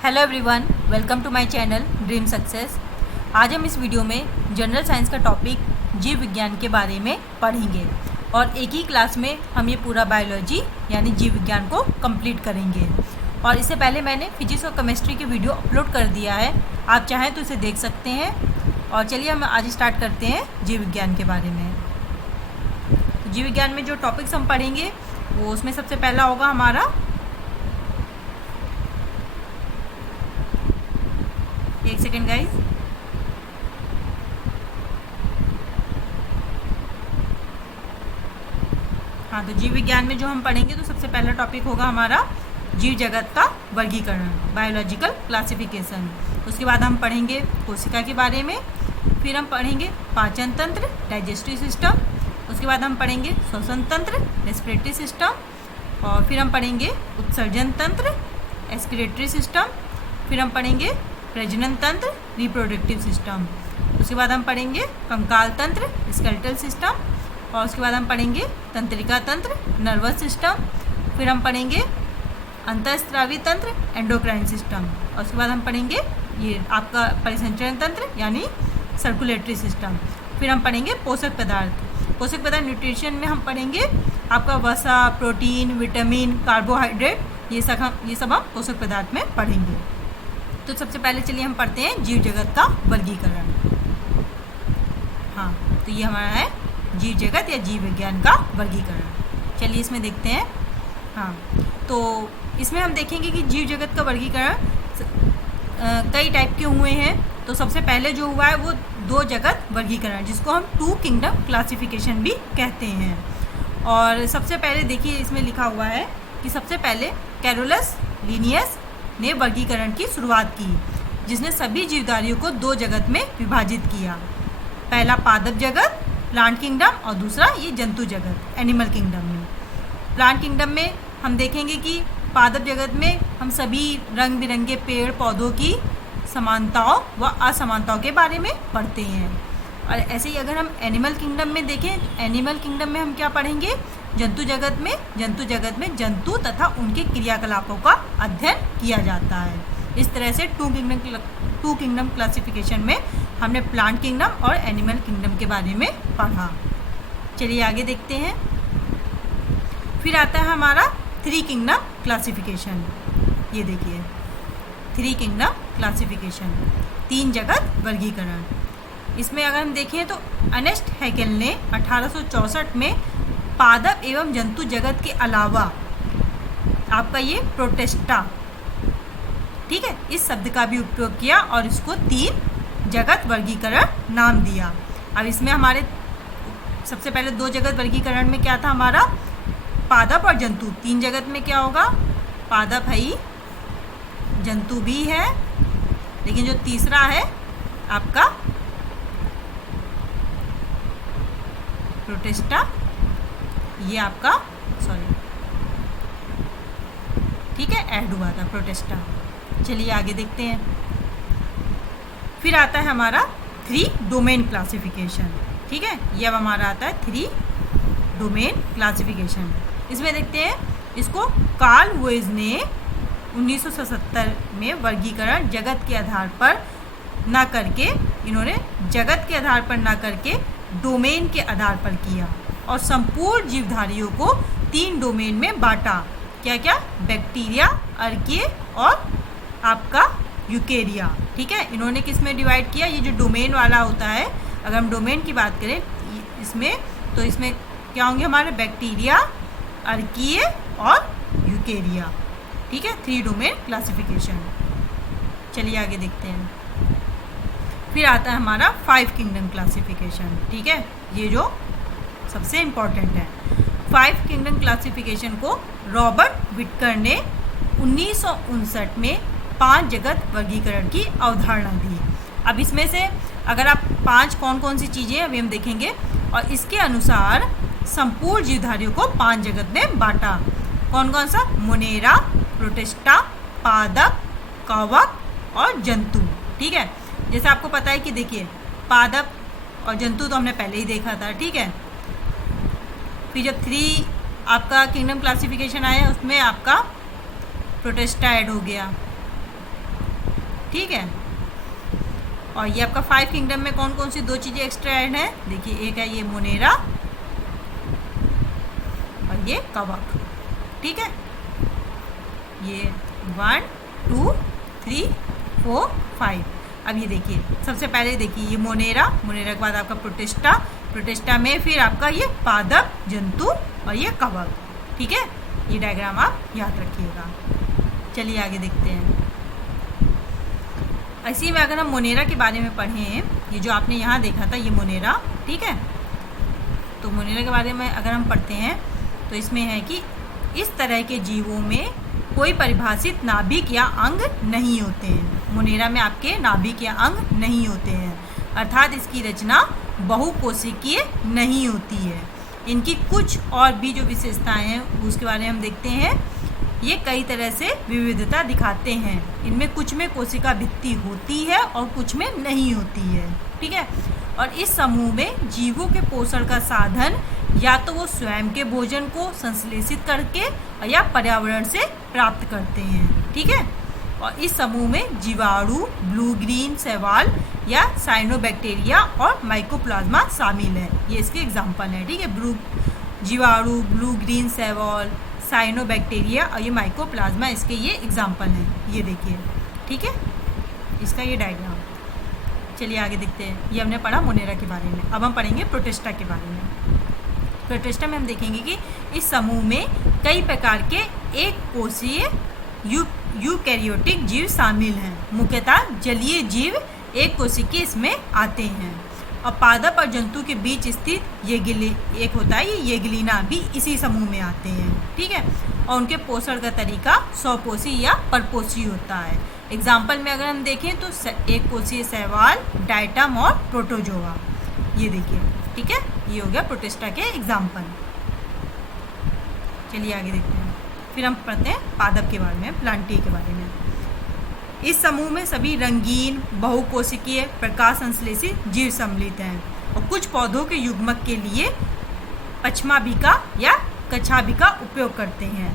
Hello everyone, welcome to my channel dream success. आज हम इस वीडियो में जनरल साइंस का टॉपिक जीव विज्ञान के बारे में पढ़ेंगे और एक ही क्लास में हम ये पूरा बायोलॉजी यानी जीव विज्ञान को कंप्लीट करेंगे। और इससे पहले मैंने फिजिक्स और केमिस्ट्री की वीडियो अपलोड कर दिया है, आप चाहें तो इसे देख सकते हैं। और चलिए हम आज स्टार्ट करते हैं जीव विज्ञान के बारे में। तो जीव विज्ञान में जो टॉपिक्स हम पढ़ेंगे वो उसमें सबसे पहला होगा हमारा, एक सेकेंड गाइस, हाँ, तो जीव विज्ञान में जो हम पढ़ेंगे तो सबसे पहला टॉपिक होगा हमारा जीव जगत का वर्गीकरण, बायोलॉजिकल क्लासिफिकेशन। उसके बाद हम पढ़ेंगे कोशिका के बारे में, फिर हम पढ़ेंगे पाचन तंत्र, डाइजेस्टिव सिस्टम। उसके बाद हम पढ़ेंगे श्वसन तंत्र, रेस्पिरेटरी सिस्टम। और फिर हम पढ़ेंगे उत्सर्जन तंत्र, एक्सक्रीटरी सिस्टम। फिर हम पढ़ेंगे प्रजनन तंत्र, रिप्रोडक्टिव सिस्टम। उसके बाद हम पढ़ेंगे कंकाल तंत्र, स्केलेटल सिस्टम। और उसके बाद हम पढ़ेंगे तंत्रिका तंत्र, नर्वस सिस्टम। फिर हम पढ़ेंगे अंतःस्रावी तंत्र, एंडोक्राइन सिस्टम। और उसके बाद हम पढ़ेंगे ये आपका परिसंचरण तंत्र यानी सर्कुलेटरी सिस्टम। फिर हम पढ़ेंगे पोषक पदार्थ। पोषक पदार्थ न्यूट्रिशन में हम पढ़ेंगे आपका वसा, प्रोटीन, विटामिन, कार्बोहाइड्रेट, ये सब हम पोषक पदार्थ में पढ़ेंगे। तो सबसे पहले चलिए हम पढ़ते हैं जीव जगत का वर्गीकरण। हाँ, तो ये हमारा है जीव जगत या जीव विज्ञान का वर्गीकरण। चलिए इसमें देखते हैं। हाँ, तो इसमें हम देखेंगे कि जीव जगत का वर्गीकरण कई टाइप के हुए हैं। तो सबसे पहले जो हुआ है वो दो जगत वर्गीकरण, जिसको हम टू किंगडम क्लासिफिकेशन भी कहते हैं। और सबसे पहले देखिए इसमें लिखा हुआ है कि सबसे पहले कैरोलस लिनियस ने वर्गीकरण की शुरुआत की, जिसने सभी जीवधारियों को दो जगत में विभाजित किया। पहला पादप जगत, प्लांट किंगडम, और दूसरा ये जंतु जगत, एनिमल किंगडम में। प्लांट किंगडम में हम देखेंगे कि पादप जगत में हम सभी रंग बिरंगे पेड़ पौधों की समानताओं व असमानताओं के बारे में पढ़ते हैं। और ऐसे ही अगर हम एनिमल किंगडम में देखें, एनिमल किंगडम में हम क्या पढ़ेंगे, जंतु जगत में जंतु तथा उनके क्रियाकलापों का अध्ययन किया जाता है। इस तरह से टू किंगडम क्लासिफिकेशन में हमने प्लांट किंगडम और एनिमल किंगडम के बारे में पढ़ा। चलिए आगे देखते हैं। फिर आता है हमारा थ्री किंगडम क्लासिफिकेशन। ये देखिए थ्री किंगडम क्लासिफिकेशन, तीन जगत वर्गीकरण। इसमें अगर हम देखें तो अर्नेस्ट हैकेल ने 1864 में पादप एवं जंतु जगत के अलावा आपका ये प्रोटेस्टा, ठीक है, इस शब्द का भी उपयोग किया और इसको तीन जगत वर्गीकरण नाम दिया। अब इसमें हमारे सबसे पहले दो जगत वर्गीकरण में क्या था हमारा, पादप और जंतु। तीन जगत में क्या होगा, पादप है ही, जंतु भी है, लेकिन जो तीसरा है आपका प्रोटेस्टा, ये आपका ठीक है, ऐड हुआ था प्रोटेस्टा। चलिए आगे देखते हैं। फिर आता है हमारा थ्री डोमेन क्लासिफिकेशन, ठीक है, ये अब हमारा आता है थ्री डोमेन क्लासिफिकेशन। इसमें देखते हैं, इसको कार्ल वोइज ने 1977 में वर्गीकरण जगत के आधार पर ना करके, इन्होंने जगत के आधार पर ना करके डोमेन के आधार पर किया और संपूर्ण जीवधारियों को तीन डोमेन में बांटा। क्या क्या, बैक्टीरिया, अर्किये और आपका यूकेरिया, ठीक है। इन्होंने किस में डिवाइड किया, ये जो डोमेन वाला होता है, अगर हम डोमेन की बात करें इसमें, तो इसमें क्या होंगे हमारे, बैक्टीरिया, अर्किये और यूकेरिया, ठीक है, थ्री डोमेन क्लासिफिकेशन। चलिए आगे देखते हैं। फिर आता है हमारा फाइव किंगडम क्लासिफिकेशन, ठीक है, ये जो सबसे इम्पॉर्टेंट है। फाइव किंगडम क्लासिफिकेशन को रॉबर्ट विटकर ने 1959 में पांच जगत वर्गीकरण की अवधारणा दी। अब इसमें से अगर आप पांच कौन कौन सी चीज़ें अभी हम देखेंगे, और इसके अनुसार संपूर्ण जीवधारियों को पांच जगत में बांटा। कौन कौन सा, मोनेरा, प्रोटेस्टा, पादप, कवक और जंतु, ठीक है। जैसे आपको पता है कि देखिए पादप और जंतु तो हमने पहले ही देखा था, ठीक है। फिर जब थ्री आपका किंगडम क्लासिफिकेशन आया उसमें आपका प्रोटेस्टा ऐड हो गया, ठीक है। और ये आपका 5 किंगडम में कौन कौन सी 2 चीज़ें एक्स्ट्रा ऐड हैं, देखिए एक है ये मोनेरा और ये कवक, ठीक है। ये 1 2 3 4 5। अब ये देखिए सबसे पहले देखिए ये मोनेरा के बाद आपका प्रोटिस्टा में फिर आपका ये पादप जंतु और ये कवक, ठीक है। ये डायग्राम आप याद रखिएगा। चलिए आगे देखते हैं। इसी में अगर हम मोनेरा के बारे में पढ़ें, ये जो आपने यहाँ देखा था ये मोनेरा, ठीक है। तो मोनेरा के बारे में अगर हम पढ़ते हैं तो इसमें है कि इस तरह के जीवों में कोई परिभाषित नाभिक या अंग नहीं होते हैं। मोनेरा में आपके नाभिक या अंग नहीं होते हैं, अर्थात इसकी रचना बहुकोशिकीय नहीं होती है। इनकी कुछ और भी जो विशेषताएं हैं उसके बारे में हम देखते हैं। ये कई तरह से विविधता दिखाते हैं। इनमें कुछ में कोशिका भित्ति होती है और कुछ में नहीं होती है, ठीक है। और इस समूह में जीवों के पोषण का साधन या तो वो स्वयं के भोजन को संश्लेषित करके या पर्यावरण से प्राप्त करते हैं, ठीक है। और इस समूह में जीवाणु, ब्लू ग्रीन शैवाल या साइनोबैक्टीरिया और माइकोप्लाज्मा शामिल है। ये इसके एग्जाम्पल हैं, ठीक है। जीवाणु, ब्लू ग्रीन शैवाल, साइनोबैक्टीरिया और ये माइकोप्लाज्मा इसके ये एग्जाम्पल हैं। ये देखिए, ठीक है, इसका ये डायग्राम। चलिए आगे देखते हैं। ये हमने पढ़ा मोनेरा के बारे में। अब हम पढ़ेंगे प्रोटिस्टा के बारे में। प्रोटिस्टा में हम देखेंगे कि इस समूह में कई प्रकार के एक कोषीय यूकैरियोटिक जीव शामिल हैं। मुख्यतः जलीय जीव एक कोशिकीय इसमें आते हैं। और पादप और जंतु के बीच स्थित एक होता है ये येगलिना भी इसी समूह में आते हैं, ठीक है। और उनके पोषण का तरीका स्वपोषी या परपोषी होता है। एग्जाम्पल में अगर हम देखें तो एक कोषीय शैवाल, डाइटम और प्रोटोजोआ, ये देखिए, ठीक है। ये हो गया प्रोटिस्टा के एग्जाम्पल। चलिए आगे देखते हैं। फिर हम पढ़ते हैं पादप के बारे में, प्लांटी के बारे में। इस समूह में सभी रंगीन बहुकोशिकीय प्रकाश संश्लेषित जीव सम्मिलित हैं और कुछ पौधों के युग्मक के लिए पश्माभिका या कछाभिका उपयोग करते हैं।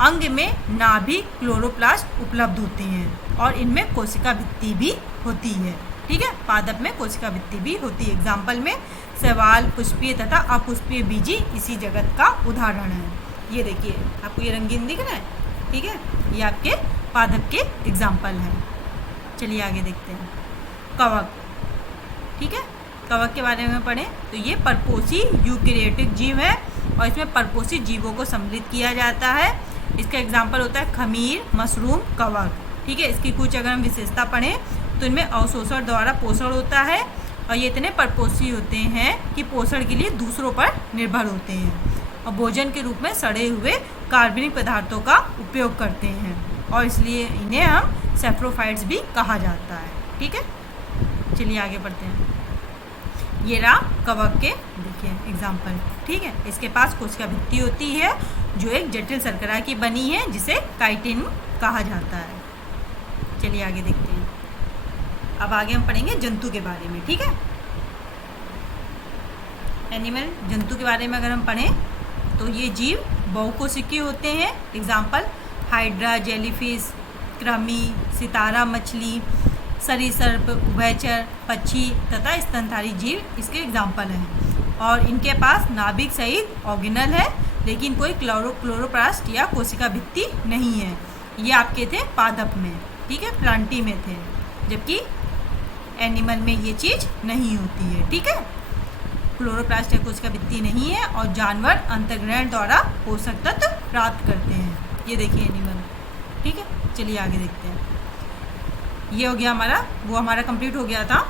अंग में नाभि क्लोरोप्लास्ट उपलब्ध होते हैं और इनमें कोशिका भित्ति भी होती है, ठीक है। पादप में कोशिका भित्ति भी होती है। एग्जाम्पल में शैवाल, पुष्पीय तथा अपुष्पीय बीजी इसी जगत का उदाहरण है। ये देखिए, आपको ये रंगीन दिख रहा है, ठीक है। ये आपके पादप के एग्जाम्पल हैं। चलिए आगे देखते हैं। कवक, ठीक है। कवक के बारे में पढ़ें तो ये परपोषी यूकैरियोटिक जीव है और इसमें परपोषी जीवों को सम्मिलित किया जाता है। इसका एग्जाम्पल होता है खमीर, मशरूम, कवक, ठीक है। इसकी कुछ अगर हम विशेषता पढ़ें तो इनमें अवशोषण द्वारा पोषण होता है और ये इतने परपोषी होते हैं कि पोषण के लिए दूसरों पर निर्भर होते हैं और भोजन के रूप में सड़े हुए कार्बनिक पदार्थों का उपयोग करते हैं और इसलिए इन्हें हम सेफ्रोफाइट्स भी कहा जाता है, ठीक है। चलिए आगे बढ़ते हैं। ये रहा कवक के, देखिए एग्जाम्पल, ठीक है। इसके पास कोशिका भित्ति होती है जो एक जटिल शर्करा की बनी है जिसे काइटिन कहा जाता है। चलिए आगे देखते हैं। अब आगे हम पढ़ेंगे जंतु के बारे में, ठीक है। एनिमल, जंतु के बारे में अगर हम पढ़ें तो ये जीव बहुकोशिकीय होते हैं। एग्जाम्पल हाइड्रा, जेलीफिश, कृमि, सितारा मछली, सरीसृप, उभयचर, पक्षी तथा स्तनधारी जीव इसके एग्जाम्पल हैं। और इनके पास नाभिक सहित ऑर्गेनल है लेकिन कोई क्लोरोप्लास्ट या कोशिका भित्ति नहीं है। ये आपके थे पादप में, ठीक है, प्लांटी में थे, जबकि एनिमल में ये चीज़ नहीं होती है, ठीक है। क्लोरोप्लास्ट या कोशिका भित्ति नहीं है और जानवर अंतर्ग्रहण द्वारा पोषक तत्व प्राप्त करते हैं। ये देखिए एनिमल, ठीक है। चलिए आगे देखते हैं। ये हो गया हमारा कंप्लीट हो गया था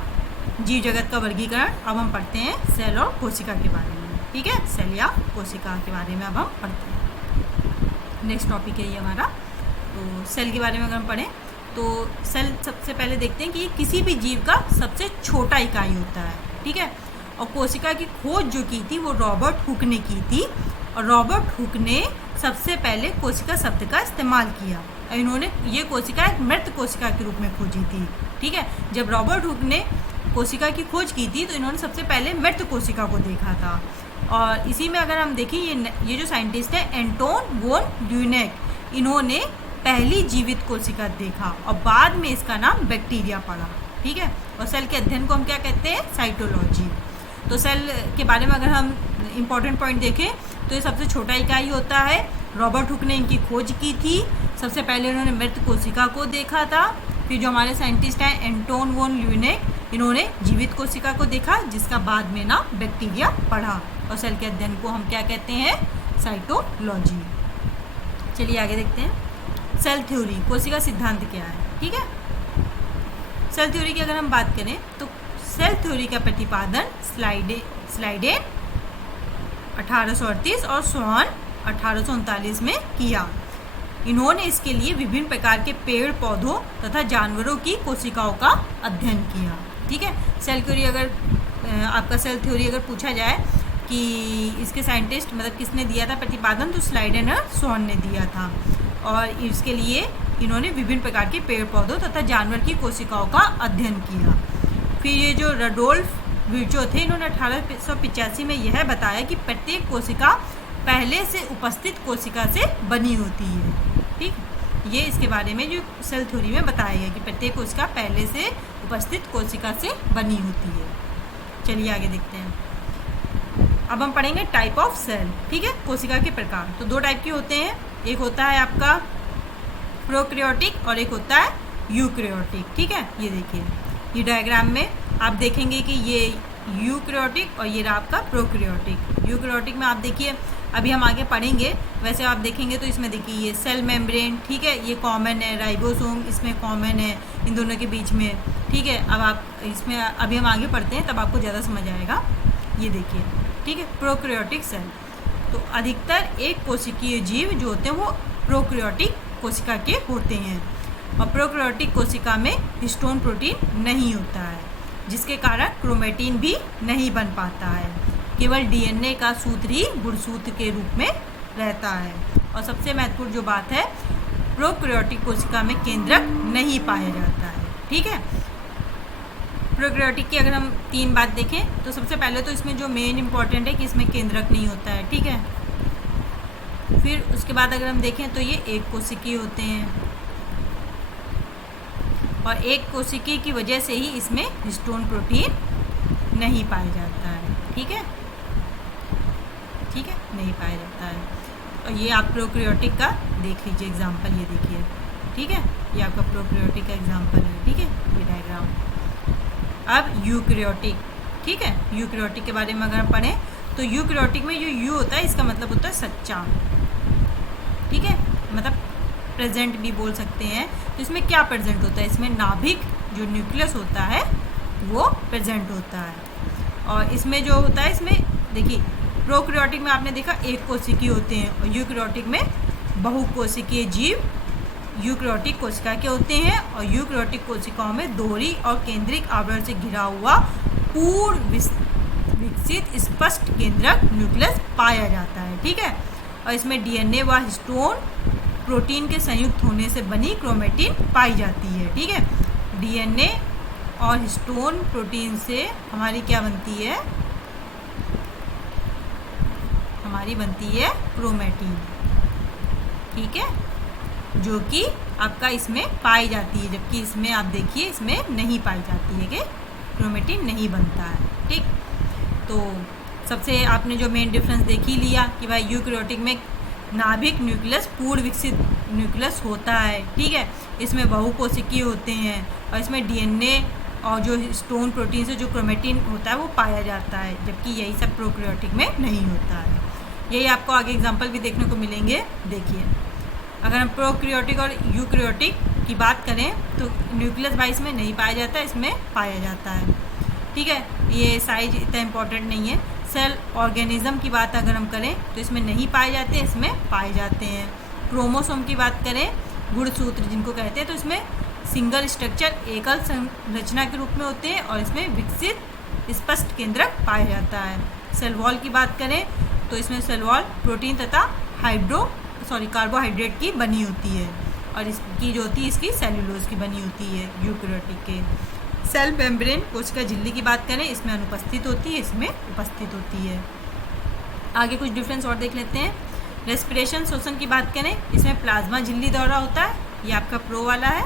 जीव जगत का वर्गीकरण। अब हम पढ़ते हैं सेल और कोशिका के बारे में, ठीक है। सेल या कोशिका के बारे में अब हम पढ़ते हैं। नेक्स्ट टॉपिक है ये हमारा। तो सेल के बारे में अगर हम पढ़ें तो सेल सबसे पहले देखते हैं कि किसी भी जीव का सबसे छोटा इकाई होता है, ठीक है। और कोशिका की खोज जो की थी वो रॉबर्ट हुक ने की थी और रॉबर्ट हुक ने सबसे पहले कोशिका शब्द का इस्तेमाल किया। इन्होंने ये कोशिका एक मृत कोशिका के रूप में खोजी थी, ठीक है। जब रॉबर्ट हुक ने कोशिका की खोज की थी तो इन्होंने सबसे पहले मृत कोशिका को देखा था। और इसी में अगर हम देखें ये जो साइंटिस्ट है एंटोन वोन ड्यूनेक, इन्होंने पहली जीवित कोशिका देखा और बाद में इसका नाम बैक्टीरिया पड़ा, ठीक है। और सेल के अध्ययन को हम क्या कहते हैं? साइटोलॉजी। तो सेल के बारे में अगर हम इम्पॉर्टेंट पॉइंट देखें तो ये सबसे छोटा इकाई होता है। रॉबर्ट हुक ने इनकी खोज की थी। सबसे पहले उन्होंने मृत कोशिका को देखा था। फिर जो हमारे साइंटिस्ट हैं एंटोन वॉन ल्यूनेक, इन्होंने जीवित कोशिका को देखा जिसका बाद में नाम बैक्टीरिया पड़ा। और सेल के अध्ययन को हम क्या कहते हैं? साइटोलॉजी। चलिए आगे देखते हैं। सेल थ्योरी, कोशिका सिद्धांत क्या है, ठीक है। सेल थ्योरी की अगर हम बात करें तो सेल थ्योरी का प्रतिपादन स्लाइडेन 1838 और स्वॉन 1839 में किया। इन्होंने इसके लिए विभिन्न प्रकार के पेड़ पौधों तथा जानवरों की कोशिकाओं का अध्ययन किया, ठीक है। सेल थ्योरी अगर आपका सेल थ्योरी अगर पूछा जाए कि इसके साइंटिस्ट मतलब किसने दिया था प्रतिपादन, तो स्लाइडेन और स्वॉन ने दिया था। और इसके लिए इन्होंने विभिन्न प्रकार के पेड़ पौधों तथा जानवर की कोशिकाओं का अध्ययन किया। फिर ये जो रडोल्फ विर्चो थे, इन्होंने 1885 में यह बताया कि प्रत्येक कोशिका पहले से उपस्थित कोशिका से बनी होती है, ठीक। ये इसके बारे में जो सेल थ्योरी में बताया गया कि प्रत्येक कोशिका पहले से उपस्थित कोशिका से बनी होती है। चलिए आगे देखते हैं। अब हम पढ़ेंगे टाइप ऑफ सेल, ठीक है। कोशिका के प्रकार तो दो टाइप के होते हैं, एक होता है आपका प्रोकैरियोटिक और एक होता है यूकैरियोटिक, ठीक है। ये देखिए, ये डायग्राम में आप देखेंगे कि ये यूकैरियोटिक और ये रहा आपका प्रोकैरियोटिक। यूकैरियोटिक में आप देखिए, अभी हम आगे पढ़ेंगे, वैसे आप देखेंगे तो इसमें देखिए ये सेल मेम्ब्रेन, ठीक है, ये कॉमन है, राइबोसोम इसमें कॉमन है इन दोनों के बीच में, ठीक है। अब आप इसमें अभी हम आगे पढ़ते हैं तब आपको ज़्यादा समझ आएगा। ये देखिए, ठीक है, प्रोकैरियोटिक सेल। तो अधिकतर एक कोशिकीय जीव जो होते हैं वो प्रोकैरियोटिक कोशिका के होते हैं। और प्रोकैरियोटिक कोशिका में हिस्टोन प्रोटीन नहीं होता है, जिसके कारण क्रोमेटिन भी नहीं बन पाता है। केवल डीएनए का सूत्र ही गुणसूत्र के रूप में रहता है। और सबसे महत्वपूर्ण जो बात है, प्रोकैरियोटिक कोशिका में केंद्रक नहीं पाया जाता है, ठीक है। प्रोकैरियोटिक की अगर हम तीन बात देखें तो सबसे पहले तो इसमें जो मेन इंपॉर्टेंट है कि इसमें केंद्रक नहीं होता है, ठीक है। फिर उसके बाद अगर हम देखें तो ये एक कोशिकीय होते हैं और एक कोशिकीय की वजह से ही इसमें हिस्टोन प्रोटीन नहीं पाया जाता है, ठीक है, ठीक है, नहीं पाया जाता है। और ये आप प्रोकैरियोटिक का देख लीजिए एग्जाम्पल, ये देखिए, ठीक है, ये आपका प्रोकैरियोटिक का एग्जाम्पल है, ठीक है, ये डायग्राम। अब यूकैरियोटिक, ठीक है, यूकैरियोटिक के बारे में अगर हम पढ़ें तो यूकैरियोटिक में जो यू होता है इसका मतलब होता है सच्चा, ठीक है, मतलब प्रेजेंट भी बोल सकते हैं। तो इसमें क्या प्रेजेंट होता है? इसमें नाभिक जो न्यूक्लियस होता है वो प्रेजेंट होता है। और इसमें जो होता है, इसमें देखिए प्रोकैरियोटिक में आपने देखा एक कोशिकीय होते हैं और यूकैरियोटिक में बहुकोशिकीय जीव यूकैरियोटिक कोशिका के होते हैं। और यूकैरियोटिक कोशिकाओं में दोहरी और केंद्रिक आवरण से घिरा हुआ पूर्ण विकसित स्पष्ट केंद्रक न्यूक्लियस पाया जाता है, ठीक है। और इसमें डीएनए व हिस्टोन प्रोटीन के संयुक्त होने से बनी क्रोमेटिन पाई जाती है, ठीक है। डीएनए और हिस्टोन प्रोटीन से हमारी क्या बनती है? हमारी बनती है क्रोमेटिन, ठीक है, जो कि आपका इसमें पाई जाती है, जबकि इसमें आप देखिए इसमें नहीं पाई जाती है कि क्रोमेटिन नहीं बनता है, ठीक। तो सबसे आपने जो मेन डिफरेंस देख ही लिया कि भाई यूकैरियोटिक में नाभिक न्यूक्लियस पूर्ण विकसित न्यूक्लियस होता है, ठीक है, इसमें बहुकोशिकीय होते हैं और इसमें डीएनए और जो हिस्टोन प्रोटीन से जो क्रोमेटिन होता है वो पाया जाता है, जबकि यही सब प्रोकैरियोटिक में नहीं होता है। यही आपको आगे एग्जांपल भी देखने को मिलेंगे। देखिए, अगर हम प्रोकैरियोटिक और यूकैरियोटिक की बात करें तो न्यूक्लियस भाई इसमें नहीं पाया जाता है, इसमें पाया जाता है, ठीक है। ये साइज इतना इम्पोर्टेंट नहीं है। सेल ऑर्गेनिज्म की बात अगर हम करें तो इसमें नहीं पाए जाते, इसमें पाए जाते हैं। क्रोमोसोम की बात करें, गुणसूत्र जिनको कहते हैं, तो इसमें सिंगल स्ट्रक्चर एकल संरचना के रूप में होते हैं और इसमें विकसित स्पष्ट केंद्रक पाया जाता है। सेल वॉल की बात करें तो इसमें सेल वॉल प्रोटीन तथा कार्बोहाइड्रेट की बनी होती है और इसकी जो होती है इसकी सेल्यूलोज की बनी होती है यूकैरियोटिक के। सेल मेम्ब्रेन कोशिका झिल्ली की बात करें, इसमें अनुपस्थित होती है, इसमें उपस्थित होती है। आगे कुछ डिफरेंस और देख लेते हैं। रेस्पिरेशन श्वसन की बात करें, इसमें प्लाज्मा झिल्ली द्वारा होता है, ये आपका प्रो वाला है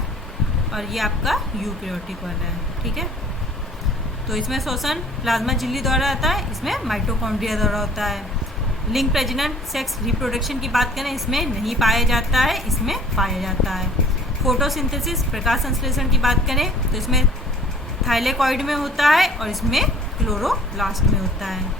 और ये आपका यूकैरियोटिक वाला है, ठीक है। तो इसमें श्वसन प्लाज्मा झिल्ली द्वारा आता है, इसमें माइटोकॉन्ड्रिया द्वारा होता है। लिंग प्रेजनेंट सेक्स रिप्रोडक्शन की बात करें, इसमें नहीं पाया जाता है, इसमें पाया जाता है। फोटोसिंथेसिस प्रकाश संश्लेषण की बात करें तो इसमें थाइलेकॉइड में होता है और इसमें क्लोरोप्लास्ट में होता है।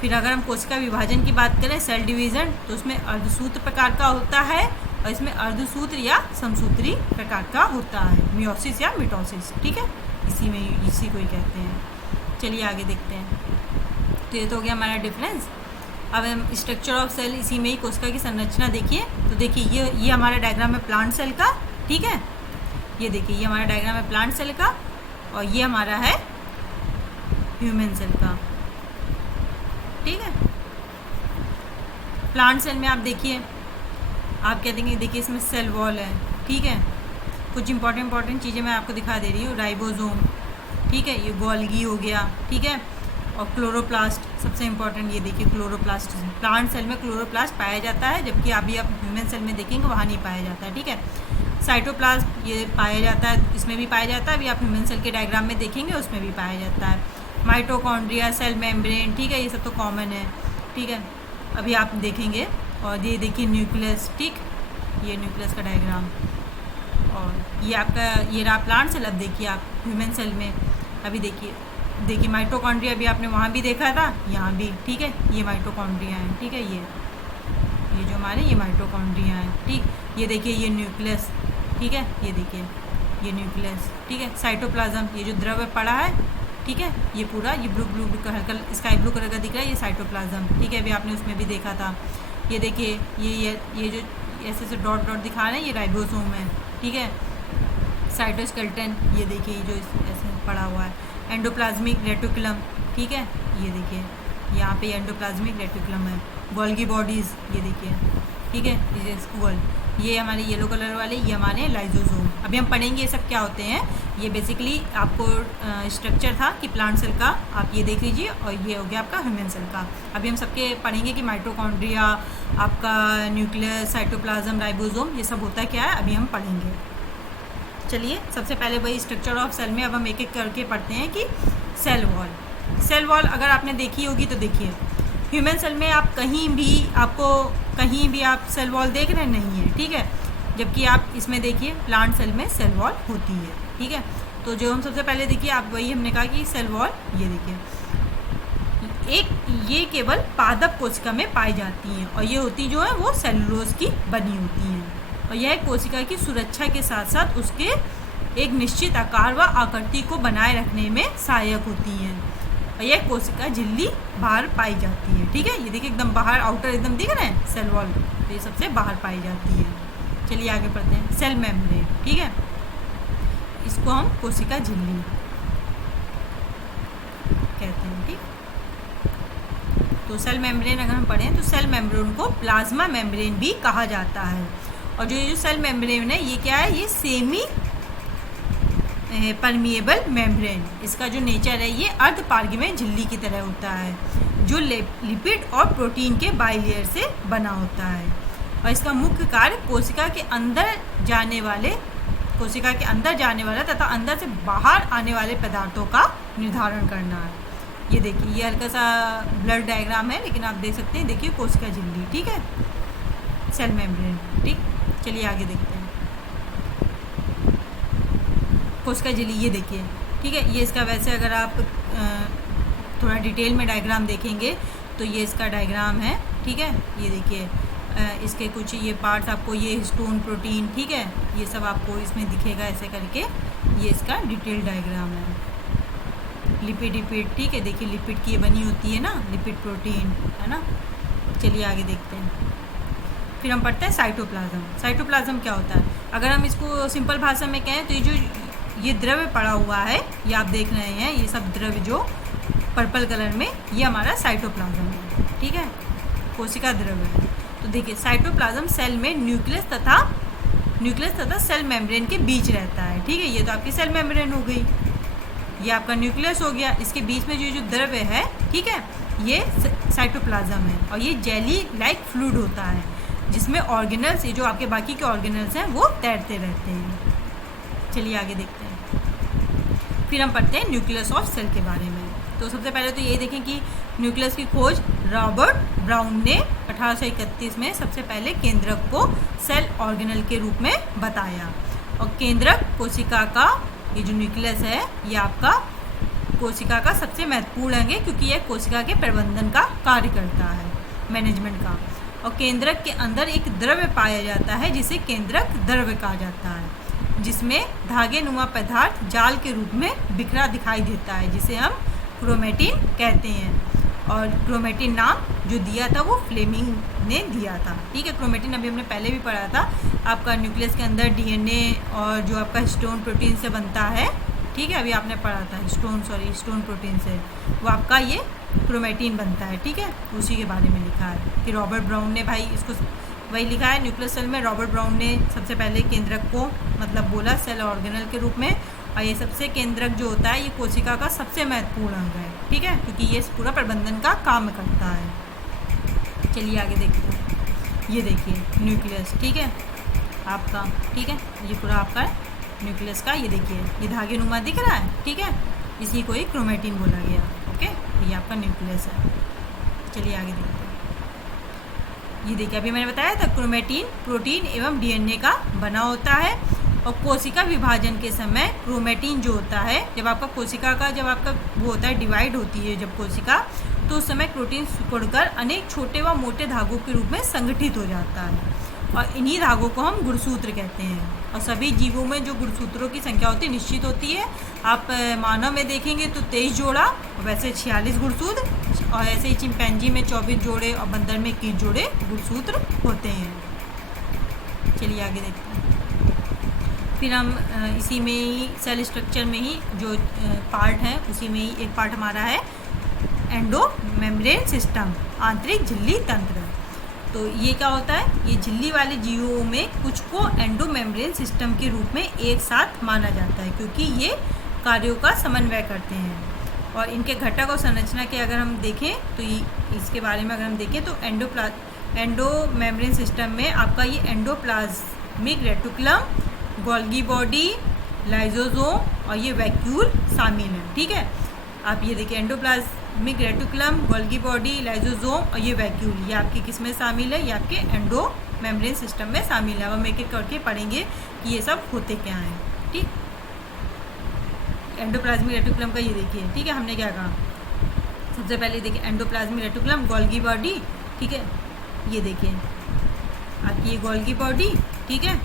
फिर अगर हम कोशिका विभाजन की बात करें, सेल डिवीज़न, तो उसमें अर्धसूत्र प्रकार का होता है और इसमें अर्धसूत्र या समसूत्री प्रकार का होता है, मियोसिस या मिटोसिस, ठीक है, इसी को ही कहते हैं। चलिए आगे देखते हैं। तो ये तो हो गया हमारा डिफरेंस। अब हम स्ट्रक्चर ऑफ सेल, इसी में ही कोशिका की संरचना देखिए। तो देखिए ये हमारा डायग्राम है प्लांट सेल का, ठीक है, ये देखिए ये हमारा डायग्राम है प्लांट सेल का और ये हमारा है ह्यूमन सेल का, ठीक है। प्लांट सेल में आप देखिए, आप कह देंगे देखिए इसमें सेल वॉल है, ठीक है। कुछ इंपॉर्टेंट चीज़ें मैं आपको दिखा दे रही हूँ। राइबोसोम, ठीक है, ये गोल्गी हो गया, ठीक है, और क्लोरोप्लास्ट सबसे इम्पॉर्टेंट, ये देखिए क्लोरोप्लास्ट। प्लांट सेल में क्लोरोप्लास्ट पाया जाता है, जबकि अभी आप ह्यूमन सेल में देखेंगे वहाँ नहीं पाया जाता है, ठीक है। साइटोप्लाज्म ये पाया जाता है, इसमें भी पाया जाता है, अभी आप ह्यूमन सेल के डायग्राम में देखेंगे उसमें भी पाया जाता है। माइटोकॉन्ड्रिया, सेल मेम्ब्रेन, ठीक है, ये सब तो कॉमन है, ठीक है, अभी आप देखेंगे। और ये देखिए न्यूक्लियस, ठीक, ये न्यूक्लियस का डायग्राम, और ये आपका ये रहा प्लांट सेल। अब देखिए आप ह्यूमन सेल में, अभी देखिए माइटोकॉन्ड्रिया भी आपने वहाँ भी देखा था, यहाँ भी, ठीक है, ये माइटोकॉन्ड्रिया हैं, ठीक है, ये जो हमारे ये माइटोकॉन्ड्रिया हैं, ठीक। ये देखिए ये न्यूक्लियस, ठीक है, ये देखिए ये न्यूक्लियस, ठीक है। साइटोप्लाज्म, ये जो द्रव्य पड़ा है, ठीक है, ये पूरा ये ब्लू हल्का स्काई ब्लू कलर का दिख रहा है, ये साइटोप्लाज्म, ठीक है, अभी आपने उसमें भी देखा था। ये देखिए ये जो ऐसे डॉट दिखा रहे हैं, ये राइबोसोम है, ठीक है। साइटोस्केलेटन, ये देखिए ये जो ऐसे पड़ा हुआ है। एंडोप्लाज्मिक रेटिकुलम, ठीक है, ये देखिए यहाँ पे एंडोप्लाज्मिक रेटिकुलम है। गोल्गी बॉडीज़, ये देखिए, ठीक है, ये हमारे येलो कलर वाले, ये हमारे लाइजोसोम। अभी हम पढ़ेंगे ये सब क्या होते हैं। ये बेसिकली आपको स्ट्रक्चर था कि प्लांट सेल का, आप ये देख लीजिए, और ये हो गया आपका ह्यूमन सेल का। अभी हम सबके पढ़ेंगे कि माइटोकॉन्ड्रिया, आपका न्यूक्लियस, साइटोप्लाज्म, राइबोसोम, ये सब होता है क्या है, अभी हम पढ़ेंगे। चलिए सबसे पहले वही स्ट्रक्चर ऑफ सेल में अब हम एक एक करके पढ़ते हैं कि सेल वॉल अगर आपने देखी होगी तो देखिए ह्यूमन सेल में आप कहीं भी आप सेल वॉल देख रहे नहीं है, ठीक है, जबकि आप इसमें देखिए प्लांट सेल में सेल वॉल होती है, ठीक है। तो जो हम सबसे पहले देखिए, आप वही हमने कहा कि सेल वॉल, ये देखिए ये केवल पादप कोशिका में पाई जाती हैं और ये होती जो है वो सेलुलोज की बनी होती हैं और यह कोशिका की सुरक्षा के साथ साथ उसके एक निश्चित आकार व आकृति को बनाए रखने में सहायक होती हैं और यह कोशिका झिल्ली बाहर पाई जाती है, ठीक है। ये देखिए एकदम बाहर, आउटर एकदम दिख रहे हैं सेल वॉल, तो ये सबसे बाहर पाई जाती है। चलिए आगे पढ़ते हैं। सेल मेम्ब्रेन, ठीक है, इसको हम कोशिका झिल्ली कहते हैं, ठीक। तो सेल मेम्ब्रेन अगर हम पढ़ें तो सेल मेम्ब्रेन को प्लाज्मा मेम्ब्रेन भी कहा जाता है और जो सेल मेम्ब्रेन है ये क्या है, ये सेमी परमिएबल मेम्ब्रेन, इसका जो नेचर है ये अर्ध पारगम्य झिल्ली की तरह होता है जो लिपिड और प्रोटीन के बाइलेयर से बना होता है और इसका मुख्य कार्य कोशिका के अंदर जाने वाला तथा अंदर से बाहर आने वाले पदार्थों का निर्धारण करना है। ये देखिए ये हल्का सा ब्लड डायग्राम है लेकिन आप देख सकते हैं, देखिए कोशिका झिल्ली, ठीक है, सेल मेम्ब्रेन, ठीक। चलिए आगे देखते हैं। कोशिका झिल्ली ये देखिए, ठीक है, ये इसका वैसे अगर आप थोड़ा डिटेल में डायग्राम देखेंगे तो ये इसका डायग्राम है, ठीक है। ये देखिए इसके कुछ ये पार्ट्स आपको, ये हिस्टोन प्रोटीन, ठीक है, ये सब आपको इसमें दिखेगा ऐसे करके, ये इसका डिटेल डायग्राम है। लिपिड, ठीक है, देखिए लिपिड की ये बनी होती है ना, लिपिड प्रोटीन, है ना। चलिए आगे देखते हैं। फिर हम पढ़ते हैं साइटोप्लाज्म। साइटोप्लाज्म क्या होता है, अगर हम इसको सिंपल भाषा में कहें तो ये जो ये द्रव्य पड़ा हुआ है, ये आप देख रहे हैं, ये सब द्रव्य जो पर्पल कलर में, ये हमारा साइटोप्लाज्म है, ठीक है, कोशिका द्रव्य है। तो देखिए साइटोप्लाज्म सेल में न्यूक्लियस तथा सेल मेम्ब्रेन के बीच रहता है, ठीक है, ये तो आपकी सेल मेम्ब्रेन हो गई, ये आपका न्यूक्लियस हो गया। इसके बीच में जो द्रव्य है, ठीक है, ये साइटोप्लाज्म है और ये जेली लाइक फ्लूइड होता है जिसमें ऑर्गेनल्स, ये जो आपके बाकी के ऑर्गेनल्स हैं वो तैरते रहते हैं। चलिए आगे देखते हैं। फिर हम पढ़ते हैं न्यूक्लियस ऑफ सेल के बारे में। तो सबसे पहले तो ये देखें कि न्यूक्लियस की खोज रॉबर्ट ब्राउन ने 1831 में सबसे पहले केंद्रक को सेल ऑर्गेनल के रूप में बताया। और केंद्रक कोशिका का, ये जो न्यूक्लियस है ये आपका कोशिका का सबसे महत्वपूर्ण अंग है क्योंकि यह कोशिका के प्रबंधन का कार्य करता है, मैनेजमेंट का। और केंद्रक के अंदर एक द्रव्य पाया जाता है जिसे केंद्रक द्रव्य कहा जाता है, जिसमें धागे नुमा पदार्थ जाल के रूप में बिखरा दिखाई देता है, जिसे हम क्रोमेटिन कहते हैं। और क्रोमेटिन नाम जो दिया था वो फ्लेमिंग ने दिया था, ठीक है। क्रोमेटिन अभी हमने पहले भी पढ़ा था, आपका न्यूक्लियस के अंदर डीएनए और जो आपका हिस्टोन प्रोटीन से बनता है, ठीक है, अभी आपने पढ़ा था हिस्टोन प्रोटीन से, वो आपका ये क्रोमेटिन बनता है, ठीक है। उसी के बारे में लिखा है कि रॉबर्ट ब्राउन ने, भाई इसको वही लिखा है न्यूक्लियस सेल में रॉबर्ट ब्राउन ने सबसे पहले केंद्रक को मतलब बोला सेल ऑर्गेनल के रूप में। और ये सबसे केंद्रक जो होता है ये कोशिका का सबसे महत्वपूर्ण अंग है, ठीक है, क्योंकि ये पूरा प्रबंधन का काम करता है। चलिए आगे देखते हैं। ये देखिए न्यूक्लियस, ठीक है, आपका, ठीक है, ये पूरा आपका न्यूक्लियस का, ये देखिए ये धागे नुमा दिख रहा है, ठीक है, इसी को ही क्रोमेटिन बोला गया। ओके, ये आपका न्यूक्लियस है। चलिए आगे देखते हैं। ये देखिए अभी मैंने बताया था क्रोमेटिन प्रोटीन एवं डीएनए का बना होता है। और कोशिका विभाजन के समय क्रोमेटिन जो होता है, जब आपका कोशिका का जब आपका वो होता है डिवाइड होती है जब कोशिका, तो उस समय प्रोटीन सिकुड़कर अनेक छोटे व मोटे धागों के रूप में संगठित हो जाता है और इन्हीं धागों को हम गुणसूत्र कहते हैं। और सभी जीवों में जो गुणसूत्रों की संख्या होती है निश्चित होती है। आप मानव में देखेंगे तो 23 जोड़ा, वैसे 46 गुणसूत्र, और ऐसे ही चिंपैंजी में 24 जोड़े और बंदर में 21 जोड़े गुणसूत्र होते हैं। चलिए आगे देखते हैं। फिर हम इसी में ही सेल स्ट्रक्चर में ही जो पार्ट है उसी में ही एक पार्ट हमारा है एंडो मेम्ब्रेन सिस्टम, आंतरिक झिल्ली तंत्र। तो ये क्या होता है, ये झिल्ली वाले जीवों में कुछ को एंडो मेम्ब्रेन सिस्टम के रूप में एक साथ माना जाता है क्योंकि ये कार्यों का समन्वय करते हैं। और इनके घटक और संरचना के अगर हम देखें तो इसके बारे में अगर हम देखें तो एंडो मेम्ब्रेन सिस्टम में आपका ये endoplasmic reticulum, Golgi body, lysosome और ये वैक्यूल शामिल है, ठीक है। आप ये देखिए endoplasmic reticulum, Golgi body, lysosome और ये वैक्यूल, ये आपकी किस में शामिल है, ये आपके एंडो मेम्ब्रेन सिस्टम में शामिल है। अब हम एक एक करके पढ़ेंगे कि ये सब होते क्या हैं, ठीक। एंडोप्लाज्मिक रेटिकुलम का ये देखिए, ठीक है, हमने क्या कहा, सबसे पहले देखिए एंडोप्लाज्मिक रेटिकुलम, गोल्गी बॉडी, ठीक है, ये देखिए आपकी ये गोल्गी बॉडी, ठीक है।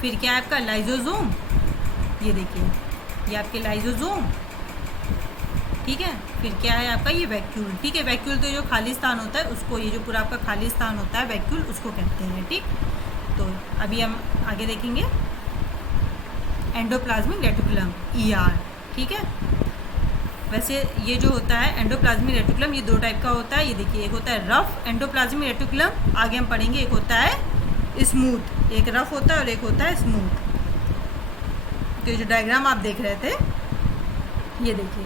फिर क्या है आपका लाइसोसोम, ये देखिए ये आपके लाइसोसोम, ठीक है। फिर क्या है आपका ये वैक्यूल, ठीक है। वैक्यूल तो जो खाली स्थान होता है उसको, ये जो पूरा आपका खाली स्थान होता है वैक्यूल, उसको कहते हैं, ठीक। तो अभी हम आगे देखेंगे एंडोप्लाज्मिक रेटिकुलम, ईआर, ठीक है। वैसे ये जो होता है एंडोप्लाज्मिक रेटिकुलम ये दो टाइप का होता है। ये देखिए एक होता है रफ एंडोप्लाज्मिक रेटिकुलम, आगे हम पढ़ेंगे, एक होता है स्मूथ, एक रफ होता है और एक होता है स्मूथ। तो ये जो डायग्राम आप देख रहे थे ये देखिए,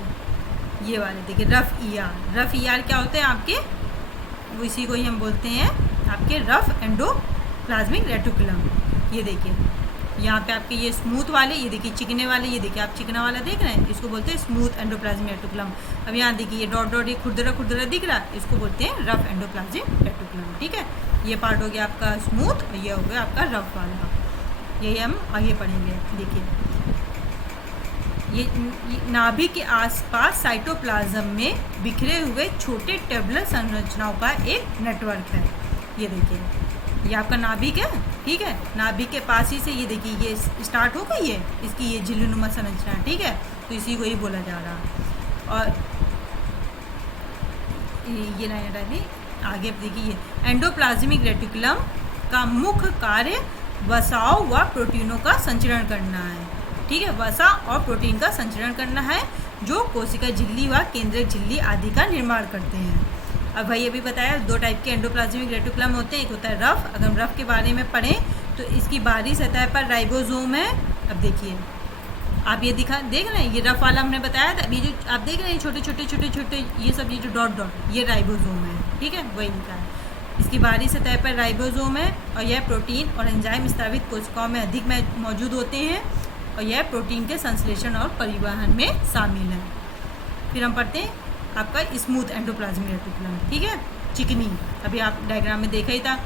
ये वाले देखिए रफ ईआर। रफ ईआर क्या होते हैं आपके, वो इसी को ही हम बोलते हैं आपके रफ एंडोप्लाज्मिक रेटिकुलम। ये देखिए यहाँ पे आपके ये स्मूथ वाले, ये देखिए चिकने वाले, ये देखिए आप चिकना वाला देख रहे हैं, इसको बोलते हैं स्मूथ एंडोप्लाज्मिक रेटिकुलम। अब यहाँ देखिए ये डॉट डॉट ये खुरदरा खुरदरा दिख रहा है, इसको बोलते हैं रफ एंडोप्लाज्मिक रेटिकुलम, ठीक है। ये पार्ट हो गया आपका स्मूथ और ये हो गया आपका रफ वाला, यही हम आगे पढ़ेंगे। देखिए ये नाभि के आसपास साइटोप्लाज्म में बिखरे हुए छोटे टेबुलर संरचनाओं का एक नेटवर्क है। ये देखिए ये आपका नाभिक है, ठीक है। नाभिक के पास ही से ये देखिए ये स्टार्ट होगा, ये इसकी ये झिल्लीनुमा संरचना, ठीक है। तो इसी को ही बोला जा रहा। और ये लाइन हटा दी, आगे देखिए एंडोप्लाज्मिक रेटिकुलम का मुख्य कार्य वसा व प्रोटीनों का संचरण करना है, ठीक है। वसा और प्रोटीन का संचरण करना है जो कोशिका झिल्ली व केंद्रक झिल्ली आदि का निर्माण करते हैं। अब भाई अभी बताया दो टाइप के एंडोप्लाज्मिक रेटिकुलम होते हैं, एक होता है रफ। अगर हम रफ के बारे में पढ़ें तो इसकी बाहरी सतह पर राइबोसोम है। अब देखिए आप ये देख रहे हैं, ये रफ वाला हमने बताया था। ये जो आप देख रहे हैं छोटे छोटे ये सब, ये जो डॉट डॉट, ये राइबोसोम है, ठीक है, वही लिखा है। इसकी बाहरी सतह पर राइबोसोम है और यह प्रोटीन और एंजाइम स्रावित कोशिकाओं में अधिक मौजूद होते हैं और यह प्रोटीन के संश्लेषण और परिवहन में शामिल है। फिर हम पढ़ते हैं आपका स्मूथ एंडोप्लाज्मिक रेटिकुलम, ठीक है, चिकनी। अभी आप डायग्राम में देखा ही था।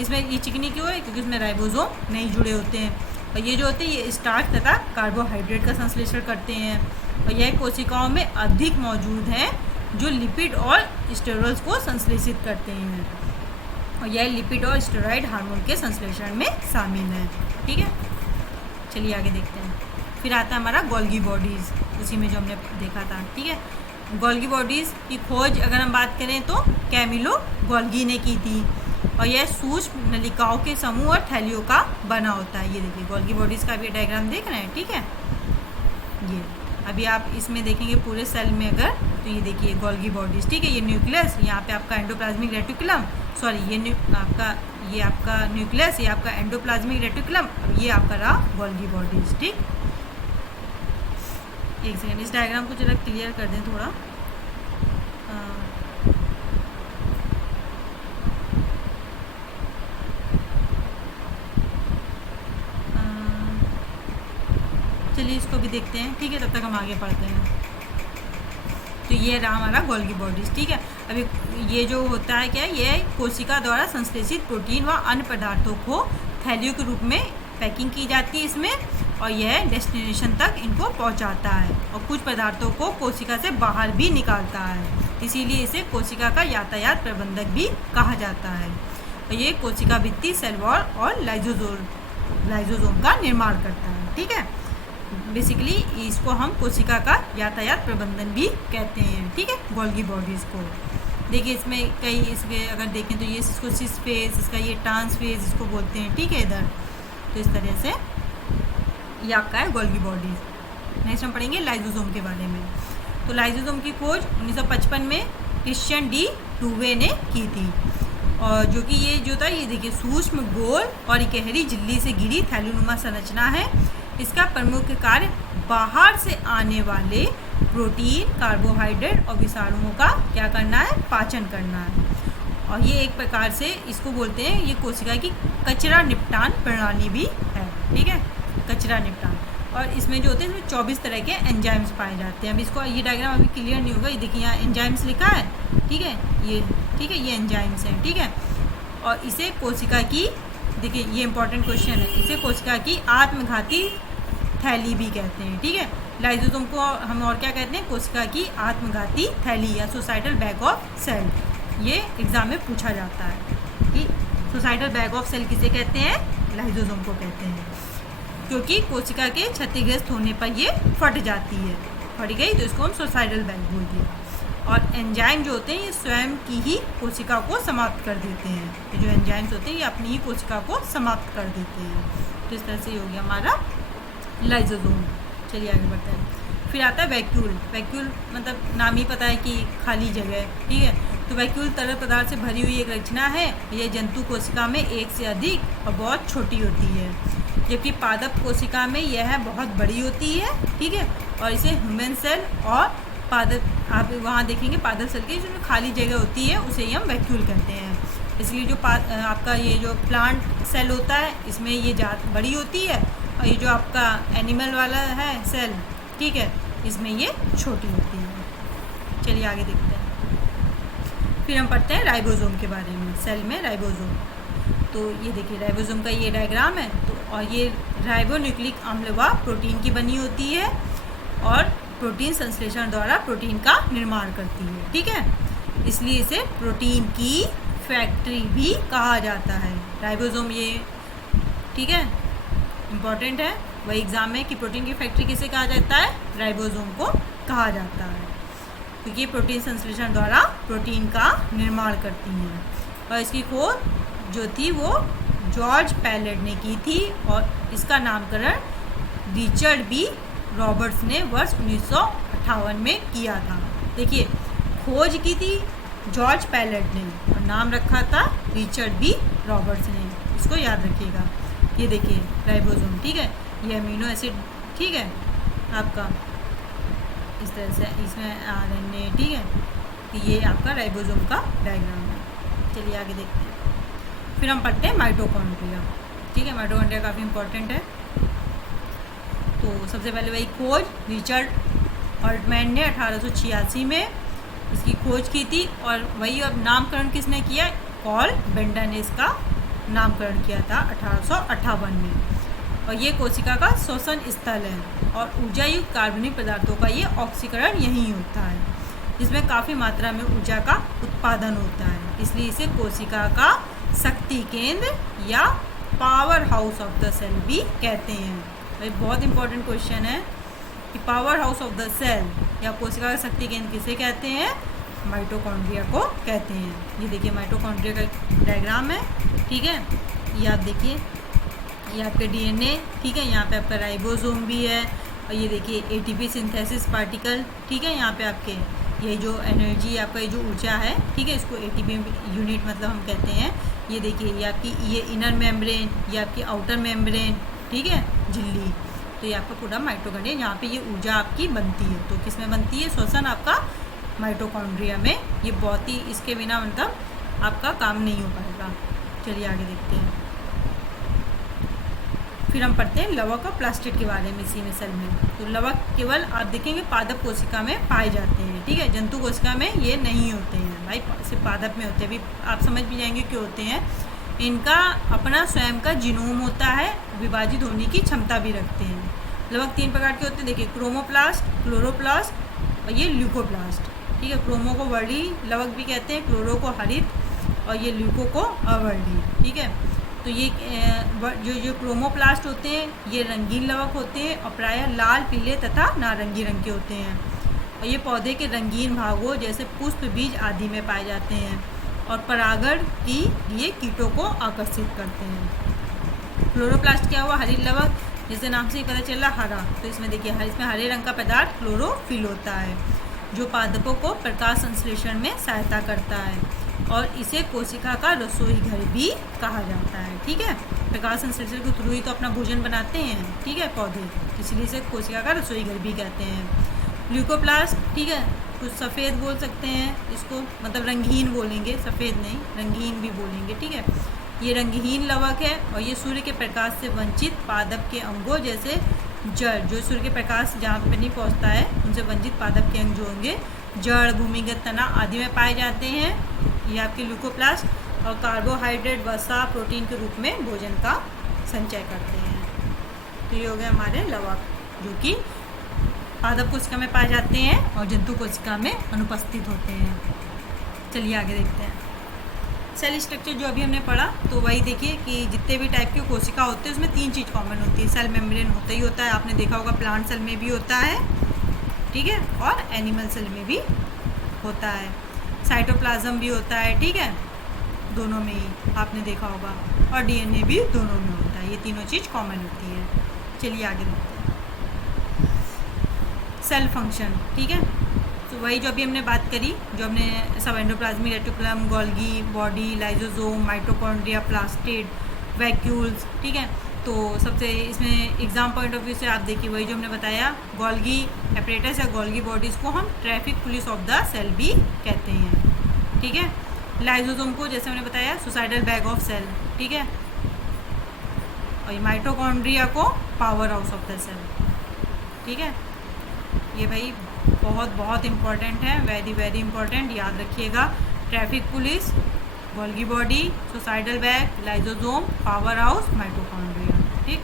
इसमें ये चिकनी क्यों है? क्योंकि इसमें राइबोसोम नहीं जुड़े होते हैं और ये जो होते हैं ये स्टार्च तथा कार्बोहाइड्रेट का संश्लेषण करते हैं और यह कोशिकाओं में अधिक मौजूद हैं जो लिपिड और स्टेरॉइड्स को संश्लेषित करते हैं और यह लिपिड और स्टेरॉइड हार्मोन के संश्लेषण में शामिल है, ठीक है। चलिए आगे देखते हैं। फिर आता है हमारा गोल्गी बॉडीज़, उसी में जो हमने देखा था, ठीक है। गोल्गी बॉडीज़ की खोज अगर हम बात करें तो कैमिलो गोल्गी ने की थी और यह सूक्ष्म नलिकाओं के समूह और थैलियों का बना होता है। ये देखिए गोल्गी बॉडीज़ का भी डायग्राम देख रहे हैं, ठीक है। ये अभी आप इसमें देखेंगे पूरे सेल में अगर, तो ये देखिए गोल्गी बॉडीज़, ठीक है। ये न्यूक्लियस, यहाँ पे आपका एंडोप्लाज्मिक रेटिकुलम, सॉरी ये आपका न्यूक्लियस, ये आपका एंडोप्लाज्मिक रेटिकुलम और ये आपका रहा गोल्गी बॉडीज़, ठीक। एक सेकेंड, इस डायग्राम को जरा क्लियर कर दें थोड़ा। चलिए इसको भी देखते हैं, ठीक है, तब तक हम आगे पढ़ते हैं। तो ये रहा हमारा गोल्गी बॉडीज़, ठीक है। अभी ये जो होता है क्या है, ये कोशिका द्वारा संश्लेषित प्रोटीन व अन्य पदार्थों को थैलियों के रूप में पैकिंग की जाती है इसमें और यह डेस्टिनेशन तक इनको पहुंचाता है और कुछ पदार्थों को कोशिका से बाहर भी निकालता है, इसीलिए इसे कोशिका का यातायात प्रबंधक भी कहा जाता है। और ये कोशिका भित्ति, सेल वॉल और लाइजोसोम का निर्माण करता है, ठीक है। बेसिकली इसको हम कोशिका का यातायात प्रबंधन भी कहते हैं, ठीक है, गोल्गी बॉडीज़ को। देखिए इसमें कई, इसमें अगर देखें तो ये इसको सिस फेज, इसका ये ट्रांस फेज इसको बोलते हैं, ठीक है। इधर तो इस तरह से ये आपका है गोल्गी बॉडीज़। नेक्स्ट हम पढ़ेंगे लाइजोसोम के बारे में। तो लाइजोसोम की खोज 1955 में क्रिश्चियन डी टूवे ने की थी और जो कि ये जो था, ये देखिए सूक्ष्म गोल और इकहरी झिल्ली से घिरी थैलीनुमा संरचना है। इसका प्रमुख कार्य बाहर से आने वाले प्रोटीन, कार्बोहाइड्रेट और विषाणुओं का क्या करना है, पाचन करना है। और ये एक प्रकार से इसको बोलते हैं, ये कोशिका की कचरा निपटान प्रणाली भी है, ठीक है, कचरा निपटान। और इसमें जो होते हैं इसमें 24 तरह के एंजाइम्स पाए जाते हैं। अब इसको ये डायग्राम अभी क्लियर नहीं होगा, ये देखिए यहाँ एंजाइम्स लिखा है, ठीक है, ये, ठीक है, ये एंजाइम्स हैं, ठीक है। और इसे कोशिका की, देखिए ये इंपॉर्टेंट क्वेश्चन है, इसे कोशिका की आत्मघाती थैली भी कहते हैं, ठीक है। लाइजोसोम को हम और क्या कहते हैं, कोशिका की आत्मघाती थैली या सुसाइडल बैग ऑफ सेल। ये एग्जाम में पूछा जाता है कि सुसाइडल बैग ऑफ सेल किसे कहते हैं, लाइजोसोम को कहते हैं, क्योंकि कोशिका के क्षतिग्रस्त होने पर ये फट जाती है, फट गई तो इसको हम सुसाइडल बैग बोल दिए। और एंजाइम जो होते हैं ये स्वयं की ही कोशिका को समाप्त कर देते हैं, तो जो एंजाइम्स होते हैं ये अपनी ही कोशिका को समाप्त कर देते हैं। तो इस तरह से हो गया हमारा लाइजोसोम। चलिए आगे बढ़ते हैं। फिर आता है वैक्यूल। वैक्यूल मतलब नाम ही पता है कि खाली जगह, ठीक है। तो वैक्यूल तरल पदार्थ से भरी हुई एक रचना है। यह जंतु कोशिका में एक से अधिक और बहुत छोटी होती है, जबकि पादप कोशिका में यह बहुत बड़ी होती है, ठीक है। और इसे ह्यूमन सेल और पादप, आप वहाँ देखेंगे पादप सेल की जो खाली जगह होती है उसे ही हम वैक्यूल कहते हैं। इसलिए जो आपका ये जो प्लांट सेल होता है इसमें ये बड़ी होती है और ये जो आपका एनिमल वाला है सेल, ठीक है, इसमें ये छोटी होती है। चलिए आगे देखते हैं। फिर हम पढ़ते हैं राइबोसोम के बारे में। सेल में राइबोसोम, तो ये देखिए राइबोसोम का ये डायग्राम है। तो और ये राइबोन्यूक्लिक अम्ल व प्रोटीन की बनी होती है और प्रोटीन संश्लेषण द्वारा प्रोटीन का निर्माण करती है, ठीक है। इसलिए इसे प्रोटीन की फैक्ट्री भी कहा जाता है, राइबोसोम ये, ठीक है, इम्पॉर्टेंट है। वही एग्जाम में कि प्रोटीन की फैक्ट्री किसे कहा जाता है, राइबोसोम को कहा जाता है, क्योंकि प्रोटीन संश्लेषण द्वारा प्रोटीन का निर्माण करती हैं। और इसकी खोज जो थी वो जॉर्ज पैलेट ने की थी और इसका नामकरण रिचर्ड बी रॉबर्ट्स ने वर्ष 1958 में किया था। देखिए खोज की थी जॉर्ज पैलेट ने और नाम रखा था रिचर्ड बी रॉबर्ट्स ने, इसको याद रखिएगा। ये देखिए राइबोसोम, ठीक है, ये अमीनो एसिड, ठीक है, आपका इस तरह से इसमें RNA, ठीक है, तो ये आपका राइबोसोम का डायग्राम है। चलिए आगे देखते हैं। फिर हम पढ़ते हैं माइटोकॉन्ड्रिया, ठीक है। माइटोकॉन्ड्रिया काफ़ी इंपॉर्टेंट है। तो सबसे पहले वही खोज रिचर्ड ऑल्टमैन ने 1886 में इसकी खोज की थी, और वही अब नामकरण किसने किया, पॉल बेंडर ने इसका नामकरण किया था 1858 में। और ये कोशिका का श्वसन स्थल है और ऊर्जा युक्त कार्बनिक पदार्थों का ये ऑक्सीकरण यहीं होता है, जिसमें काफ़ी मात्रा में ऊर्जा का उत्पादन होता है। इसलिए इसे कोशिका का शक्ति केंद्र या power house of the cell भी कहते हैं। भाई बहुत इंपॉर्टेंट क्वेश्चन है कि power house of the cell या कोशिका का शक्ति केंद्र किसे कहते हैं, माइटोकॉन्ड्रिया को कहते हैं। ये देखिए माइटोकॉन्ड्रिया का डायग्राम है, ठीक है। ये आप देखिए, ये आपके DNA, ठीक है। यहाँ पे आपका राइबोसोम भी है, और ये देखिए ATP सिंथेसिस पार्टिकल, ठीक है। यहाँ पे आपके ये जो एनर्जी आपका ये जो ऊर्जा है, ठीक है, इसको ATP यूनिट मतलब हम कहते हैं। ये देखिए ये आपकी ये इनर मेम्ब्रेन, ये आपकी आउटर मेम्ब्रेन, ठीक है, झिल्ली। तो ये आपका पूरा माइटोकॉन्ड्रिया, यहाँ पे ये ऊर्जा आपकी बनती है। तो किस में बनती है, श्वसन आपका माइटोकॉन्ड्रिया में। ये बहुत ही, इसके बिना मतलब आपका काम नहीं हो पाएगा। चलिए आगे देखते हैं। फिर हम पढ़ते हैं लवक और प्लास्टिड के बारे में इसी में सेल में। तो लवक केवल आप देखेंगे पादप कोशिका में पाए जाते हैं, ठीक है। जंतु कोशिका में ये नहीं होते हैं भाई, सिर्फ पादप में होते हैं। भी आप समझ भी जाएंगे क्यों होते हैं। इनका अपना स्वयं का जीनोम होता है, विभाजित होने की क्षमता भी रखते हैं। लवक 3 प्रकार के होते हैं, देखिए क्रोमोप्लास्ट, क्लोरोप्लास्ट और ये ल्यूकोप्लास्ट, ठीक है। क्रोमो को वर्णी लवक भी कहते हैं, क्लोरो को हरित और ये ल्यूको को अवर्णी, ठीक है। तो ये जो क्रोमोप्लास्ट होते हैं ये रंगीन लवक होते हैं और प्रायः लाल, पीले तथा नारंगी रंग के होते हैं, और ये पौधे के रंगीन भागों जैसे पुष्प, बीज आदि में पाए जाते हैं और परागण की लिए कीटों को आकर्षित करते हैं। क्लोरोप्लास्ट क्या हुआ, हरित लवक, जैसे नाम से ही पता चला हरा। तो इसमें देखिए इसमें हरे रंग का पदार्थ क्लोरोफिल होता है, जो पादपों को प्रकाश संश्लेषण में सहायता करता है, और इसे कोशिका का रसोई घर भी कहा जाता है, ठीक है। प्रकाश संश्लेषण के थ्रू ही तो अपना भोजन बनाते हैं, ठीक है, पौधे, इसलिए इसे कोशिका का रसोई घर भी कहते हैं। ल्यूकोप्लास्ट, ठीक है, कुछ सफ़ेद बोल सकते हैं इसको, मतलब रंगहीन बोलेंगे, सफ़ेद नहीं, रंगहीन भी बोलेंगे, ठीक है। ये रंगहीन लवक है और ये सूर्य के प्रकाश से वंचित पादप के अंगों जैसे जड़, जो सूर्य के प्रकाश जहाँ पे नहीं पहुँचता है उनसे वंचित पादप के अंग जो होंगे, जड़, भूमिगत तना आदि में पाए जाते हैं। ये आपके ल्यूकोप्लास्ट, और कार्बोहाइड्रेट, वसा, प्रोटीन के रूप में भोजन का संचय करते हैं। तो ये हो गए हमारे लवक, जो कि पादप कोशिका में पाए जाते हैं और जंतु कोशिका में अनुपस्थित होते हैं। चलिए आगे देखते हैं। सेल स्ट्रक्चर जो अभी हमने पढ़ा, तो वही देखिए कि जितने भी टाइप के कोशिका होते हैं उसमें 3 चीज़ कॉमन होती है। सेल मेम्ब्रेन होता ही होता है, आपने देखा होगा प्लांट सेल में भी होता है, ठीक है, और एनिमल सेल में भी होता है। साइटोप्लाज्म भी होता है, ठीक है, दोनों में ही आपने देखा होगा, और DNA भी दोनों में होता है। ये तीनों चीज़ कॉमन होती है। चलिए आगे देखते हैं। सेल फंक्शन, ठीक है, तो वही जो अभी हमने बात करी, जो हमने सब endoplasmic reticulum, Golgi body, lysosome, mitochondria, plastid, vacuoles, ठीक है। तो सबसे इसमें एग्जाम पॉइंट ऑफ व्यू से आप देखिए वही जो हमने बताया, गोल्गी एपरेटस या गोल्गी बॉडीज़ को हम traffic police of the cell भी कहते हैं, ठीक है। लाइजोसोम को जैसे हमने बताया सुसाइडल बैग ऑफ सेल, ठीक है, और माइटोकॉन्ड्रिया को power house of the cell, ठीक है। ये भाई बहुत बहुत इम्पॉर्टेंट है, वेरी वेरी इंपॉर्टेंट, याद रखिएगा। Traffic police, Golgi body, suicidal bag, lysosome, power house, mitochondria, ठीक।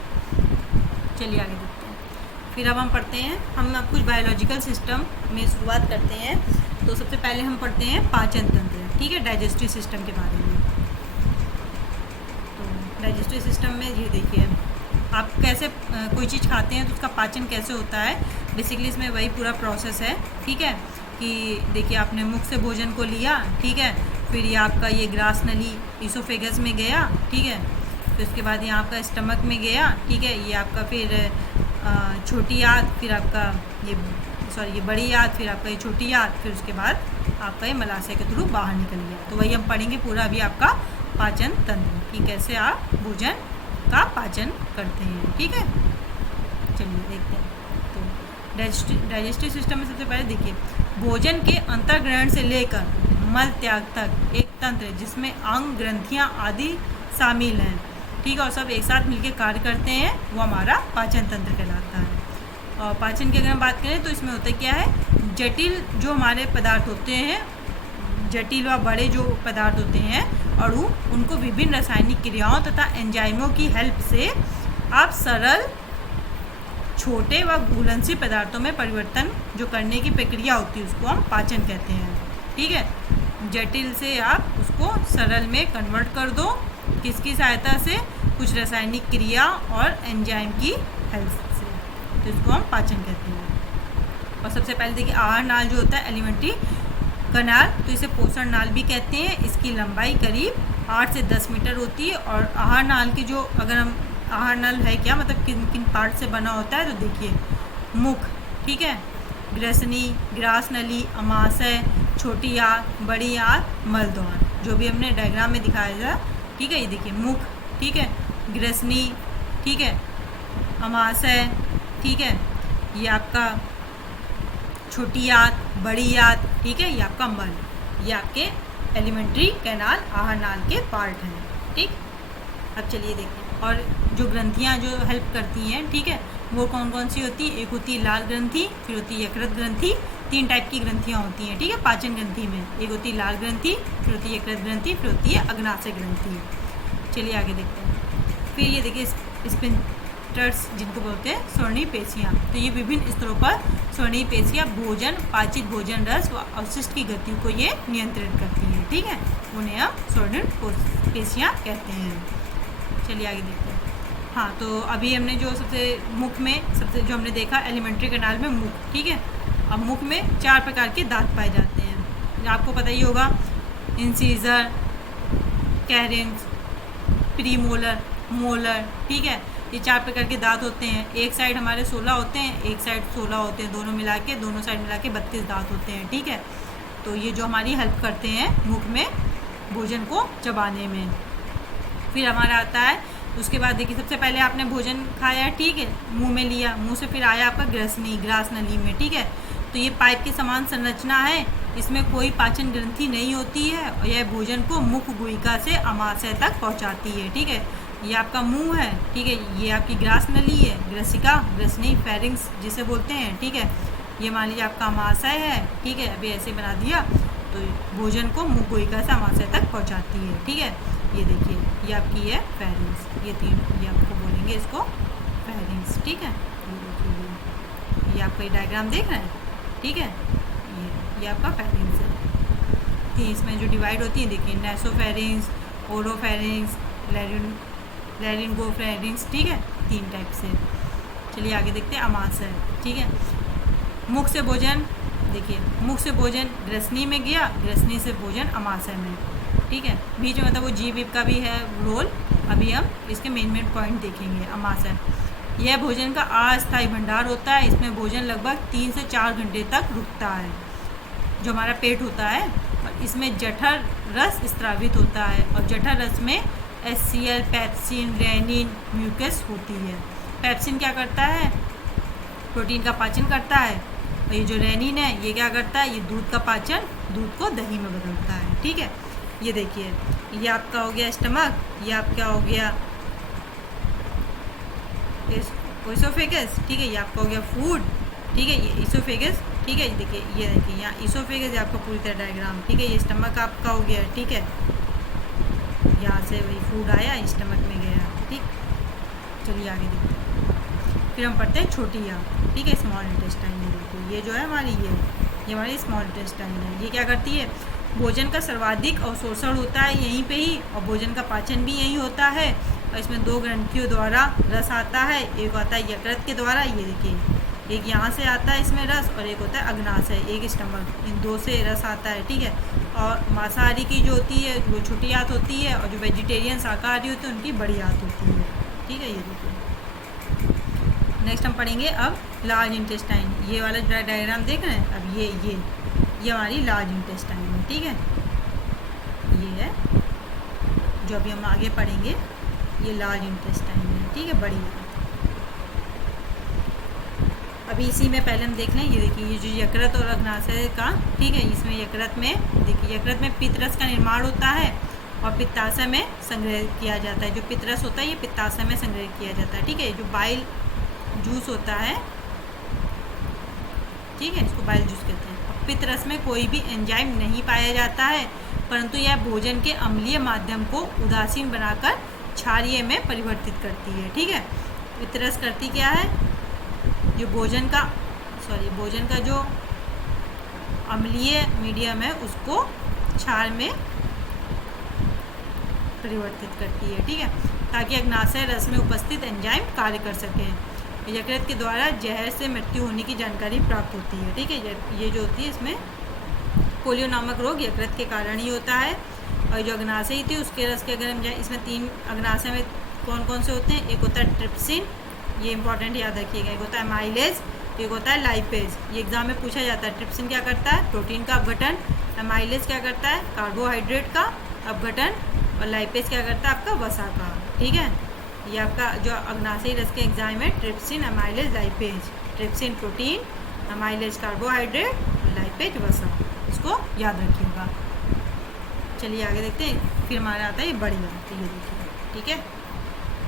चलिए आगे देखते हैं। फिर अब हम पढ़ते हैं, हम अब कुछ बायोलॉजिकल सिस्टम में शुरुआत करते हैं। तो सबसे पहले हम पढ़ते हैं पाचन तंत्र, ठीक है, डाइजेस्टिव सिस्टम के बारे में। तो डाइजेस्टिव सिस्टम में ये देखिए आप कैसे कोई चीज़ खाते हैं तो उसका पाचन कैसे होता है, बेसिकली इसमें वही पूरा प्रोसेस है, ठीक है। कि देखिए आपने मुख से भोजन को लिया, ठीक है, फिर ये आपका ये ग्रास नली इसोफेगस में गया, ठीक है, फिर उसके बाद ये आपका स्टमक में गया, ठीक है, ये आपका फिर छोटी आंत, फिर आपका ये बड़ी आंत, फिर आपका ये छोटी आंत, फिर उसके बाद आपका ये मलाशय के थ्रू बाहर निकल गया। तो वही हम पढ़ेंगे पूरा अभी आपका पाचन तंत्र कि कैसे आप भोजन का पाचन करते हैं, ठीक है। चलिए देखते हैं। तो डाइजेस्टिव सिस्टम में सबसे पहले देखिए, भोजन के अंतर्ग्रहण से लेकर मल त्याग तक एक तंत्र है जिसमें अंग, ग्रंथियाँ आदि शामिल हैं, ठीक है, और सब एक साथ मिलकर कार्य करते हैं, वो हमारा पाचन तंत्र कहलाता है। और पाचन की अगर हम बात करें तो इसमें होता क्या है, जटिल जो हमारे पदार्थ होते हैं, जटिल व बड़े जो पदार्थ होते हैं अणु, उनको विभिन्न रासायनिक क्रियाओं तथा एंजाइमों की हेल्प से आप सरल, छोटे व घुलनशील पदार्थों में परिवर्तन जो करने की प्रक्रिया होती है उसको हम पाचन कहते हैं, ठीक है। जटिल से आप उसको सरल में कन्वर्ट कर दो, किसकी सहायता से, कुछ रासायनिक क्रिया और एंजाइम की हेल्प से, तो इसको हम पाचन कहते हैं। और सबसे पहले देखिए, आहार नाल जो होता है, एलिमेंट्री कनाल, तो इसे पोषण नाल भी कहते हैं। इसकी लंबाई करीब 8 से 10 मीटर होती है। और आहार नाल की जो, अगर हम आहार नल है क्या, मतलब किन किन पार्ट से बना होता है, तो देखिए, मुख, ठीक है, ग्रसनी, ग्रास नली, अमाशय, छोटी आंत, बड़ी आंत, मलद्वार, जो भी हमने डायग्राम में दिखाया था, ठीक है। ये देखिए, मुख, ठीक है, ग्रसनी, ठीक है, अमाशय, ठीक है, ये आपका छोटी आंत, बड़ी आंत, ठीक है, ये आपका मल, ये आपके एलिमेंट्री कैनाल आहार नाल के पार्ट हैं, ठीक। अब चलिए देखते हैं, और जो ग्रंथियाँ जो हेल्प करती हैं, ठीक है, वो कौन कौन सी होती है। एक होती है लाल ग्रंथि, फिर होती है यकृत ग्रंथि, 3 टाइप की ग्रंथियाँ होती हैं, ठीक है, पाचन ग्रंथि में। एक होती है लाल ग्रंथि, फिर होती है यकृत ग्रंथि, फिर होती है अग्नाशय ग्रंथि। चलिए आगे देखते हैं। फिर ये देखिए, स्पिंटर्स जिनको बोलते हैं, स्वर्णीय पेशियाँ, तो ये विभिन्न स्तरों पर स्वर्णीय पेशियाँ भोजन, पाचित भोजन रस व अवशिष्ट की गति को ये नियंत्रित करती हैं, ठीक है, उन्हें हम स्वर्णीय पेशियाँ कहते हैं। चलिए आगे देखते हैं। हाँ, तो अभी हमने जो सबसे मुख में सबसे जो हमने देखा, एलिमेंट्री कैनाल में मुख, ठीक है। अब मुख में 4 प्रकार के दांत पाए जाते हैं, आपको पता ही होगा, इंसीजर, कैरेंस, प्रीमोलर, मोलर, ठीक है, ये 4 प्रकार के दांत होते हैं। एक साइड हमारे 16 होते हैं, एक साइड 16 होते हैं, दोनों साइड मिला के 32 दांत होते हैं, ठीक है। तो ये जो हमारी हेल्प करते हैं मुख में भोजन को चबाने में। फिर हमारा आता है, उसके बाद देखिए, सबसे पहले आपने भोजन खाया, ठीक है, मुंह में लिया, मुंह से फिर आया आपका ग्रसनी, ग्रास नली में, ठीक है। तो ये पाइप के समान संरचना है, इसमें कोई पाचन ग्रंथि नहीं होती है, और यह भोजन को मुख गुहिका से अमाशय तक पहुंचाती है, ठीक है। ये आपका मुंह है, ठीक है, ये आपकी ग्रास नली है, ग्रसिका, ग्रसनी, फेरिंग्स जिसे बोलते हैं, ठीक है। ये मान लीजिए आपका अमाशय है, ठीक है, अभी ऐसे बना दिया, तो भोजन को मुख गुहिका से अमाशय तक पहुँचाती है, ठीक है। ये देखिए, ये आपकी है फेरिंग्स, ये 3, ये आपको बोलेंगे इसको फेरिंग्स, ठीक है। ये देखिए, ये आपका डायग्राम देख रहे हैं, ठीक है, ये आपका फेरिंग्स है। तो इसमें जो डिवाइड होती है, देखिए, नेसोफेरिंग्स, ओरोफेरिंग्स, लैरिंगोफेरिंग्स, ठीक है, 3 टाइप से। चलिए आगे देखते हैं, अमाशय, ठीक है। मुख से भोजन, देखिए, मुख से भोजन ग्रसनी में गया, ग्रसनी से भोजन अमाशय में, ठीक है। बीच में मतलब वो जीव का भी है रोल, अभी हम इसके मेन पॉइंट देखेंगे। अमाशय, यह भोजन का अस्थायी भंडार होता है, इसमें भोजन लगभग 3 से 4 घंटे तक रुकता है, जो हमारा पेट होता है, और इसमें जठर रस स्त्रावित होता है, और जठर रस में HCl, पेप्सिन, रेनिन, म्यूकस होती है। पेप्सिन क्या करता है, प्रोटीन का पाचन करता है, और ये जो रेनिन है, ये क्या करता है, ये दूध का पाचन, दूध को दही में बदलता है, ठीक है। ये देखिए, ये आपका हो गया स्टमक, ये आपका हो गया इसोफेगस, ठीक है, ये आपका हो गया फूड, ठीक है, ये इसोफेगस, ठीक है। ये देखिए यहाँ इसोफेगस है आपका पूरी तरह डायग्राम, ठीक है। ये स्टमक आपका हो गया, ठीक है, यहाँ से वही फूड आया, स्टमक में गया, ठीक। चलिए आगे देखते हैं। फिर हम पढ़ते हैं छोटी आंत, ठीक है, स्मॉल इंटेस्टाइन। देखिए, ये जो है हमारी, ये हमारी स्मॉल इंटेस्टाइन है। ये क्या करती है, भोजन का सर्वाधिक अवशोषण होता है यहीं पे ही, और भोजन का पाचन भी यहीं होता है, और इसमें 2 ग्रंथियों द्वारा रस आता है, एक आता है यकृत के द्वारा, ये देखिए, एक यहाँ से आता है इसमें रस, और एक होता है अग्नाशय, एक स्टमक, इन 2 से रस आता है, ठीक है। और मांसाहारी की जो होती है वो छोटी आंत होती है, और जो वेजिटेरियन शाकाहारी होते हैं उनकी बड़ी आंत होती है, ठीक है। ये देखिए, नेक्स्ट हम पढ़ेंगे अब लार्ज इंटेस्टाइन। ये वाला डायग्राम देख रहे हैं, अब ये हमारी लार्ज इंटेस्टाइन है, ठीक है। ये है जो अभी हम आगे पढ़ेंगे, ये लार्ज इंटेस्टाइन है, ठीक है, बड़ी है। अभी इसी में पहले हम देख लें, ये देखिए ये जो यकृत और अग्नाशय का, ठीक है, इसमें यकृत में देखिए, यकृत में पित्तरस का निर्माण होता है और पित्ताशय में संग्रह किया जाता है। जो पित्तरस होता है ये पित्ताशय में संग्रह किया जाता है, ठीक है। जो बाइल जूस होता है, ठीक है, इसको बाइल जूस कहते हैं। और पित्तरस में कोई भी एंजाइम नहीं पाया जाता है, परंतु यह भोजन के अम्लीय माध्यम को उदासीन बनाकर क्षारीय में परिवर्तित करती है, ठीक है। पित्तरस करती क्या है, जो भोजन का जो अम्लीय मीडियम है उसको क्षार में परिवर्तित करती है, ठीक है, ताकि अग्नाशय रस में उपस्थित एंजाइम कार्य कर सकें। यकृत के द्वारा जहर से मृत्यु होने की जानकारी प्राप्त होती है, ठीक है। ये जो होती है, इसमें पोलियो नामक रोग यकृत के कारण ही होता है। और जो अग्नाशय थी उसके रस के अगर हम जाए, इसमें 3 अग्नाशय में कौन कौन से होते हैं, एक होता है ट्रिप्सिन, ये इंपॉर्टेंट याद रखिएगा, एक होता है माइलेज, एक होता है लाइपेज। ये एग्जाम में पूछा जाता है। ट्रिप्सिन क्या करता है, प्रोटीन का अपघटन, माइलेज क्या करता है, कार्बोहाइड्रेट का अपघटन, और लाइपेज क्या करता है, आपका वसा का, ठीक है। ये आपका जो अग्नाशयी रस के एग्जाम है, trypsin, amylase, lipase. Trypsin protein, amylase carbohydrate, lipase वसा, इसको याद रखिएगा। चलिए आगे देखते हैं। फिर हमारा आता है ये बड़ी आंत, ये देखिए, ठीक है।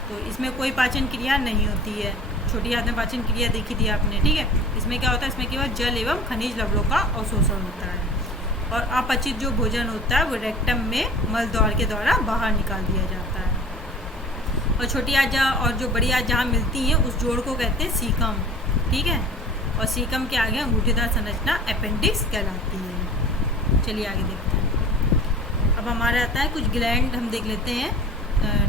तो इसमें कोई पाचन क्रिया नहीं होती है। छोटी आंत में पाचन क्रिया देखी थी आपने, ठीक है। इसमें क्या होता है, इसमें केवल जल एवं खनिज लवणों का अवशोषण होता है और अपचित जो भोजन होता है वो रेक्टम में मल द्वार के द्वारा बाहर निकाल दिया जाता है। और छोटी आंत और जो बड़ी आंत जहाँ मिलती हैं उस जोड़ को कहते हैं सीकम, ठीक है। और सीकम के आगे अंगूठेदार संरचना अपेंडिक्स कहलाती है। चलिए आगे देखते हैं। अब हमारा आता है कुछ ग्लैंड, हम देख लेते हैं।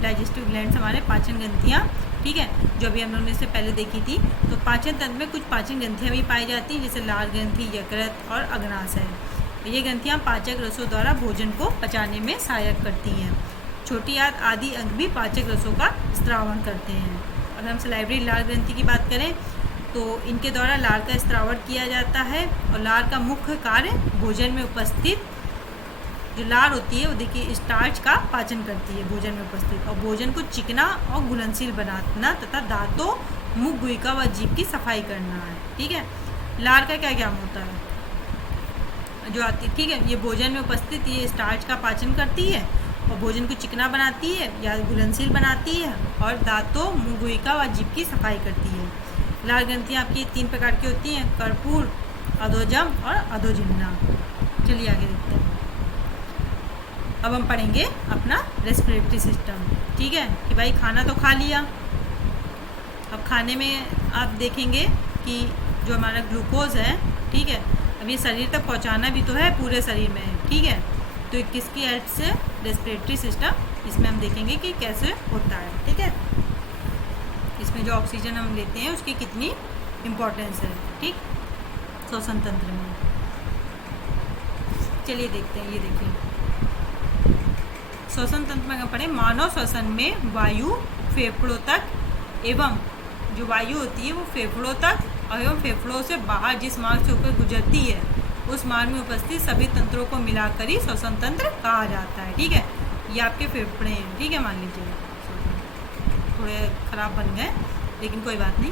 डाइजेस्टिव ग्लैंड्स हमारे पाचन ग्रंथियाँ, ठीक है, जो अभी हम लोगों ने इससे पहले देखी थी। तो पाचन तंत्र में कुछ पाचन ग्रंथियाँ भी पाई जाती हैं, जैसे लाल ग्रंथि, यकृत और अग्नाशय। ये ग्रंथियाँ पाचक रसों द्वारा भोजन को पचाने में सहायक करती हैं। छोटी आंत आदि अंग भी पाचक रसों का स्त्रावण करते हैं। अगर हम सलाइवरी लाल ग्रंथि की बात करें तो इनके द्वारा लार का स्त्रावण किया जाता है और लार का मुख्य कार्य भोजन में उपस्थित जो लार होती है वो देखिए स्टार्च का पाचन करती है भोजन में उपस्थित, और भोजन को चिकना और घुलनशील बनाना तथा दांतों, मुख, गुहिका व जीभ की सफाई करना है, ठीक है। लार का क्या काम होता है जो आती, ठीक है, ये भोजन में उपस्थित ये स्टार्च का पाचन करती है और भोजन को चिकना बनाती है या घुलनशील बनाती है और दांतों, मुंह, गुहिका व जीभ की सफाई करती है। लार ग्रंथियाँ आपकी 3 प्रकार की होती हैं, कर्पूर, अधोजम और अधोजिह्वा। चलिए आगे देखते हैं। अब हम पढ़ेंगे अपना रेस्पिरेटरी सिस्टम, ठीक है, कि भाई खाना तो खा लिया। अब खाने में आप देखेंगे कि जो हमारा ग्लूकोज है, ठीक है, अब ये शरीर तक पहुंचाना भी तो है, पूरे शरीर में, ठीक है। तो किसकी हेल्प से, रेस्पिरेटरी सिस्टम, इसमें हम देखेंगे कि कैसे होता है, ठीक है। इसमें जो ऑक्सीजन हम लेते हैं उसकी कितनी इम्पोर्टेंस है, ठीक, श्वसन तंत्र में। चलिए देखते हैं, ये देखिए श्वसन तंत्र में पढ़े। मानव श्वसन में वायु फेफड़ों तक एवं जो वायु होती है वो फेफड़ों तक एवं फेफड़ों से बाहर जिस मार्ग से होकर गुजरती है उस मार्ग में उपस्थित सभी तंत्रों को मिलाकर ही श्वसन तंत्र कहा जाता है, ठीक है। ये आपके फेफड़े हैं, ठीक है, मान लीजिए थोड़े ख़राब बन गए लेकिन कोई बात नहीं।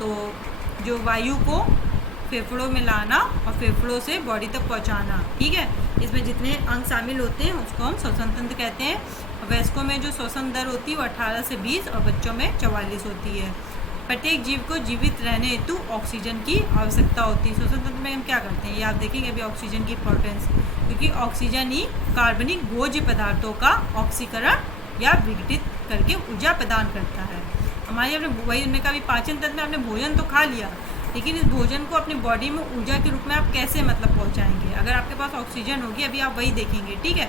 तो जो वायु को फेफड़ों में लाना और फेफड़ों से बॉडी तक पहुंचाना, ठीक है, इसमें जितने अंग शामिल होते हैं उसको हम श्वसन तंत्र कहते हैं। वयस्कों में जो श्वसन दर होती है वो 18 से 20 और बच्चों में 44 होती है। प्रत्येक जीव को जीवित रहने हेतु ऑक्सीजन की आवश्यकता होती है। श्वसन तंत्र में हम क्या करते हैं ये आप देखेंगे अभी ऑक्सीजन की इंपॉर्टेंस, क्योंकि ऑक्सीजन ही कार्बनिक भोज्य पदार्थों का ऑक्सीकरण या विघटित करके ऊर्जा प्रदान करता है। हमारे अपने वही उनने का भी पाचन तंत्र में आपने भोजन तो खा लिया, लेकिन इस भोजन को अपनी बॉडी में ऊर्जा के रूप में आप कैसे पहुंचाएंगे। अगर आपके पास ऑक्सीजन होगी, अभी आप वही देखेंगे, ठीक है,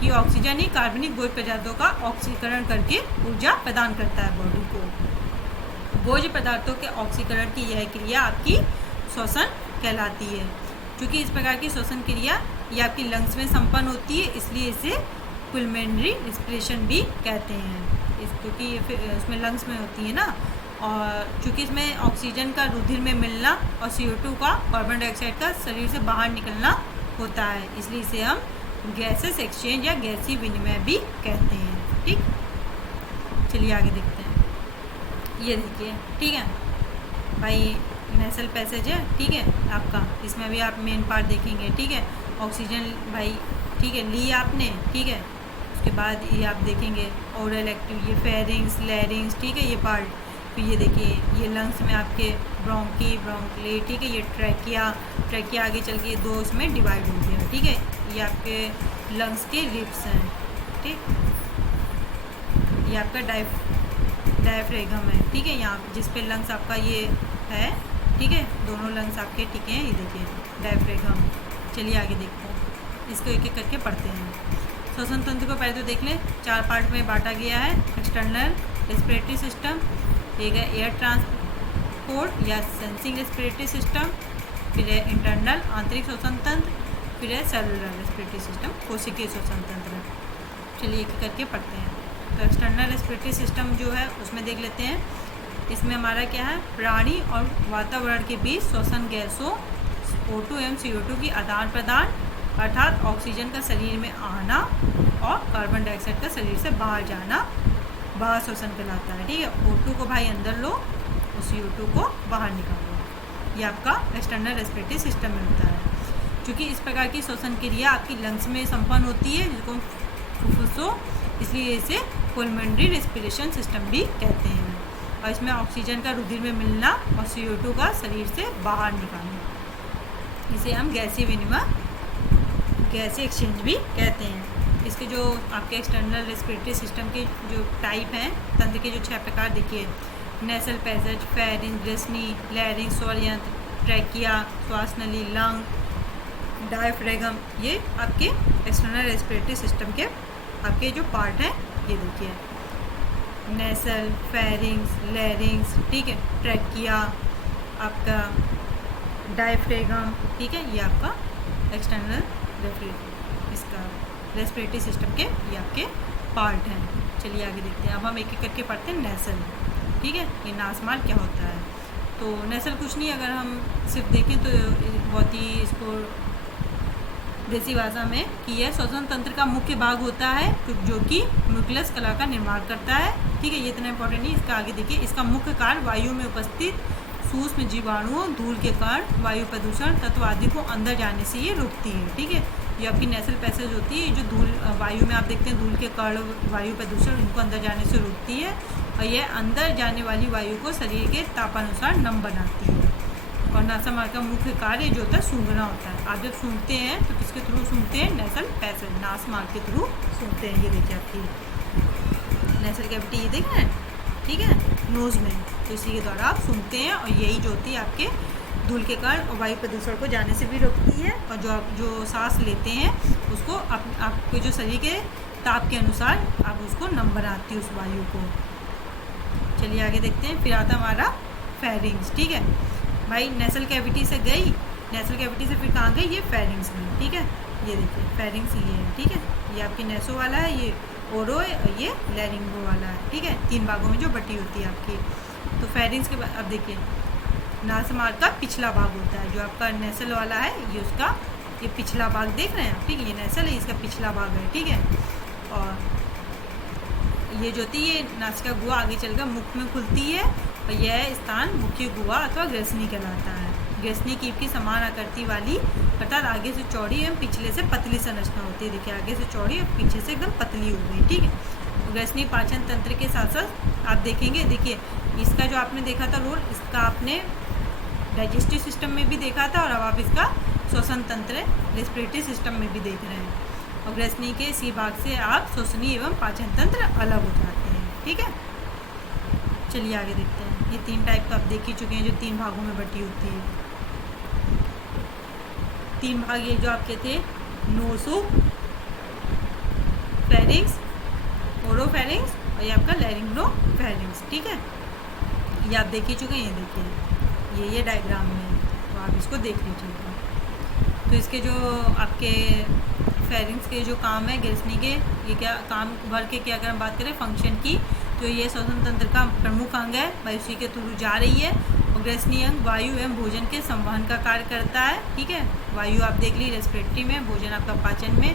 कि ऑक्सीजन ही कार्बनिक भोज्य पदार्थों का ऑक्सीकरण करके ऊर्जा प्रदान करता है बॉडी को। भोज्य पदार्थों के ऑक्सीकरण की यह क्रिया आपकी श्वसन कहलाती है। क्योंकि इस प्रकार की श्वसन क्रिया ये आपकी लंग्स में संपन्न होती है, इसलिए इसे पुलमेनरी रिस्पिरेशन भी कहते हैं। क्योंकि उसमें लंग्स में होती है ना, और चूँकि इसमें ऑक्सीजन का रुधिर में मिलना और CO2 का, कार्बन डाइऑक्साइड का शरीर से बाहर निकलना होता है, इसलिए इसे हम गैसेस एक्सचेंज या गैसीय विनिमय भी कहते हैं, ठीक। चलिए आगे देखते हैं। ये देखिए, ठीक है भाई, नेसल पैसेज है, ठीक है आपका, इसमें भी आप मेन पार्ट देखेंगे, ठीक है। ऑक्सीजन भाई, ठीक है, ली आपने, ठीक है। उसके बाद ये आप देखेंगे ओरल एक्टिव, ये फेरिंग्स, लैरिंग्स, ठीक है, ये पार्ट। फिर ये देखिए ये लंग्स में आपके ब्रोंकी, ब्रोंकले, ठीक है, ये ट्रैकिया, ट्रैकिया आगे चल के दो उसमें डिवाइड हो गया, ठीक है। ये आपके लंग्स के रिब्स हैं, ठीक। ये आपका डायफ्रेगम है, ठीक है, यहाँ जिस पे लंग्स आपका ये है, ठीक है, दोनों लंग्स आपके टिके हैं, ये देखिए डायफ्रेगम। चलिए आगे देखते हैं, इसको एक एक करके पढ़ते हैं। श्वसन तंत्र को पहले तो देख लें, 4 पार्ट में बांटा गया है। एक्सटर्नल रेस्पिरेटरी सिस्टम, एक है एयर ट्रांसपोर्ट या सेंसिंग रेस्पिरेटरी सिस्टम, फिर है इंटरनल आंतरिक श्वसन तंत्र, फिर है सेलुलर रेस्पिरेटरी सिस्टम, कोशिकीय श्वसन तंत्र। चलिए एक एक करके पढ़ते हैं। तो एक्सटर्नल रेस्पिरेटरी सिस्टम जो है उसमें देख लेते हैं। इसमें हमारा क्या है, प्राणी और वातावरण के बीच श्वसन गैसों O2 एवं CO2 की आदान प्रदान, अर्थात ऑक्सीजन का शरीर में आना और कार्बन डाइऑक्साइड का शरीर से बाहर जाना, बाहर श्वसन कहलाता है, ठीक है। O2 को भाई अंदर लो और CO2 को बाहर निकालो। ये आपका एक्सटर्नल रेस्पिरेटरी सिस्टम में होता है। क्योंकि इस प्रकार की श्वसन क्रिया आपकी लंग्स में संपन्न होती है, जिसको फुफ्फुसों, इसलिए इसे पुलमोनरी रेस्पिरेशन सिस्टम भी कहते हैं। और इसमें ऑक्सीजन का रुधिर में मिलना और CO2 का शरीर से बाहर निकालना, इसे हम गैसीय विनिमय, गैसीय एक्सचेंज भी कहते हैं। इसके जो आपके एक्सटर्नल रेस्पिरेटरी सिस्टम के जो टाइप हैं, तंत्र के जो 6 प्रकार देखिए, नेसल पैसेज, फेरिंग, ग्रेसनी, लैरिंग्स, स्वर यंत्र, ट्रैकिया, श्वास नली, लंग, डायफ्रेगम, ये आपके एक्सटर्नल रेस्पिरेटरी सिस्टम के आपके जो पार्ट हैं, ये देखिए नेसल, फेरिंग्स, लैरिंग्स, ठीक है, ट्रैकिया, आपका डायफ्रेगम, ठीक है, ये आपका एक्सटर्नल इसका रेस्पिरेटरी सिस्टम के ये आपके पार्ट हैं। चलिए आगे देखते हैं। अब हम एक एक करके पढ़ते हैं नेसल, ठीक है, ये नासमाल क्या होता है। तो नेसल कुछ नहीं, अगर हम सिर्फ देखें तो बहुत ही इसको देसी भाषा में कि यह श्वसन तंत्र का मुख्य भाग होता है, जो कि म्यूकुलस कला का निर्माण करता है, ठीक है। ये इतना इंपॉर्टेंट नहीं, इसका आगे देखिए। इसका मुख्य कार्य वायु में उपस्थित सूक्ष्म जीवाणुओं, धूल के कारण, वायु प्रदूषण तत्व आदि को अंदर जाने से ये रोकती है, ठीक है। ये आपकी नेसल पैसेज होती है, जो धूल वायु में आप देखते हैं धूल के कण, वायु प्रदूषण, उनको अंदर जाने से रोकती है। और यह अंदर जाने वाली वायु को शरीर के तापानुसार नम बनाती है। और नासामार्ग का मुख्य कार्य जो होता है सूंघना होता है। आप जब सूंघते हैं तो किसके थ्रू सूंघते हैं, नेसल पैसेज, नासमार्ग के थ्रू सूंघते हैं। ये देखिए आपकी नेसल कैविटी, ये देख रहे हैं, ठीक है, नोज़ में, तो इसी के द्वारा आप सूंघते हैं। और यही जो होती है आपके धूल के कारण और वायु प्रदूषण को जाने से भी रोकती है। और जो आप जो सांस लेते हैं उसको आपके जो शरीर के ताप के अनुसार आप उसको नम बनाती है, उस वायु को। चलिए आगे देखते हैं। फिर आता हमारा फेरिंग्स, ठीक है भाई, नेसल कैविटी से गई, नेसल कैविटी से फिर कहाँ गई, ये फेरिंग्स में, ठीक है। ये देखिए फेरिंग्स ये है, ठीक है, ये आपकी नेसो वाला है, ये ओरो है और ये लैरिंगो वाला है, ठीक है, 3 भागों में जो बटी होती है आपकी। तो फेरिंग्स के बाद अब देखिए नासमार्ग का पिछला भाग होता है, जो आपका नेसल वाला है, ये उसका ये पिछला भाग देख रहे हैं आप, ठीक है, ये नेसल है, इसका पिछला भाग है, ठीक है। और ये जो होती है, ये नासिका गुहा आगे चलकर मुख में खुलती है और यह स्थान मुख्य गुहा अथवा ग्रेसनी कहलाता है। ग्रेसनी कीप की समान आकृति वाली, अर्थात आगे से चौड़ी एवं पिछले से पतली संरचना होती है। देखिए आगे से चौड़ी और पीछे से एकदम पतली हो गई, ठीक है। ग्रेसनी पाचन तंत्र के साथ साथ आप देखेंगे, देखिए इसका जो आपने देखा था रोल, इसका आपने डाइजेस्टिव सिस्टम में भी देखा था और अब आप इसका श्वसन तंत्र रेस्पिरेटरी सिस्टम में भी देख रहे हैं। और ग्रेसनी के इसी भाग से आप श्वसनी एवं पाचन तंत्र अलग हो जाते हैं, ठीक है। चलिए आगे देखते हैं। ये 3 टाइप का आप देख ही चुके हैं, जो 3 भागों में बटी होती है। 3 भाग ये जो आपके थे, नोसो फेरिंग्स, ओरोफेरिंग्स और ये आपका लैरिंगोफेरिंग्स, ठीक है। ये आप देख ही चुके हैं, ये देखिए ये डायग्राम में, तो आप इसको देख लीजिएगा। तो इसके जो आपके फेरिंग्स के जो काम है ग्रेसनी के, ये क्या काम भर के, क्या अगर हम बात करें फंक्शन की, तो ये श्वसन तंत्र का प्रमुख अंग है, वायु उसी के थ्रू जा रही है। और ग्रेसनी अंग वायु एवं भोजन के संवहन का कार्य करता है, ठीक है। वायु आप देख ली रेस्पिरेटरी में, भोजन आपका पाचन में,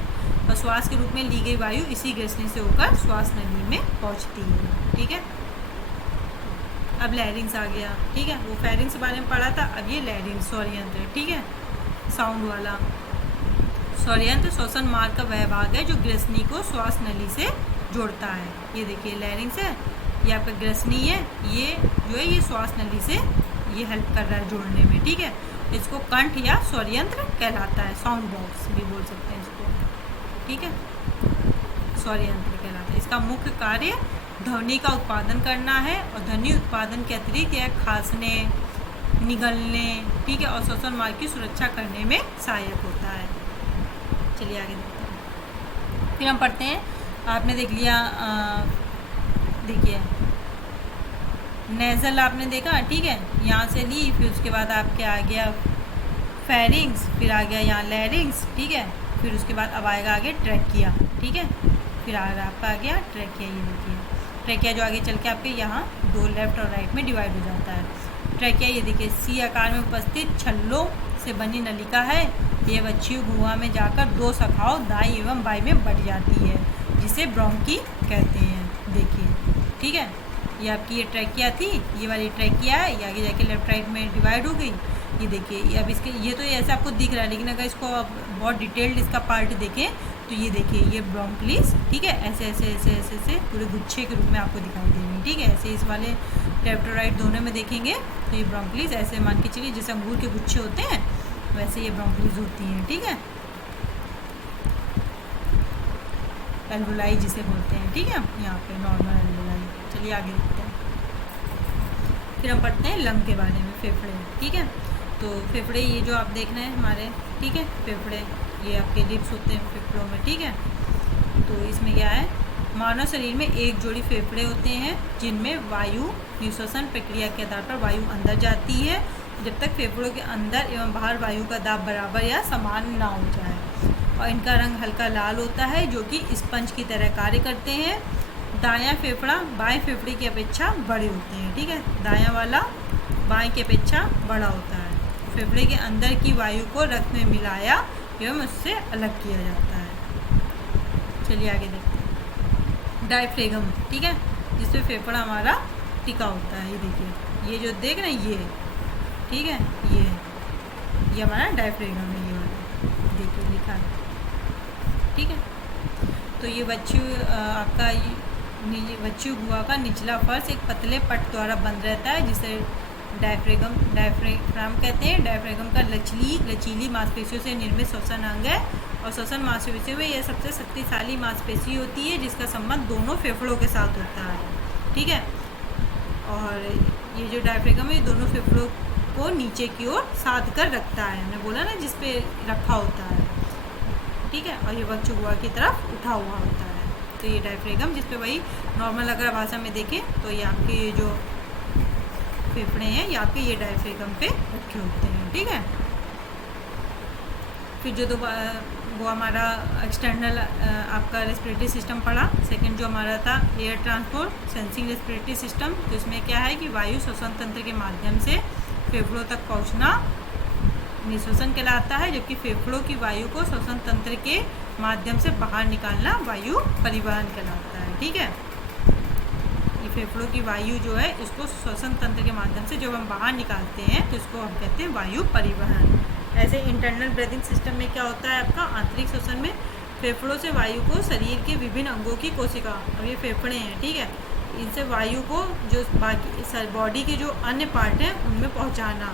और श्वास के रूप में ली गई वायु इसी ग्रेसनी से होकर श्वास नली में पहुंचती है, ठीक है। अब लैरिंग्स आ गया, ठीक है। वो फेरिंग्स के बारे में पढ़ा था, अब ये लैरिंग्स स्वरयंत्र, ठीक है, साउंड वाला। स्वरयंत्र श्वसन मार्ग का वह भाग है जो ग्रसनी को श्वास नली से जोड़ता है। ये देखिए लैरिंग्स है, ये आपका ग्रसनी है, ये जो है ये श्वास नली से ये हेल्प कर रहा है जोड़ने में, ठीक है। इसको कंठ या स्वरयंत्र कहलाता है, साउंड बॉक्स भी बोल सकते हैं इसको, ठीक है, स्वरयंत्र कहलाता है। इसका मुख्य कार्य ध्वनि का उत्पादन करना है और ध्वनि उत्पादन के अतिरिक्त यह खांसने, निगलने, ठीक है, और श्वसन मार्ग की सुरक्षा करने में सहायक होता है। चलिए आगे देखते हैं। फिर हम पढ़ते हैं, आपने देख लिया, देखिए नेज़ल आपने देखा, ठीक है, यहाँ से ली, फिर उसके बाद आपके आ गया फेरिंग्स, फिर आ गया यहाँ लैरिंग्स, ठीक है, फिर उसके बाद अब आएगा आगे ट्रैकिया, ठीक है, फिर आपका आ गया ट्रैकिया। ये देखिए ट्रैकिया जो आगे चल के आपके यहाँ दो लेफ्ट और राइट में डिवाइड हो जाता है। ट्रैकिया ये देखिए सी आकार में उपस्थित छल्लों से बनी नलिका है। ये बच्ची गुहा में जाकर दो शाखाओं दाई एवं बाई में बढ़ जाती है, जिसे ब्रोंकी कहते हैं। देखिए, ठीक है, ये आपकी ये ट्रैकिया थी, ये वाली ट्रैकिया है, ये आगे जाके लेफ्ट राइट में डिवाइड हो गई। ये देखिए, ये अब इसके ये तो ऐसे आपको दिख रहा है, लेकिन अगर इसको आप बहुत डिटेल्ड इसका पार्ट देखें तो ये देखिए ये ब्रोंकलीस, ठीक है, ऐसे ऐसे ऐसे ऐसे ऐसे पूरे गुच्छे के रूप में आपको दिखाई देंगे, ठीक है। ऐसे इस वाले लेफ्ट और राइट दोनों में देखेंगे तो ये ब्रोंकलीस ऐसे मान के चलिए जैसे अंगूर के गुच्छे होते हैं वैसे ये ब्रोंकलीस होती हैं, ठीक है, एल्वोलाई जिसे बोलते हैं, ठीक है, यहाँ पे नॉर्मल एल्वोलाई। चलिए आगे देखते हैं। फिर हम पढ़ते हैं लंग के बारे में, फेफड़े, ठीक है। तो फेफड़े ये जो आप देख रहे हैं हमारे, ठीक है, फेफड़े ये आपके लिप्स होते हैं फेफड़ों में, ठीक है। तो इसमें क्या है, मानव शरीर में एक जोड़ी फेफड़े होते हैं जिनमें वायु निश्वसन प्रक्रिया के आधार पर वायु अंदर जाती है जब तक फेफड़ों के अंदर एवं बाहर वायु का दाब बराबर या समान ना हो जाए। और इनका रंग हल्का लाल होता है जो कि स्पंज की तरह कार्य करते हैं। दायां फेफड़ा बाएं फेफड़े की अपेक्षा बड़े होते हैं, ठीक है, दायां वाला बाएं की अपेक्षा बड़ा होता है। फेफड़े के अंदर की वायु को रक्त में मिलाया एवं उससे अलग किया जाता है। चलिए आगे देखते हैं। डायफ्रेगम, ठीक है, जिसमें फेफड़ा हमारा टिका होता है। ये देखिए, ये जो देख रहे हैं ये, ठीक है, ये हमारा डायफ्रेगम है, ये वाला देखिए लिखा है, ठीक है। तो ये बच्चू आपका बच्चू गुहा का निचला फर्श एक पतले पट द्वारा बंद रहता है जिसे डायफ्रेगम कहते हैं। डायफ्रेगम का लचीली मांसपेशियों से निर्मित श्वसन अंग है और श्वसन मांसपेशियों में यह सबसे शक्तिशाली मांसपेशी होती है जिसका संबंध दोनों फेफड़ों के साथ होता है, ठीक है। और ये जो डायफ्रेगम है ये दोनों फेफड़ों को नीचे की ओर साध कर रखता है, हमने बोला ना जिस पे रखा होता है, ठीक है। और ये बच्चू गुहा की तरफ उठा हुआ होता है। तो ये डायफ्रेगम जिस पे वही नॉर्मल अगर भाषा में देखें तो ये आपके ये जो फेफड़े हैं ये आपके ये डायफ्रेगम पे रखे होते हैं, ठीक है। फिर जो वो हमारा एक्सटर्नल आपका रेस्पिरेटरी सिस्टम पड़ा, सेकंड जो हमारा था air transport sensing respiratory system. तो इसमें क्या है कि वायु श्वसन तंत्र के माध्यम से फेफड़ों तक पहुंचना निश्वसन कहलाता है, जबकि फेफड़ों की वायु को श्वसन तंत्र के माध्यम से बाहर निकालना वायु परिवहन कहलाता है, ठीक है। ये फेफड़ों की वायु जो है इसको श्वसन तंत्र के माध्यम से जब हम बाहर निकालते हैं तो इसको हम कहते हैं वायु परिवहन। ऐसे इंटरनल ब्रीदिंग सिस्टम में क्या होता है आपका आंतरिक श्वसन में फेफड़ों से वायु को शरीर के विभिन्न अंगों की कोशिका, और ये फेफड़े हैं, ठीक है, इनसे वायु को जो बाकी बॉडी के जो अन्य पार्ट हैं उनमें पहुंचाना,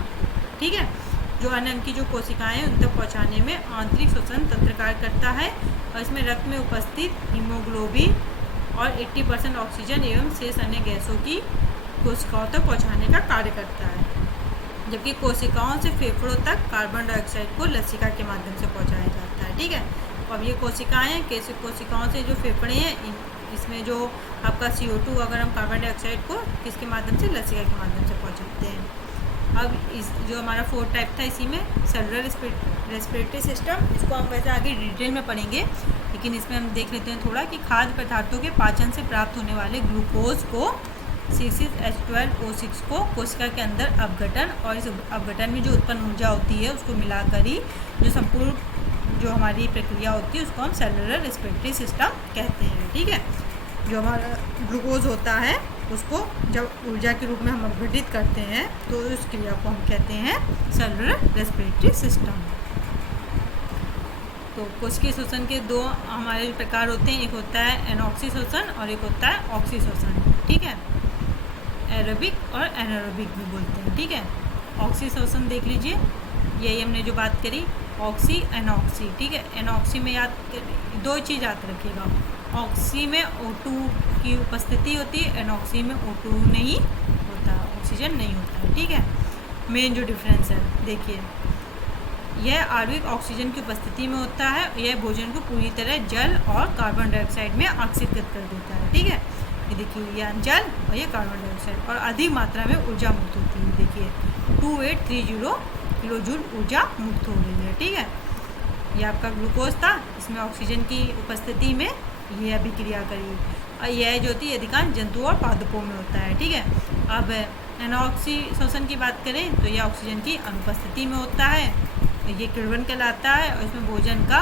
ठीक है, जो अन्य की जो कोशिकाएं हैं उन तक पहुँचाने में आंतरिक श्वसन तंत्र कार्य करता है। और इसमें रक्त में उपस्थित हीमोग्लोबिन और 80% ऑक्सीजन एवं शेष अन्य गैसों की कोशिकाओं तक पहुँचाने का कार्य करता है, जबकि कोशिकाओं से फेफड़ों तक कार्बन डाइऑक्साइड को लसिका के माध्यम से पहुँचाया जाता है, ठीक है। अब ये कोशिकाएँ कोशिकाओं से जो फेफड़े हैं इसमें जो आपका CO2 अगर हम कार्बन डाइऑक्साइड को किसके माध्यम से लसिका के माध्यम से पहुँचाते हैं। अब इस जो हमारा 4 टाइप था इसी में सेलुलर रेस्पिरेटरी सिस्टम, इसको हम वैसे आगे डिटेल में पढ़ेंगे, लेकिन इसमें हम देख लेते हैं थोड़ा कि खाद्य पदार्थों के पाचन से प्राप्त होने वाले ग्लूकोज को C6H12O6 को कोशिका के अंदर अपघटन और इस अपघटन में जो उत्पन्न ऊर्जा होती है उसको मिलाकर ही जो संपूर्ण जो हमारी प्रक्रिया होती है उसको हम सेलुलर रेस्पिरेटरी सिस्टम कहते हैं, ठीक है। जो हमारा ग्लूकोज होता है उसको जब ऊर्जा के रूप में हम अपघटित करते हैं तो उस क्रिया को हम कहते हैं सेलुलर रेस्पिरेटरी सिस्टम। तो कोशिकीय श्वसन के दो हमारे प्रकार होते हैं, एक होता है एनॉक्सी श्वसन और एक होता है ऑक्सी श्वसन, ठीक है। एरोबिक और एनारोबिक भी बोलते हैं, ठीक है। ऑक्सी श्वसन देख लीजिए, यही हमने जो बात करी ऑक्सी एनॉक्सी, ठीक है। एनॉक्सी में दो चीज़ याद रखिएगा, ऑक्सी में O2 की उपस्थिति होती है, एनॉक्सी में O2 नहीं होता, ऑक्सीजन नहीं होता है, ठीक है। मेन जो डिफरेंस है देखिए, यह आणविक ऑक्सीजन की उपस्थिति में होता है, यह भोजन को पूरी तरह जल और कार्बन डाइऑक्साइड में ऑक्सीकृत कर देता है, ठीक है। ये देखिए, यह जल और ये कार्बन डाइऑक्साइड, और अधिक मात्रा में ऊर्जा मुक्त होती है। देखिए 2830 किलो जूल ऊर्जा मुक्त हो रही है, ठीक है। यह आपका ग्लूकोज था, इसमें ऑक्सीजन की उपस्थिति में यह अभिक्रिया करी, और यह जो होती है अधिकांश जंतुओं और पादपों में होता है, ठीक है। अब एनॉक्सी श्वसन की बात करें तो यह ऑक्सीजन की अनुपस्थिति में होता है, ये किण्वन कहलाता है, और इसमें भोजन का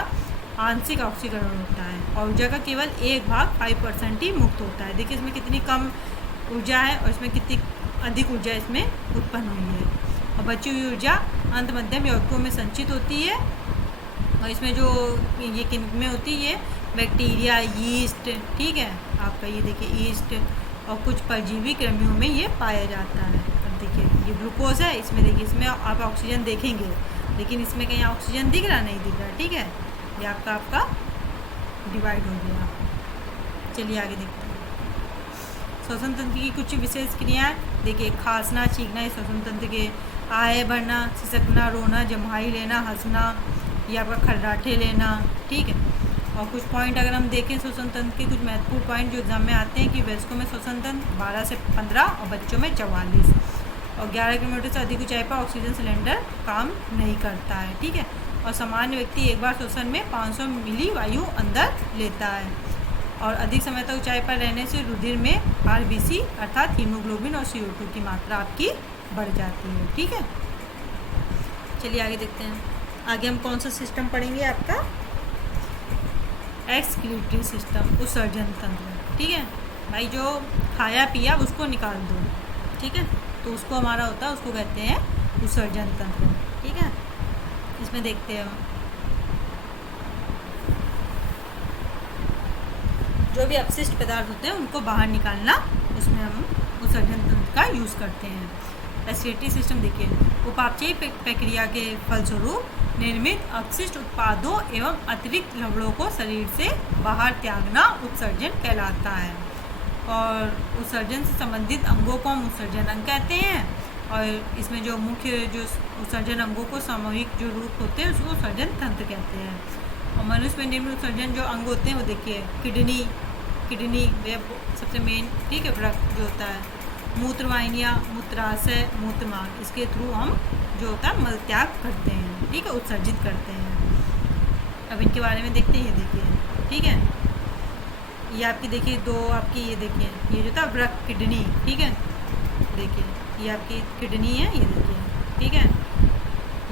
आंशिक ऑक्सीकरण होता है, और ऊर्जा का केवल 1/5% ही मुक्त होता है। देखिए इसमें कितनी कम ऊर्जा है और इसमें कितनी अधिक ऊर्जा इसमें उत्पन्न हुई है, और बची हुई ऊर्जा अंत मध्यम यौगिकों में संचित होती है, और इसमें जो ये किन में होती है, बैक्टीरिया, यीस्ट, ठीक है। आपका ये देखिए ईस्ट और कुछ परजीवी कृमियों में ये पाया जाता है। अब देखिए ये ग्लूकोज है, इसमें देखिए इसमें आप ऑक्सीजन देखेंगे, लेकिन इसमें कहीं ऑक्सीजन दिख रहा नहीं दिख रहा, ठीक है। ये आपका डिवाइड हो गया। चलिए आगे देखते हैं श्वसन तंत्र की कुछ विशेष क्रियाएं। देखिए खांसना, छींकना, ये श्वसन तंत्र के आय भरना, सिसकना, रोना, जम्हाई लेना, हंसना, ये आपका खर्राटे लेना, ठीक है। और कुछ पॉइंट अगर हम देखें श्वसन तंत्र के, कुछ महत्वपूर्ण पॉइंट जो एग्जाम में आते हैं कि वयस्कों में श्वसन तंत्र 12 से 15 और बच्चों में 44, और 11 किलोमीटर से अधिक ऊंचाई पर ऑक्सीजन सिलेंडर काम नहीं करता है, ठीक है। और सामान्य व्यक्ति एक बार श्वसन में 500 मिली वायु अंदर लेता है, और अधिक समय तक ऊंचाई पर रहने से रुधिर में RBC अर्थात हीमोग्लोबिन और CO2 की मात्रा आपकी बढ़ जाती है, ठीक है। चलिए आगे देखते हैं, आगे हम कौन सा सिस्टम पढ़ेंगे, आपका एक्सक्रीटरी सिस्टम, उत्सर्जन तंत्र, ठीक है। भाई जो खाया पिया उसको निकाल दो, ठीक है, तो उसको हमारा होता है, उसको कहते हैं उत्सर्जन तंत्र, ठीक है। इसमें देखते हैं जो भी अपशिष्ट पदार्थ होते हैं उनको बाहर निकालना, उसमें हम उत्सर्जन तंत्र का यूज़ करते हैं। रेस्पिरेटरी सिस्टम देखिए, उपापचयी प्रक्रिया के फलस्वरूप निर्मित अपशिष्ट उत्पादों एवं अतिरिक्त लवणों को शरीर से बाहर त्यागना उत्सर्जन कहलाता है, और उत्सर्जन से संबंधित अंगों को हम उत्सर्जन अंग कहते हैं, और इसमें जो मुख्य जो उत्सर्जन अंगों को सामूहिक जो रूप होते हैं उसको उत्सर्जन तंत्र कहते हैं। और मनुष्य में निम्न उत्सर्जन जो अंग होते हैं वो देखिए, किडनी वे सबसे मेन, ठीक है, वृक्क जो होता है, मूत्रवाहिनियाँ, मूत्राशय, मूत्रमार्ग, इसके थ्रू हम जो होता है मल त्याग करते हैं, ठीक है, उत्सर्जित करते हैं। अब इनके बारे में देखते हैं, ये देखिए, ठीक है, ये आपकी देखिए दो आपकी, ये देखिए ये जो था वृक्क, किडनी, ठीक है, देखिए ये आपकी किडनी है, ये देखिए, ठीक है,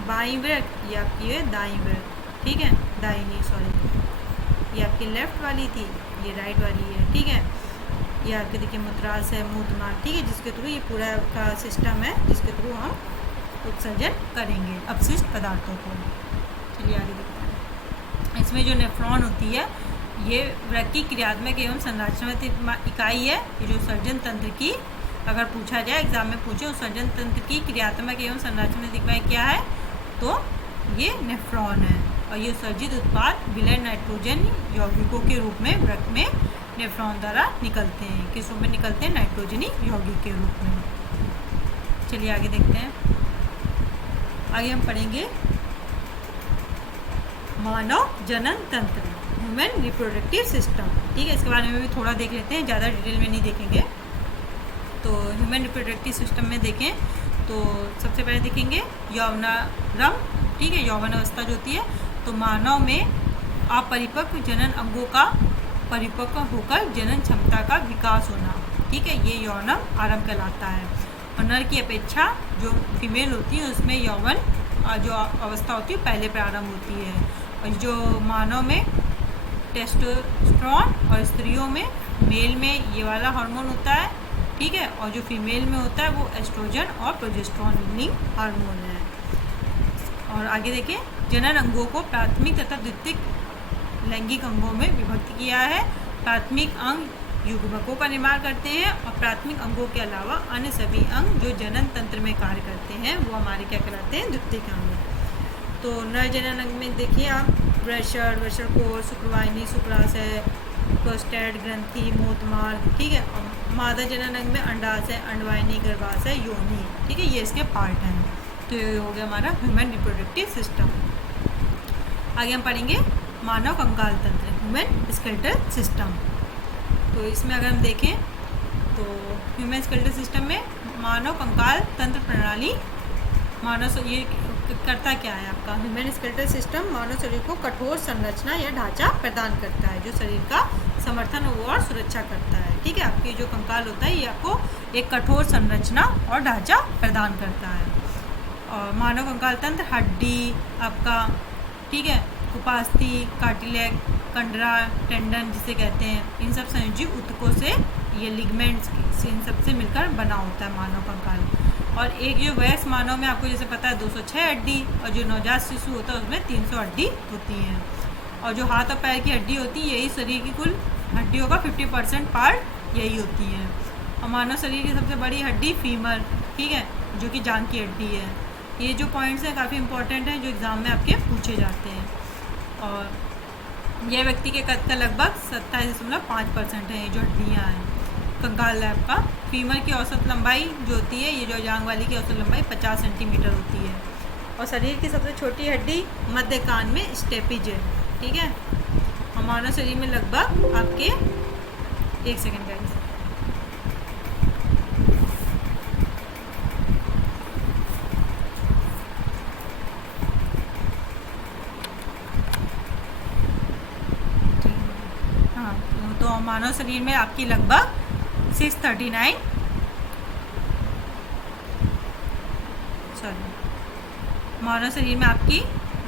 बाईं वृक्क, ये आपकी है दाईं वृक्क, ठीक है, दाहिनी सॉरी, ये आपकी लेफ्ट वाली थी, ये राइट वाली है, ठीक है। ये आपके देखिए मूत्राशय है, मूत्रमार्ग, ठीक है, जिसके थ्रू ये पूरा का सिस्टम है जिसके थ्रू हम उत्सर्जन करेंगे अपशिष्ट पदार्थों को। चलिए आगे देखते हैं, इसमें जो नेफ्रॉन होती है ये वृक्क की क्रियात्मक एवं संरचनात्मक इकाई है। ये जो उत्सर्जन तंत्र की अगर पूछा जाए, एग्जाम में पूछे उत्सर्जन तंत्र की क्रियात्मक एवं संरचनात्मक इकाई क्या है, तो ये नेफ्रॉन है, और ये उत्सर्जित उत्पाद विलय नाइट्रोजन यौगिकों के रूप में वृक्क में नेफ्रॉन द्वारा निकलते हैं। किस रूप में निकलते हैं, नाइट्रोजनी यौगिक के रूप में। चलिए आगे देखते हैं, आगे हम पढ़ेंगे मानव जनन तंत्र, ह्यूमन रिप्रोडक्टिव सिस्टम, ठीक है। इसके बारे में भी थोड़ा देख लेते हैं, ज़्यादा डिटेल में नहीं देखेंगे। तो ह्यूमन रिप्रोडक्टिव सिस्टम में देखें तो सबसे पहले देखेंगे यौवनारंभ, ठीक है, यौवन अवस्था जो होती है, तो मानव में अपरिपक्व जनन अंगों का परिपक्व होकर जनन क्षमता का विकास होना, ठीक है, ये यौवन आरंभ कहलाता है। और नर की अपेक्षा जो फीमेल होती है उसमें यौवन जो अवस्था होती है पहले प्रारंभ होती है। और जो मानव में टेस्टोस्टेरोन और स्त्रियों में मेल में ये वाला हार्मोन होता है, ठीक है, और जो फीमेल में होता है वो एस्ट्रोजन और प्रोजेस्टेरोन हार्मोन है। और आगे देखिए, जनन अंगों को प्राथमिक तथा द्वितीयक लैंगिक अंगों में विभक्त किया है। प्राथमिक अंग युग्मकों का निर्माण करते हैं और प्राथमिक अंगों के अलावा अन्य सभी अंग जो जनन तंत्र में कार्य करते हैं वो हमारे क्या कहलाते हैं, द्वितीयक अंग। तो नर जनन अंग में देखिए आप, वृषण कोश, शुक्रवाहिनी, शुक्राशय, प्रोस्टेट, ग्रंथि, मूत्रमार्ग, ठीक है। और मादा जनन अंग में अंडाशय, अंडवाहिनी, गर्भाशय, योनि, ठीक है, ये इसके पार्ट हैं। तो ये हो गया हमारा ह्यूमन रिप्रोडक्टिव सिस्टम। आगे हम पढ़ेंगे मानव कंकाल तंत्र, ह्यूमन स्केलेटल सिस्टम। तो इसमें अगर हम देखें तो ह्यूमन स्केलेटल सिस्टम में मानव कंकाल तंत्र प्रणाली, ये करता क्या है आपका ह्यूमन स्केलेटल सिस्टम, मानव शरीर को कठोर संरचना या ढांचा प्रदान करता है जो शरीर का समर्थन और सुरक्षा करता है। ठीक है, आपके जो कंकाल होता है ये आपको एक कठोर संरचना और ढांचा प्रदान करता है। और मानव कंकाल तंत्र हड्डी आपका, ठीक है, उपास्थि, कार्टिलेज, कंडरा, टेंडन जिसे कहते हैं, इन सब संयोजी ऊतकों से, ये लिगमेंट्स से, इन सब से मिलकर बना होता है मानव कंकाल। और एक जो वयस्क मानव में आपको जैसे पता है 206 हड्डी, और जो नवजात शिशु होता है उसमें 300 हड्डी होती हैं। और जो हाथ और पैर की हड्डी होती है यही शरीर की कुल हड्डियों का 50% पार्ट यही होती है। और मानव शरीर की सबसे बड़ी हड्डी फीमर, ठीक है, जो कि जांघ की हड्डी है। ये जो पॉइंट्स हैं काफ़ी इंपॉर्टेंट हैं जो एग्ज़ाम में आपके पूछे जाते हैं। और यह व्यक्ति के कद का लगभग 27.5% है ये जो हड्डियाँ हैं। कंकाल है आपका, फीमर की औसत लंबाई जो होती है, ये जो जांघ वाली की औसत लंबाई 50 सेंटीमीटर होती है। और शरीर की सबसे छोटी हड्डी मध्य कान में स्टेपिज है, ठीक है। और मानव शरीर में लगभग आपके 1 सेकेंड का मानव शरीर में आपकी लगभग 639 मानव शरीर में आपकी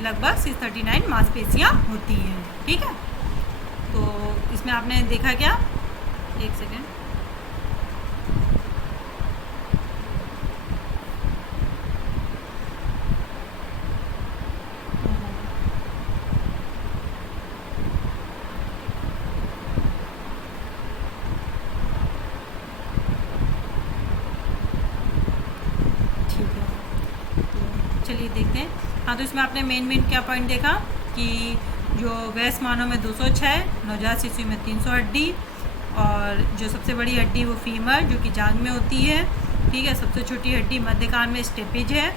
लगभग 639 मांसपेशियां होती हैं, ठीक है। तो इसमें आपने देखा क्या, 1 सेकेंड, चलिए देखते हैं। हाँ, तो इसमें आपने मेन क्या पॉइंट देखा कि जो वयस्क मानव में 206, नवजात शिशु में 300 हड्डी, और जो सबसे बड़ी हड्डी वो फीमर जो कि जांघ में होती है, ठीक है। सबसे छोटी हड्डी मध्य कान में स्टेपिज है।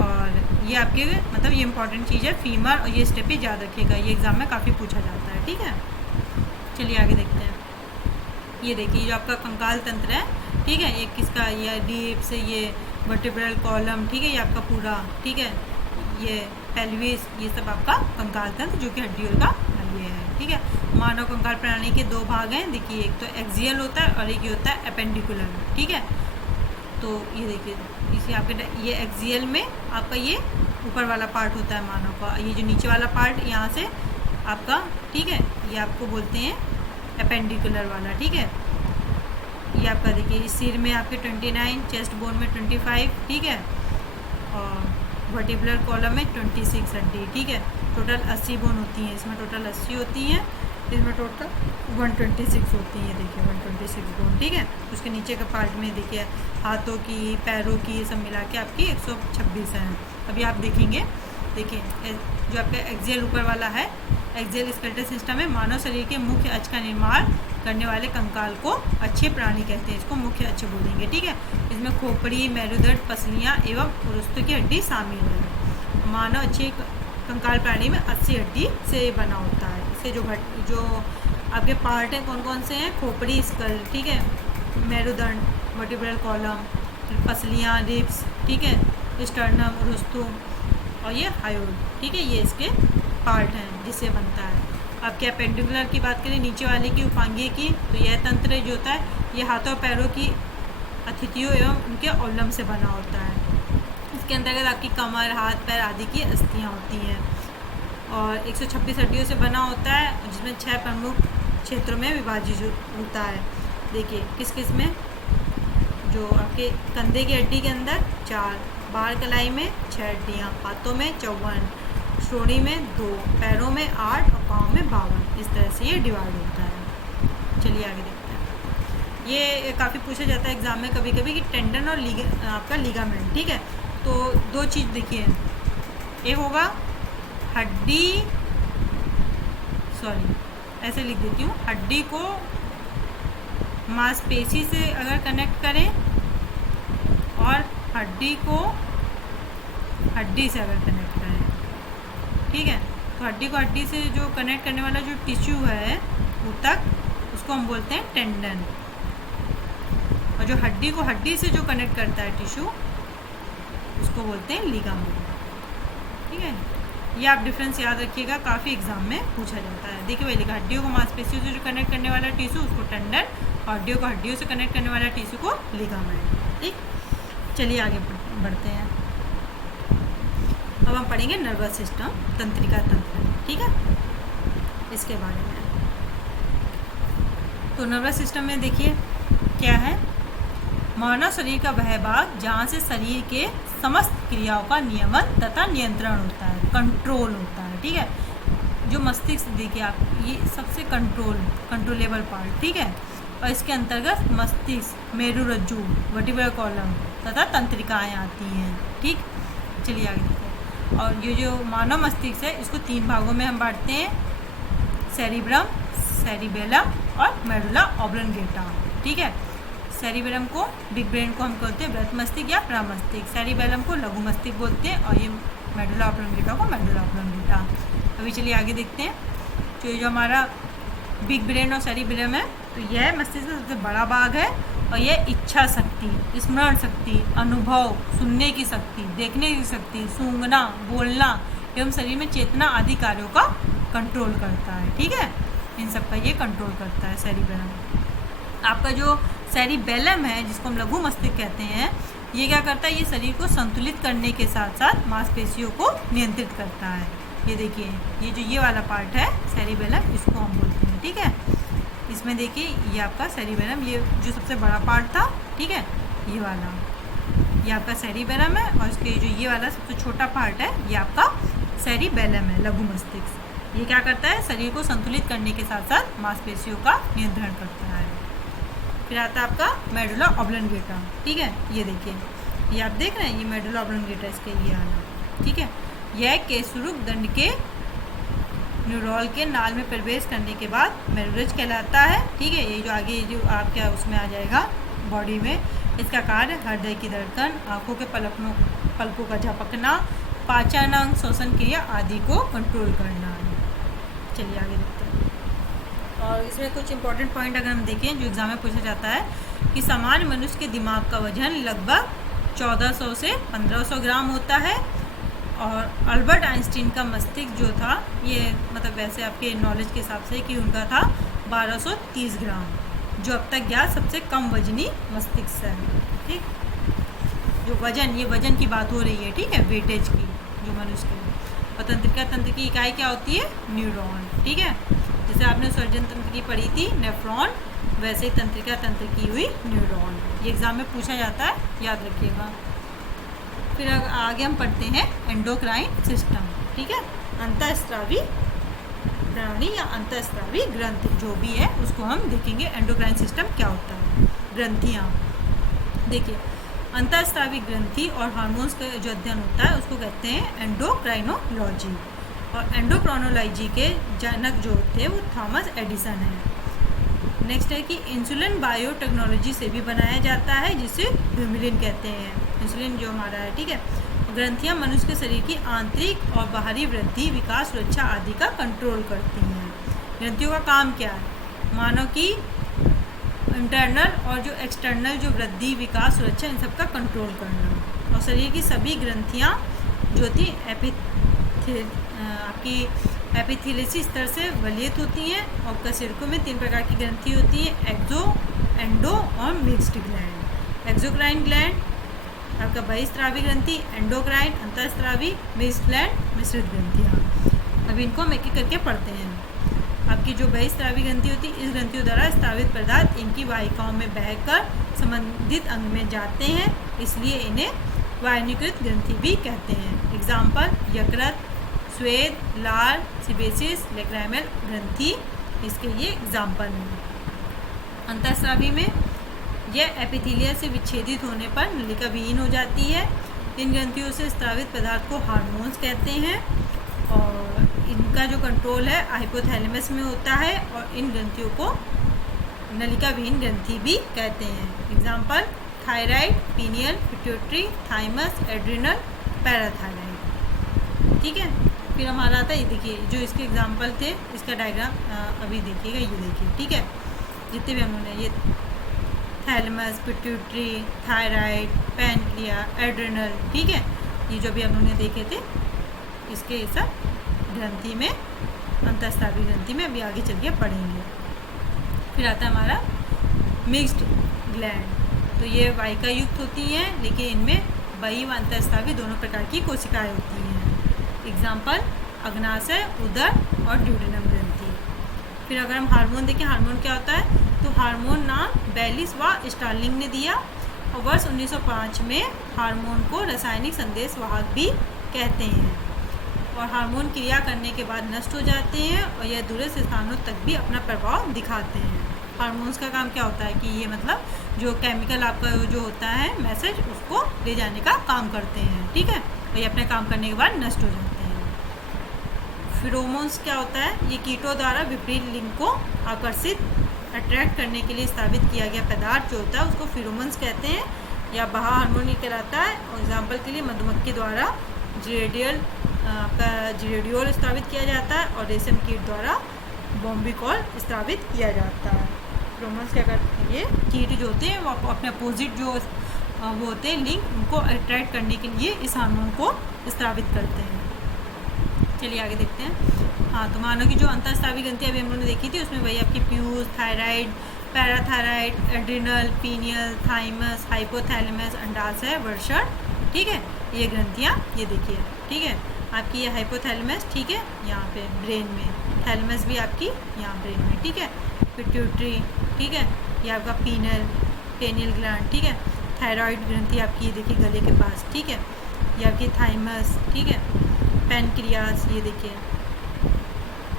और ये आपके मतलब ये इंपॉर्टेंट चीज़ है फीमर, और ये स्टेपिज याद रखिएगा, ये एग्ज़ाम में काफ़ी पूछा जाता है, ठीक है। चलिए आगे देखते हैं। ये देखिए जो आपका कंकाल तंत्र है, ठीक है, ये किसका, ये डिप्स, ये वर्टिब्रल कॉलम, ठीक है, ये आपका पूरा, ठीक है, ये पेल्विस, ये सब आपका कंकाल तंत्र जो कि हड्डियों का ये है, ठीक है। मानव कंकाल प्रणाली के 2 भाग हैं, देखिए, एक तो एक्सियल होता है और एक ये होता है एपेंडिकुलर, ठीक है। तो ये देखिए इसे आपके ये एक्सियल में आपका ये ऊपर वाला पार्ट होता है मानव का, ये जो नीचे वाला पार्ट यहाँ से आपका, ठीक है, ये आपको बोलते हैं एपेंडिकुलर वाला, ठीक है। ये आपका देखिए इस सिर में आपके 29, चेस्ट बोन में 25, ठीक है, और वर्टिब्रल कॉलम में 26 हड्डी, ठीक है। टोटल 80 बोन होती हैं, इसमें टोटल 80 होती हैं, इसमें टोटल 126 होती हैं, देखिए 126 बोन, ठीक है। उसके नीचे के पार्ट में देखिए हाथों की, पैरों की, सब मिला के आपकी 126 हैं। अभी आप देखेंगे, देखिए जो आपका एक्सियल ऊपर वाला है, एक्सियल स्केलेटल सिस्टम में मानव शरीर के मुख्य अक्ष का निर्माण करने वाले कंकाल को अच्छे प्राणी कहते हैं, इसको मुख्य अक्ष बोलेंगे, ठीक है। इसमें खोपड़ी, मेरुदंड, पसलियाँ एवं पुरुषों की हड्डी शामिल है। मानव अच्छे कंकाल प्राणी में 80 हड्डी से बना होता है। इससे जो आपके पार्ट हैं कौन कौन से हैं, खोपड़ी, स्कल, ठीक है, मेरुदंड, वर्टिब्रल कॉलम, पसलियाँ, रिब्स, ठीक है, स्टर्नम, रुस्तुम और ये हायोड, ठीक है, ये इसके पार्ट हैं जिससे बनता है। आपके एपेंडिकुलर की बात करें, नीचे वाले की, उपांगीय की, तो यह तंत्र जो होता है ये हाथों और पैरों की अथितियों एवं उनके ओलम से बना होता है। इसके अंतर्गत आपकी कमर, हाथ, पैर आदि की अस्थियाँ होती हैं। और 126 हड्डियों से बना होता है, जिसमें 6 प्रमुख क्षेत्रों में विभाजित होता है। देखिए किस किस में, जो आपके कंधे की हड्डी के अंदर 4, बाहर कलाई में 6 हड्डियाँ, हाथों में 54, श्रोणी में 2, पैरों में 8 और पाँव में 52। इस तरह से ये डिवाइड होता है। चलिए आगे देखते हैं। ये काफ़ी पूछा जाता है एग्ज़ाम में कभी कभी कि टेंडन और आपका लिगामेंट, ठीक है। तो 2 चीज़ देखिए, एक होगा हड्डी, सॉरी ऐसे लिख देती हूँ, हड्डी को मांसपेशी से अगर कनेक्ट करें और हड्डी को हड्डी से अगर कनेक्ट करें, ठीक है, तो हड्डी को हड्डी से जो कनेक्ट करने वाला जो टिश्यू है ऊतक, उसको हम बोलते हैं टेंडन, और जो हड्डी को हड्डी से जो कनेक्ट करता है टिश्यू, उसको बोलते हैं लिगामेंट, ठीक है। ये आप डिफरेंस याद रखिएगा, काफ़ी एग्जाम में पूछा जाता है। देखिए वही लिखा, हड्डियों को मांसपेशियों से जो कनेक्ट करने वाला टिश्यू उसको टेंडन, और हड्डियों को हड्डियों से कनेक्ट करने वाला टिश्यू को लिगामेंट, ठीक। चलिए आगे बढ़ते हैं। अब हम पढ़ेंगे नर्वस सिस्टम, तंत्रिका तंत्र, ठीक है, इसके बारे में। तो नर्वस सिस्टम में देखिए क्या है, मानव शरीर का वह भाग जहाँ से शरीर के समस्त क्रियाओं का नियमन तथा नियंत्रण होता है, कंट्रोल होता है, ठीक है। जो मस्तिष्क देखिए आप, ये सबसे कंट्रोलेबल पार्ट, ठीक है, और इसके अंतर्गत मस्तिष्क, मेरुरज्जु, वर्टिब्रल कॉलम तथा तंत्रिकाएं आती हैं, ठीक। चलिए आगे देखते हैं। और ये जो मानव मस्तिष्क है इसको 3 भागों में हम बांटते हैं, सेरिब्रम, सेरिबेलम और मेडुला ऑब्लंगेटा, ठीक है। सेरिबेलम को, बिग ब्रेन को हम कहते हैं बृहत मस्तिष्क या प्रमस्तिष्क, सेरिबेलम को लघु मस्तिष्क बोलते हैं, और ये मेडुला ऑब्लंगेटा को मेडुला ऑब्लंगेटा। अभी चलिए आगे देखते हैं। तो ये जो हमारा बिग ब्रेन और सेरिबेलम है, तो यह मस्तिष्क का सबसे बड़ा भाग है, और यह इच्छा शक्ति, स्मरण शक्ति, अनुभव, सुनने की शक्ति, देखने की शक्ति, सूंघना, बोलना एवं शरीर में चेतना आदि कार्यों का कंट्रोल करता है, ठीक है। इन सब का ये कंट्रोल करता है सेरिबेलम। आपका जो सेरिबेलम है, जिसको हम लघु मस्तिष्क कहते हैं, ये क्या करता है, ये शरीर को संतुलित करने के साथ साथ मांसपेशियों को नियंत्रित करता है। ये देखिए, ये जो ये वाला पार्ट है सेरिबेलम, इसको हम बोलते हैं, ठीक है। इसमें देखिए ये आपका सेरिबेलम, ये जो सबसे बड़ा पार्ट था, ठीक है, ये वाला, ये आपका सेरिबेलम है, और इसके जो ये वाला सबसे छोटा पार्ट है, ये आपका सेरिबेलम है, लघु मस्तिष्क। ये क्या करता है, शरीर को संतुलित करने के साथ साथ मांसपेशियों का नियंत्रण करता है। फिर आता है आपका मेडुला ऑब्लंगेटा, ठीक है। ये देखिए, ये आप देख रहे हैं, ये मेडुला ऑब्लंगेटा इसके ये आना, ठीक है। यह केसुरुक दंड के न्यूरॉल के नाल में प्रवेश करने के बाद मेरुरज कहलाता है, ठीक है। ये जो आगे जो आपका उसमें आ जाएगा बॉडी में, इसका कार्य हृदय की धड़कन, आँखों के पलकों का झपकना, पाचन अंग, श्वसन क्रिया आदि को कंट्रोल करना है। चलिए आगे देखते हैं। और इसमें कुछ इंपॉर्टेंट पॉइंट अगर हम देखें जो एग्जाम में पूछा जाता है, कि सामान्य मनुष्य के दिमाग का वजन लगभग 1400 से 1500 ग्राम होता है, और अल्बर्ट आइंस्टीन का मस्तिष्क जो था, ये मतलब वैसे आपके नॉलेज के हिसाब से कि उनका था 1230 ग्राम, जो अब तक ज्ञात सबसे कम वजनी मस्तिष्क है, ठीक। जो वजन, ये वजन की बात हो रही है, ठीक है, वेटेज की, जो मनुष्य की। और तंत्रिका तंत्र की इकाई क्या होती है, न्यूरॉन, ठीक है। जैसे आपने सर्जन तंत्र की पढ़ी थी, नेफ्रॉन, वैसे ही तंत्रिका तंत्र की हुई न्यूरॉन। ये एग्जाम में पूछा जाता है, याद रखिएगा। फिर आगे हम पढ़ते हैं एंडोक्राइन सिस्टम, ठीक है। अंतःस्रावी प्रणाली या अंतःस्रावी ग्रंथि जो भी है उसको हम देखेंगे, एंडोक्राइन सिस्टम क्या होता है। ग्रंथियाँ देखिए, अंतःस्रावी ग्रंथि और हार्मोन्स का जो अध्ययन होता है उसको कहते हैं एंडोक्राइनोलॉजी, और एंडोक्राइनोलॉजी के जनक जो थे वो थॉमस एडिसन है। नेक्स्ट है कि इंसुलिन बायोटेक्नोलॉजी से भी बनाया जाता है, जिसे ह्यूमिलिन कहते हैं, इंसुलिन जो हमारा है, ठीक है। ग्रंथियां मनुष्य के शरीर की आंतरिक और बाहरी वृद्धि, विकास, सुरक्षा आदि का कंट्रोल करती हैं। ग्रंथियों का काम क्या है, मानव की इंटरनल और जो एक्सटर्नल जो वृद्धि, विकास, सुरक्षा, इन सब का कंट्रोल करना। और शरीर की सभी ग्रंथियां जो थी आपकी एपिथेलिसी स्तर से वलीयत होती हैं, और कशेरुकों में 3 प्रकार की ग्रंथि होती हैं, एक्सो, एंडो और मिक्स्ड ग्लैंड। एक्सोक्राइन ग्लैंड आपका बहिस्रावी ग्रंथि, एंडोक्राइन अंतःस्रावी, मिक्स्ड ग्लैंड मिश्रित ग्रंथियाँ। अब इनको हम एक एक करके पढ़ते हैं। आपकी जो बहिस्रावी ग्रंथि होती है, इस ग्रंथियों द्वारा स्रावित पदार्थ इनकी वाहिकाओं में बहकर संबंधित अंग में जाते हैं, इसलिए इन्हें वाहिनीकृत ग्रंथि भी कहते हैं। एग्जाम्पल यकृत, स्वेद, लार, सिबेसिस, लेक्राइमल ग्रंथि इसके ये एग्जाम्पल हैं। अंतःस्रावी में यह एपिथेलिया से विच्छेदित होने पर नलिका विहीन हो जाती है। इन ग्रंथियों से स्रावित पदार्थ को हार्मोन्स कहते हैं और इनका जो कंट्रोल है हाइपोथैलेमस में होता है और इन ग्रंथियों को नलिका विहीन ग्रंथि भी कहते हैं। Example thyroid, pineal, pituitary, thymus, adrenal, parathyroid. ठीक है, फिर हमारा आता है, ये देखिए जो इसके एग्जाम्पल थे, इसका डायग्राम अभी देखिएगा, ये देखिए। ठीक है, जितने भी हमने ये thalamus, pituitary, thyroid, pancreas, adrenal, ठीक है, ये जो भी हम लोगों ने देखे थे, इसके सब ग्रंथि में, अंतःस्रावी ग्रंथि में अभी आगे चल के पढ़ेंगे। फिर आता है हमारा मिक्स्ड ग्लैंड। तो ये वाहिका युक्त होती हैं, लेकिन इनमें बही व अंतःस्रावी दोनों प्रकार की कोशिकाएं होती हैं। एग्जाम्पल अग्नाशय, उदर और ड्यूडेनम ग्रंथि। फिर अगर हम हार्मोन देखें, हार्मोन क्या होता है, तो हार्मोन नाम बेलिस व स्टार्लिंग ने दिया और वर्ष 1905 में हार्मोन को रासायनिक संदेश वाहक भी कहते हैं और हार्मोन क्रिया करने के बाद नष्ट हो जाते हैं और यह दूरस्थ स्थानों तक भी अपना प्रभाव दिखाते हैं। हार्मोन्स का काम क्या होता है कि ये मतलब जो केमिकल आपका जो होता है मैसेज, उसको ले जाने का काम करते हैं। ठीक है, और ये अपने काम करने के बाद नष्ट हो जाते हैं। फिरोमोन्स क्या होता है, ये कीटों द्वारा विपरीत लिंग को आकर्षित, अट्रैक्ट करने के लिए स्थापित किया गया पदार्थ जो होता है उसको फिरोमोन्स कहते हैं या बाह्य हार्मोन कहलाता है। और एग्जाम्पल के लिए मधुमक्खी द्वारा जिरेडियोल स्थापित किया जाता है और रेशम कीट द्वारा बॉम्बिकॉल स्थापित किया जाता है। फिरोमोन्स क्या करते हैं, ये कीट जो होते हैं वो अपने अपोजिट जो वो होते हैं लिंग, उनको अट्रैक्ट करने के लिए इस हार्मोन को स्थापित करते हैं। चलिए आगे देखते हैं। हाँ, तो मानो कि जो अंतःस्रावी ग्रंथि अभी हम लोगों ने देखी थी, उसमें वही आपकी प्यूस, thyroid, parathyroid, adrenal, pineal, thymus, hypothalamus, अंडाशय, वर्षण, ठीक है, ये ग्रंथियाँ ये देखिए। ठीक है, आपकी ये हाइपोथैलेमस, ठीक है, यहाँ पे ब्रेन में, थैलेमस भी आपकी यहाँ ब्रेन में, ठीक है, पिट्यूटरी, ठीक है, ये आपका पेनियल ग्लैंड, ठीक है, थायराइड ग्रंथि आपकी ये देखिए गले के पास, ठीक है, ये आपकी थाइमस, ठीक है, पैनक्रियास, ये देखिए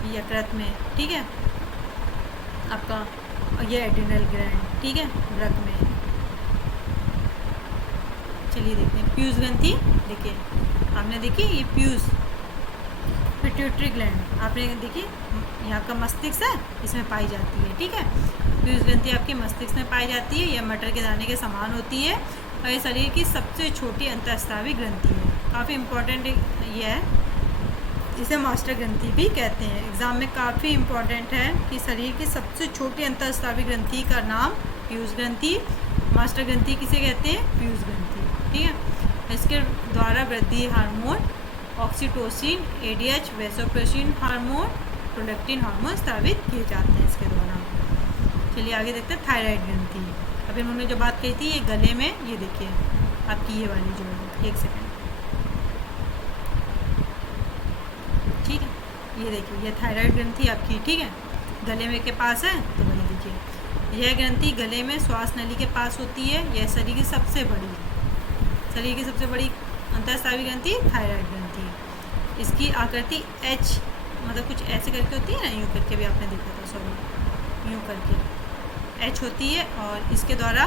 यकृत में, ठीक है, आपका, और ये एड्रिनल ग्लैंड, ठीक है, वृक्क में। चलिए देखते हैं प्यूस ग्रंथि। देखिए आपने देखी ये प्यूस, पिट्यूटरी ग्लैंड आपने देखी, यहाँ का मस्तिष्क है, इसमें पाई जाती है। ठीक है, प्यूस ग्रंथि आपके मस्तिष्क में पाई जाती है, यह मटर के दाने के समान होती है और ये शरीर की सबसे छोटी अंतःस्रावी ग्रंथि है। काफ़ी इम्पोर्टेंट ये है, इसे मास्टर ग्रंथि भी कहते हैं। एग्जाम में काफ़ी इम्पोर्टेंट है कि शरीर की सबसे छोटी अंतःस्रावी ग्रंथि का नाम प्यूस ग्रंथि, मास्टर ग्रंथि किसे कहते हैं, प्यूस ग्रंथि। ठीक है, इसके द्वारा वृद्धि hormone, oxytocin, ADH, vasopressin hormone, prolactin hormone स्रावित किए जाते हैं इसके द्वारा। चलिए आगे देखते हैं थायराइड ग्रंथि। अभी उन्होंने जो बात कही थी, ये गले में, ये देखिए आपकी ये वाली जो है, एक सेकेंड, ठीक है, ये देखिए ये थायराइड ग्रंथि आपकी, ठीक है, गले में के पास है। तो वही देखिए यह ग्रंथि गले में श्वास नली के पास होती है। यह शरीर की सबसे बड़ी अंतःस्रावी ग्रंथि थायराइड ग्रंथि। इसकी आकृति एच, मतलब कुछ ऐसे करके होती है ना, यूँ करके भी आपने देखा था, सॉरी, यूँ करके एच होती है और इसके द्वारा,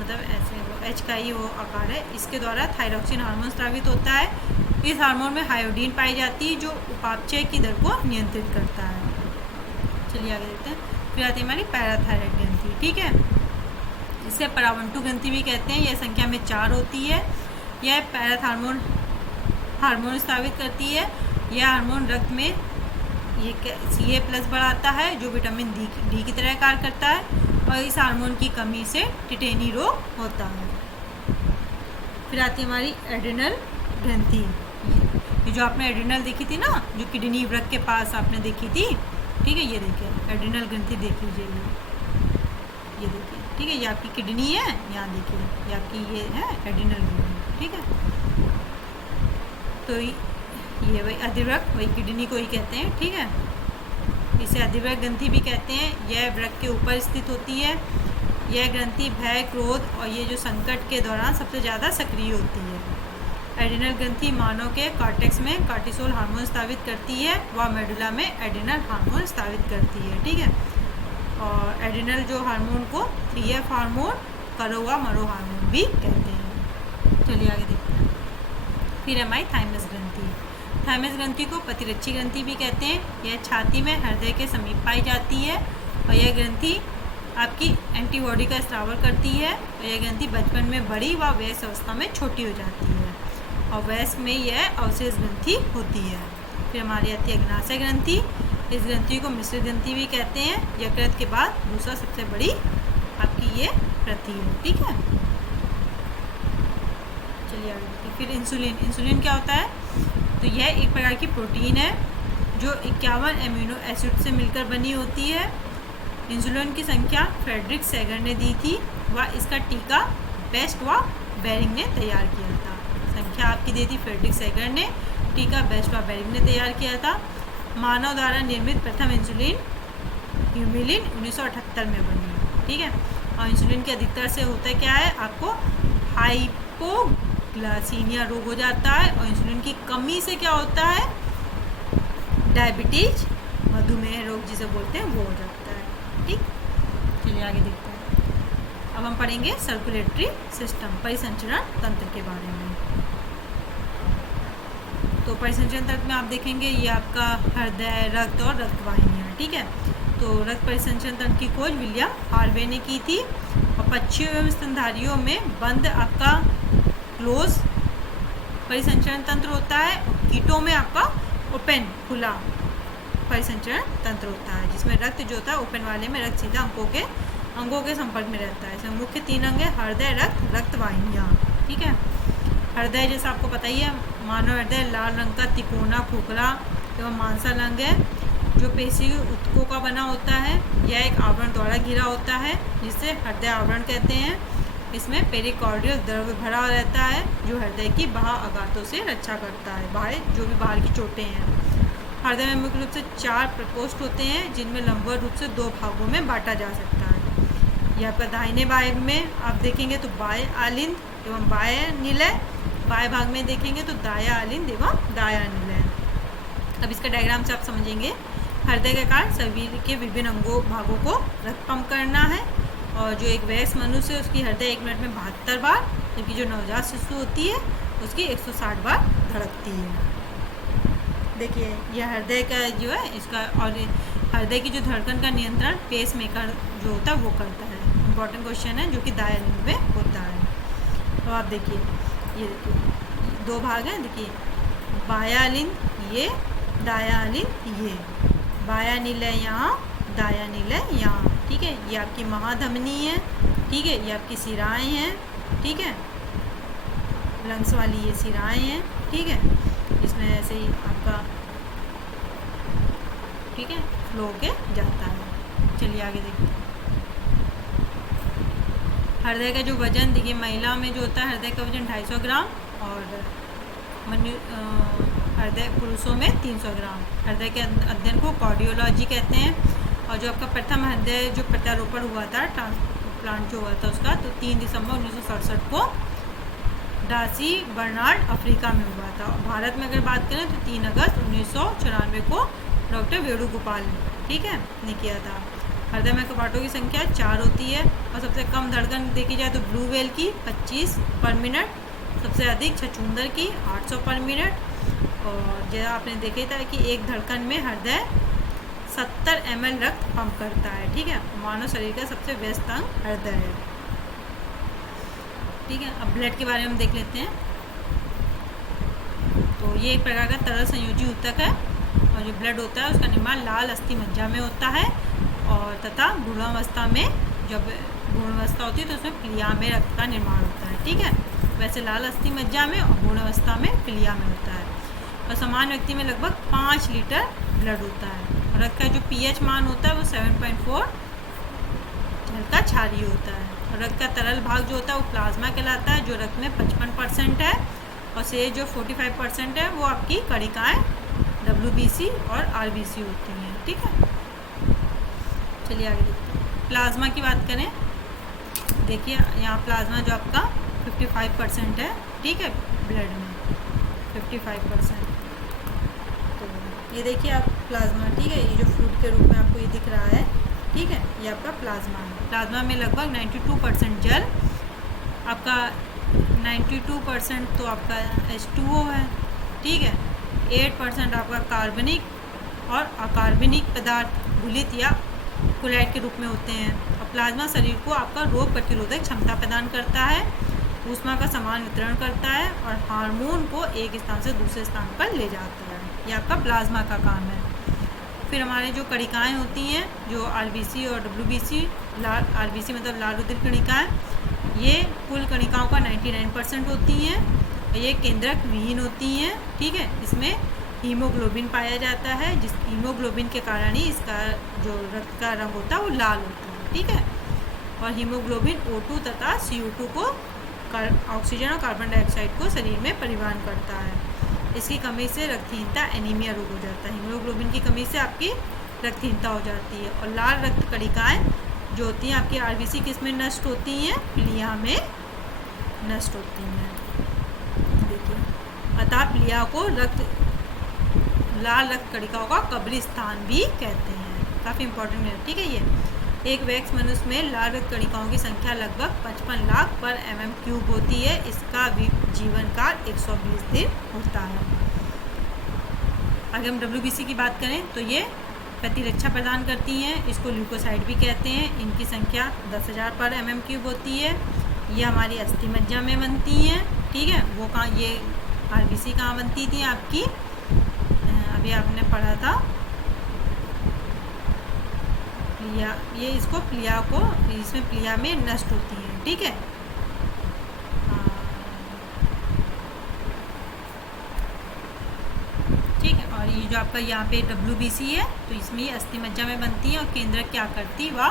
मतलब ऐसे वो एच का ही वो आकार है, इसके द्वारा थायरॉक्सिन हार्मोन स्रावित होता है। इस हार्मोन में हाइड्रोजन पाई जाती है जो उपापचय की दर को नियंत्रित करता है। चलिए आगे देखते हैं। फिर आती है हमारी पैराथायराइड ग्रंथि। ठीक है, इसे परावंटू ग्रंथि भी कहते हैं। यह संख्या में 4 होती है। यह हार्मोन स्रावित करती है। यह हार्मोन रक्त में ये Ca+ बढ़ाता है जो विटामिन डी की तरह कार्य करता है और इस हार्मोन की कमी से टिटेनी रोग होता है। फिर आती है हमारी एड्रिनल ग्रंथि। ये जो आपने एड्रिनल देखी थी ना, जो किडनी वृक्क के पास आपने देखी थी, ठीक है, ये देखिए एड्रिनल ग्रंथि देख लीजिए, ये देखिए, ठीक है, ये आपकी किडनी है, यहाँ देखिए ये आपकी ये है एड्रिनल ग्रंथि। ठीक है, तो ये वही अधिवृक्क, वही किडनी को ही कहते हैं। ठीक है, इसे अधिवृक्क ग्रंथि भी कहते हैं। यह वृक्क के ऊपर स्थित होती है। यह ग्रंथि भय, क्रोध और ये जो संकट के दौरान सबसे ज़्यादा सक्रिय होती है। एड्रिनल ग्रंथि मानव के कॉर्टेक्स में कॉर्टिसोल हार्मोन स्रावित करती है व मेडुला में एड्रिनल हार्मोन स्रावित करती है, ठीक है। और एड्रिनल जो हार्मोन को 3F हार्मोन, करो व मरो हार्मोन भी कहते हैं। चलिए आगे देखते हैं। फिर हमारी थाइमस ग्रंथि। थाइमस ग्रंथि को प्रतिरक्षी ग्रंथि भी कहते हैं। यह छाती में हृदय के समीप पाई जाती है और यह ग्रंथि आपकी एंटीबॉडी का स्राव करती है। और यह ग्रंथि बचपन में बड़ी व वयस्क अवस्था में छोटी हो जाती है और वयस्क में यह अवशेष ग्रंथि होती है। फिर हमारी आती है अग्नाशय ग्रंथि। इस ग्रंथि को मिश्र ग्रंथि भी कहते हैं। यकृत के बाद दूसरा सबसे बड़ी आपकी ये ग्रंथि है, ठीक है। चलिए आगे देखते हैं। फिर इंसुलिन। इंसुलिन क्या होता है? तो यह एक प्रकार की प्रोटीन है जो 51 एमिनो एसिड से मिलकर बनी होती है। इंसुलिन की संख्या फ्रेडरिक सैगर ने दी थी व इसका टीका बेस्ट व बेरिंग ने तैयार किया था। संख्या आपकी दी थी फ्रेडरिक सैगर ने, टीका बेस्ट व बेरिंग ने तैयार किया था। मानव द्वारा निर्मित प्रथम इंसुलिन ह्यूमिलिन 1978 में बनी, ठीक है। और इंसुलिन के अधिकतर से होता है क्या है, आपको हाइपोग्लाइसीमिया रोग हो जाता है। और इंसुलिन की कमी से क्या होता है, डायबिटीज, मधुमेह रोग जिसे बोलते हैं वो हो जाता है, ठीक। चलिए आगे देखते हैं। अब हम पढ़ेंगे सर्कुलेटरी सिस्टम, परिसंचरण तंत्र के बारे में। तो परिसंचरण तंत्र में आप देखेंगे ये आपका हृदय, रक्त और रक्तवाहिनियाँ, ठीक है। तो रक्त परिसंचरण तंत्र की खोज विलियम हार्वे ने की थी। और पक्षियों एवं स्तनधारियों में बंद आपका क्लोज परिसंचरण तंत्र होता है। कीटों में आपका ओपन, खुला परिसंचरण तंत्र होता है, जिसमें रक्त जो होता है ओपन वाले में रक्त सीधा अंगों के संपर्क में रहता है। इसमें मुख्य 3 अंग है, हृदय, रक्त, रक्तवाहिनियाँ, ठीक है। हृदय जैसा आपको पता ही है, मानव हृदय लाल रंग का तिकोना, खोखला एवं मांसल अंग है जो पेशी ऊतकों का बना होता है। यह एक आवरण द्वारा घिरा होता है जिसे हृदय आवरण कहते हैं। इसमें पेरिकार्डियल द्रव्य भरा रहता है जो हृदय की बाह्य आघातों से रक्षा करता है, जो भी बाहर की चोटें हैं। हृदय में मुख्य रूप से 4 प्रकोष्ठ होते हैं जिनमें लंबवत रूप से 2 भागों में बांटा जा सकता है। यह आपका दाहिने भाग में आप देखेंगे तो बाएं आलिंद एवं बाएं निलय, बाएं भाग में देखेंगे तो दायां आलिंद एवं दायां निलय। अब इसका डायग्राम से आप समझेंगे। हृदय का कार्य शरीर के विभिन्न भागों को रक्त पंप करना है। और जो एक वयस्क मनुष्य है उसकी हृदय 1 मिनट में 72 बार, जबकि जो नवजात शिशु होती है उसकी 160 बार धड़कती है। देखिए यह हृदय का जो है इसका, और हृदय की जो धड़कन का नियंत्रण पेस मेकर जो होता है वो करता है। इम्पॉर्टेंट क्वेश्चन है जो कि दायां लिंग में होता है। तो आप देखिए, ये देखिए 2 भाग हैं, देखिए बायां लिंग ये, दायां लिंग ये, बायां निलय यहाँ, दायां निलय यहाँ, ठीक है। ये आपकी महाधमनी है, ठीक है। ये आपकी सिराएँ हैं, ठीक है। लंग्स वाली ये सिराएँ हैं, ठीक है। इसमें ऐसे ही आपका, ठीक है, फ्लो के जाता है। चलिए आगे देखते हैं। हृदय का जो वजन देखिए, महिला में जो होता है हृदय का वजन 250 ग्राम और हृदय पुरुषों में 300 ग्राम। हृदय के अध्ययन को कार्डियोलॉजी कहते हैं। और जो आपका प्रथम हृदय जो प्रत्यारोपण हुआ था, ट्रांसप्लांट जो हुआ था उसका, तो 3 दिसंबर 1967 को डासी बर्नार्ड अफ्रीका में हुआ था। और भारत में अगर बात करें तो 3 अगस्त 1994 को डॉक्टर वेणुगोपाल, ठीक है, ने किया था। हृदय में कपाटों की संख्या 4 होती है। और सबसे कम धड़कन देखी जाए तो ब्लू व्हेल की 25 पर मिनट, सबसे अधिक छछूंदर की 800 पर मिनट। और जैसा आपने देखा था कि एक धड़कन में हृदय 70 ml रक्त पंप करता है, ठीक है। मानव शरीर का सबसे व्यस्त अंग हृदय है, ठीक है। अब ब्लड के बारे में हम देख लेते हैं। तो ये एक प्रकार का तरल संयोजी ऊतक है और जो ब्लड होता है उसका निर्माण लाल अस्थि मज्जा में होता है। और तथा भ्रूणावस्था में, जब भ्रूणावस्था होती है तो उसमें प्लिया में रक्त का निर्माण होता है, ठीक है। वैसे लाल अस्थि मज्जा में और भ्रूणावस्था में प्लिया में होता है। और सामान्य व्यक्ति में लगभग 5 लीटर ब्लड होता है। रक्त का जो pH मान होता है वो 7.4 हल्का क्षारीय होता है। और रक्त का तरल भाग जो होता है वो प्लाज्मा कहलाता है, जो रक्त में 55% है। और शेष जो 45% है वो आपकी कणिकाएँ WBC और RBC होती हैं, ठीक है। चलिए आगे देखते हैं। प्लाज्मा की बात करें, देखिए यहाँ प्लाज्मा जो आपका 55% है, ठीक है, ब्लड में 55%। तो ये देखिए आप प्लाज्मा, ठीक है, ये जो फ्लूइड के रूप में आपको ये दिख रहा है, ठीक है, ये आपका प्लाज्मा है। प्लाज्मा में लगभग 92% जल, आपका 92% तो आपका H2O है, ठीक है, 8% आपका कार्बनिक और अकार्बनिक पदार्थ घुलित या क्लोराइड के रूप में होते हैं। और प्लाज्मा शरीर को आपका रोग प्रतिरोधक क्षमता प्रदान करता है, ऊष्मा का समान वितरण करता है और हार्मोन को एक स्थान से दूसरे स्थान पर ले जाता है। ये आपका प्लाज्मा का काम है। फिर हमारे जो कणिकाएँ होती हैं, जो RBC और WBC, RBC मतलब लाल रुधिर कणिकाएँ, ये कुल कणिकाओं का 99% होती हैं। ये केंद्रक विहीन होती हैं, ठीक है। इसमें हीमोग्लोबिन पाया जाता है, जिस हीमोग्लोबिन के कारण ही इसका जो रक्त का रंग होता है वो लाल होता है, ठीक है। और हीमोग्लोबिन O2 तथा CO2 को, ऑक्सीजन और कार्बन डाइऑक्साइड को शरीर में परिवहन करता है। इसकी कमी से रक्तहीनता, एनीमिया रोग हो जाता है। हीमोग्लोबिन की कमी से आपकी रक्तहीनता हो जाती है। और लाल रक्त कणिकाएँ जो होती हैं आपकी RBC किस में नष्ट होती हैं? प्लिया में नष्ट होती हैं, देखिए। अतः प्लिया को लाल रक्त कणिकाओं का कब्रिस्तान भी कहते हैं। काफ़ी इंपॉर्टेंट है, ठीक है। ये एक वयस्क मनुष्य में लाल रक्त कणिकाओं की संख्या लगभग 55 लाख पर mm³ होती है। इसका जीवन काल 120 दिन होता है। अगर हम WBC की बात करें तो ये प्रतिरक्षा प्रदान करती हैं, इसको ल्यूकोसाइड भी कहते हैं। इनकी संख्या 10,000 पर mm³ होती है। ये हमारी अस्थि मज्जा में बनती हैं, ठीक है। वो कहाँ, ये RBC कहाँ बनती थी आपकी, अभी आपने पढ़ा था प्लिया, ये इसको प्लिया को, इसमें प्लिया में नष्ट होती हैं, ठीक है। ठीक है। और ये जो आपका यहाँ पे WBC है, तो इसमें ये अस्थि मज्जा में बनती है। और केंद्रक क्या करती, वह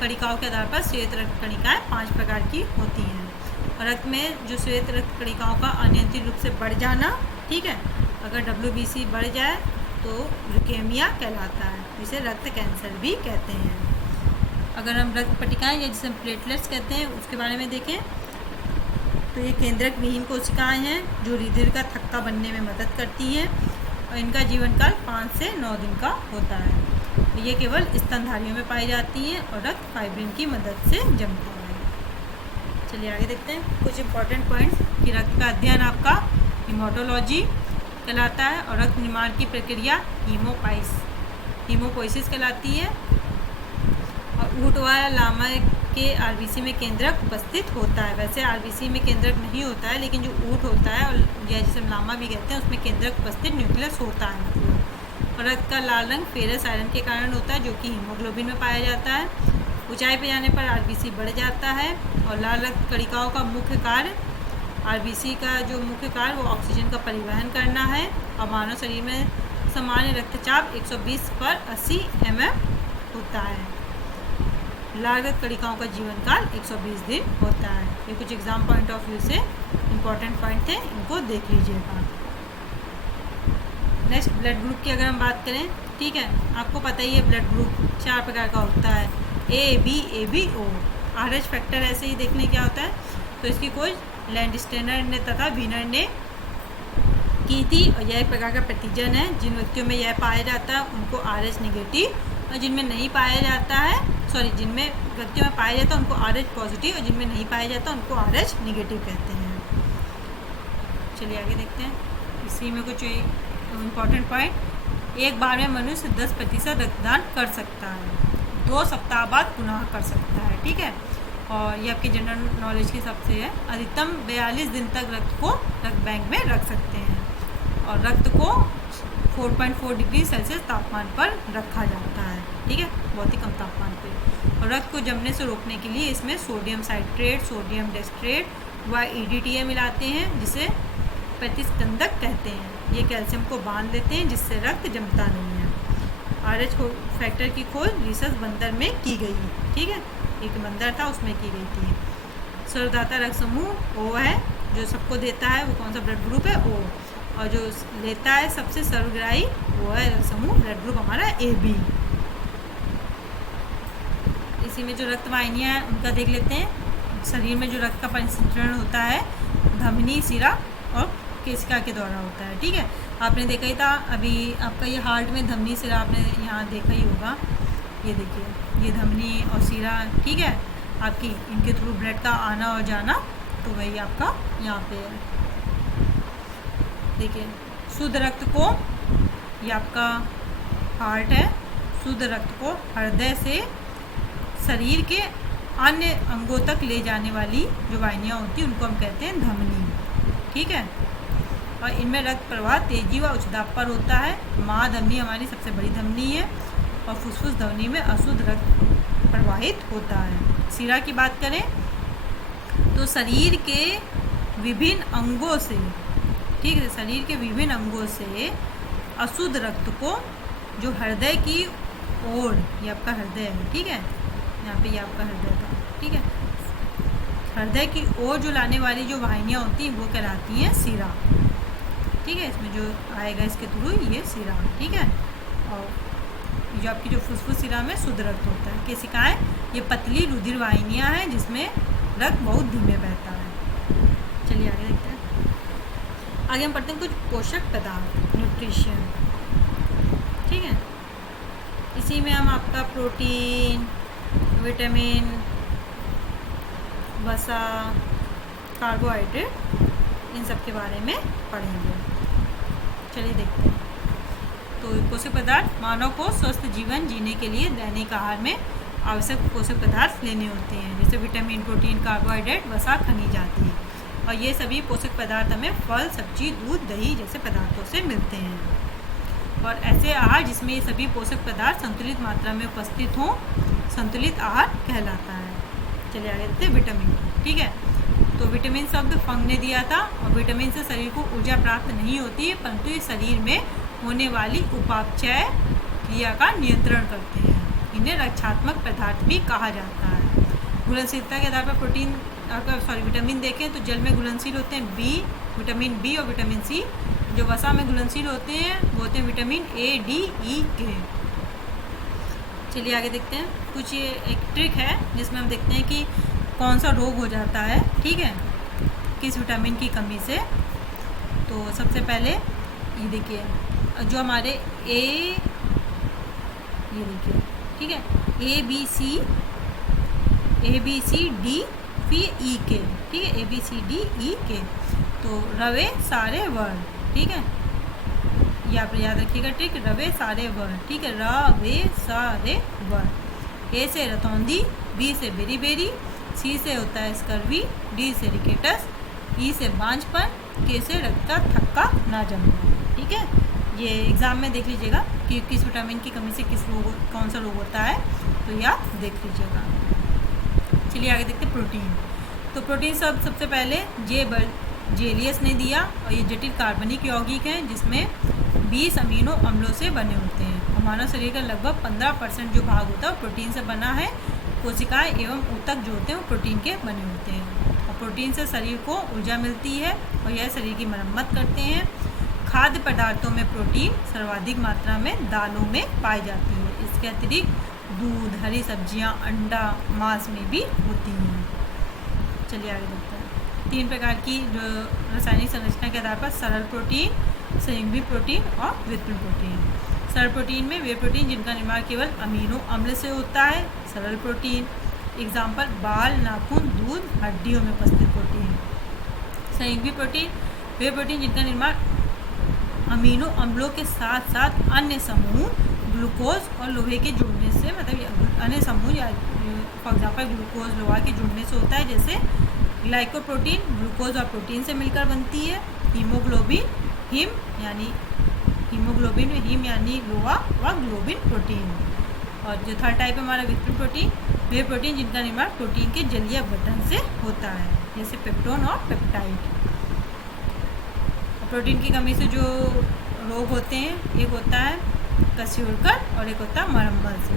कणिकाओं के आधार पर श्वेत रक्त कणिकाएँ 5 प्रकार की होती हैं। और रक्त में जो श्वेत रक्त कणिकाओं का अनियंत्रित रूप से बढ़ जाना, ठीक है, अगर WBC बढ़ जाए तो ल्यूकेमिया कहलाता है, जिसे रक्त कैंसर भी कहते हैं। अगर हम रक्त पट्टिकाएँ या जिसे हम प्लेटलेट्स कहते हैं उसके बारे में देखें तो ये केंद्रक विहीन कोशिकाएँ हैं जो हृदय का थक्का बनने में मदद करती हैं। और इनका जीवन काल 5 से 9 दिन का होता है। ये केवल स्तनधारियों में पाई जाती हैं और रक्त फाइब्रिन की मदद से जमता है। चलिए आगे देखते हैं कुछ इंपॉर्टेंट पॉइंट्स कि रक्त का अध्ययन आपका हीमोटोलॉजी कहलाता है। और रक्त निर्माण की प्रक्रिया हीमोपोइसिस कहलाती है। और ऊँट व लामा के RBC में केंद्रक उपस्थित होता है। वैसे RBC में केंद्रक नहीं होता है, लेकिन जो ऊँट होता है और या जिसे लामा भी कहते हैं उसमें केंद्रक उपस्थित न्यूक्लियस होता है मतलब। और रक्त का लाल रंग फेरस आयरन के कारण होता है, जो कि हीमोग्लोबिन में पाया जाता है। ऊंचाई पर जाने पर RBC बढ़ जाता है। और लाल रक्त कणिकाओं का मुख्य कार्य, RBC का जो मुख्य कार्य वो ऑक्सीजन का परिवहन करना है। और मानव शरीर में सामान्य रक्तचाप 120 पर 80 mm होता है। लाल रक्त कणिकाओं का जीवन काल 120 दिन होता है। ये कुछ एग्जाम पॉइंट ऑफ व्यू से इम्पोर्टेंट पॉइंट थे, इनको देख लीजिएगा। नेक्स्ट ब्लड ग्रुप की अगर हम बात करें, ठीक है, आपको पता ही है ब्लड ग्रुप 4 प्रकार का होता है, AB/AB/O। RH फैक्टर ऐसे ही देखने क्या होता है, तो इसकी खोज लैंडस्टेनर ने तथा वीनर ने की थी। और यह एक प्रकार का प्रतिजन है। जिन व्यक्तियों में यह पाया जाता है उनको RH नेगेटिव, और जिनमें नहीं पाया जाता है, जिनमें व्यक्तियों में पाया जाता है उनको RH पॉजिटिव, और जिनमें नहीं पाया जाता उनको RH नेगेटिव कहते हैं। चलिए आगे देखते हैं। इसी में कुछ इम्पॉर्टेंट पॉइंट, एक बार में मनुष्य 10% रक्तदान कर सकता है, 2 सप्ताह बाद पुनः कर सकता है, ठीक है। और ये आपकी जनरल नॉलेज के हिसाब से है। अधिकतम 42 दिन तक रक्त को रक्त बैंक में रख सकते हैं। और रक्त को 4.4 डिग्री सेल्सियस तापमान पर रखा जाता है, ठीक है, बहुत ही कम तापमान पे। और रक्त को जमने से रोकने के लिए इसमें सोडियम साइट्रेट, सोडियम डेस्ट्रेट व EDTA मिलाते हैं, जिसे प्रतिस्कंदक कहते हैं। ये कैल्शियम को बांध देते हैं, जिससे रक्त जमता नहीं है। RH फैक्टर की खोज रिसर्च बंदर में की गई, ठीक है, एक बंदर था उसमें की गई थी। सर्वदाता रक्त समूह O है, जो सबको देता है, वो कौन सा ब्लड ग्रुप है, O। और जो लेता है सबसे सर्वग्राही वो है रक्त समूह, ब्लड ग्रुप हमारा AB। इसी में जो रक्त वाहिनियाँ हैं उनका देख लेते हैं। शरीर में जो रक्त का परिसंचरण होता है धमनी, सिरा और केशिका के द्वारा होता है। ठीक है, आपने देखा ही था अभी आपका ये हार्ट में धमनी सिरा आपने यहाँ देखा ही होगा। ये देखिए ये धमनी और सिरा, ठीक है, आपकी इनके थ्रू ब्लड का आना और जाना, तो वही आपका यहाँ पे है। देखिए शुद्ध रक्त को, ये आपका हार्ट है, शुद्ध रक्त को हृदय से शरीर के अन्य अंगों तक ले जाने वाली जो वाहिनियाँ होती हैं उनको हम कहते हैं धमनी। ठीक है, और इनमें रक्त प्रवाह तेजी व उच्च दाब पर होता है। महाधमनी हमारी सबसे बड़ी धमनी है और फुसफुस धमनी में अशुद्ध रक्त प्रवाहित होता है। सिरा की बात करें तो शरीर के विभिन्न अंगों से, ठीक है, शरीर के विभिन्न अंगों से अशुद्ध रक्त को जो हृदय की ओर, ये आपका हृदय है, ठीक है, यहाँ पे ये आपका हृदय था, ठीक है, हृदय की ओर जो लाने वाली जो वाहिनियाँ होती हैं वो कहलाती हैं सिरा। ठीक है, इसमें जो आएगा इसके थ्रू ये सिरा। ठीक है, और जो आपकी जो फुसफुस सिरा में शुद्ध रक्त होता है। केशिकाएँ ये पतली रुधिर वाहिनियाँ हैं जिसमें रक्त बहुत धीमे बहता है। चलिए आगे देखते हैं। आगे हम पढ़ते हैं कुछ पोषक पदार्थ, न्यूट्रिशन। ठीक है, इसी में हम आपका प्रोटीन, विटामिन, वसा, कार्बोहाइड्रेट, इन सब के बारे में पढ़ेंगे। चलिए देखते हैं। तो पोषक पदार्थ मानव को स्वस्थ जीवन जीने के लिए दैनिक आहार में आवश्यक पोषक पदार्थ लेने होते हैं, जैसे विटामिन, प्रोटीन, कार्बोहाइड्रेट, वसा, खनिज आदि हैं। और ये सभी पोषक पदार्थ हमें फल, सब्जी, दूध, दही जैसे पदार्थों से मिलते हैं। और ऐसे आहार जिसमें ये सभी पोषक पदार्थ संतुलित मात्रा में उपस्थित हों संतुलित आहार कहलाता है। चलिए आगे देखते हैं विटामिन। ठीक है, तो विटामिन शब्द फंग ने दिया था, और विटामिन से शरीर को ऊर्जा प्राप्त नहीं होती है, परंतु ये शरीर में होने वाली उपापचय क्रिया का नियंत्रण करते हैं। इन्हें रक्षात्मक पदार्थ भी कहा जाता है। घुलनशीलता के आधार पर प्रोटीन विटामिन देखें तो जल में घुलनशील होते हैं बी, विटामिन बी और विटामिन सी। जो वसा में घुलनशील होते हैं वो होते हैं विटामिन ए, डी, ई, के। चलिए आगे देखते हैं। कुछ ये एक ट्रिक है जिसमें हम देखते हैं कि कौन सा रोग हो जाता है, ठीक है, किस विटामिन की कमी से। तो सबसे पहले ये देखिए जो हमारे ये देखिए, ठीक है, ए बी सी डी फिर ई के, ठीक है, A B C D E के। तो रवे सारे वर्ण, ठीक है, ये आप याद रखिएगा ट्रिक, रवे सारे वर्ण, ठीक है, रवे सारे वर्ण। ए से रतौंधी, बी से बेरी बेरी, सी से होता है स्कर्वी, डी से रिकेटस, ई से बांझपन, के से रक्त का थक्का ना जमना। ठीक है, ये एग्ज़ाम में देख लीजिएगा कि किस विटामिन की कमी से कौन सा रोग होता है, तो ये आप देख लीजिएगा। चलिए आगे देखते हैं प्रोटीन। तो प्रोटीन सबसे पहले जेलियस ने दिया, और ये जटिल कार्बनिक यौगिक हैं जिसमें 20 अमीनो अम्लों से बने होते हैं। और मानव शरीर का लगभग 15% जो भाग होता है वो प्रोटीन से बना है। कोशिकाएं एवं ऊतक जो होते हैं वो प्रोटीन के बने होते हैं, और प्रोटीन से शरीर को ऊर्जा मिलती है और यह शरीर की मरम्मत करते हैं। खाद्य पदार्थों में प्रोटीन सर्वाधिक मात्रा में दालों में पाई जाती है। इसके अतिरिक्त दूध, हरी सब्जियां, अंडा, मांस में भी होती हैं। चलिए आगे देखते हैं। 3 प्रकार की जो रासायनिक संरचना के आधार पर सरल प्रोटीन, संयुग्मित प्रोटीन और व्युत्पन्न प्रोटीन। सरल प्रोटीन में वे प्रोटीन जिनका निर्माण केवल अमीनो अम्ल से होता है, सरल प्रोटीन। एग्जाम्पल बाल, नाखून, दूध, हड्डियों में उपस्थित प्रोटीन। संयुग्मित प्रोटीन वे प्रोटीन जिनका निर्माण अमीनो अम्लों के साथ साथ अन्य समूह ग्लूकोज और लोहे के जुड़ने से, मतलब अन्य समूह या फॉर एग्जाम्पल ग्लूकोज लोहा के जुड़ने से होता है। जैसे ग्लाइकोप्रोटीन ग्लूकोज और प्रोटीन से मिलकर बनती है। हीमोग्लोबिन हिम यानी हीमोग्लोबिन में हिम यानी लोहा व ग्लोबिन प्रोटीन। और जो थर्ड टाइप है हमारा व्युत्पन्न प्रोटीन, वे प्रोटीन जिनका निर्माण प्रोटीन के जलीय गठन से होता है, जैसे पेप्टोन और पेप्टाइड। प्रोटीन की कमी से जो रोग होते हैं, एक होता है क्वेश्चरकर और एक होता है मरम्मत से।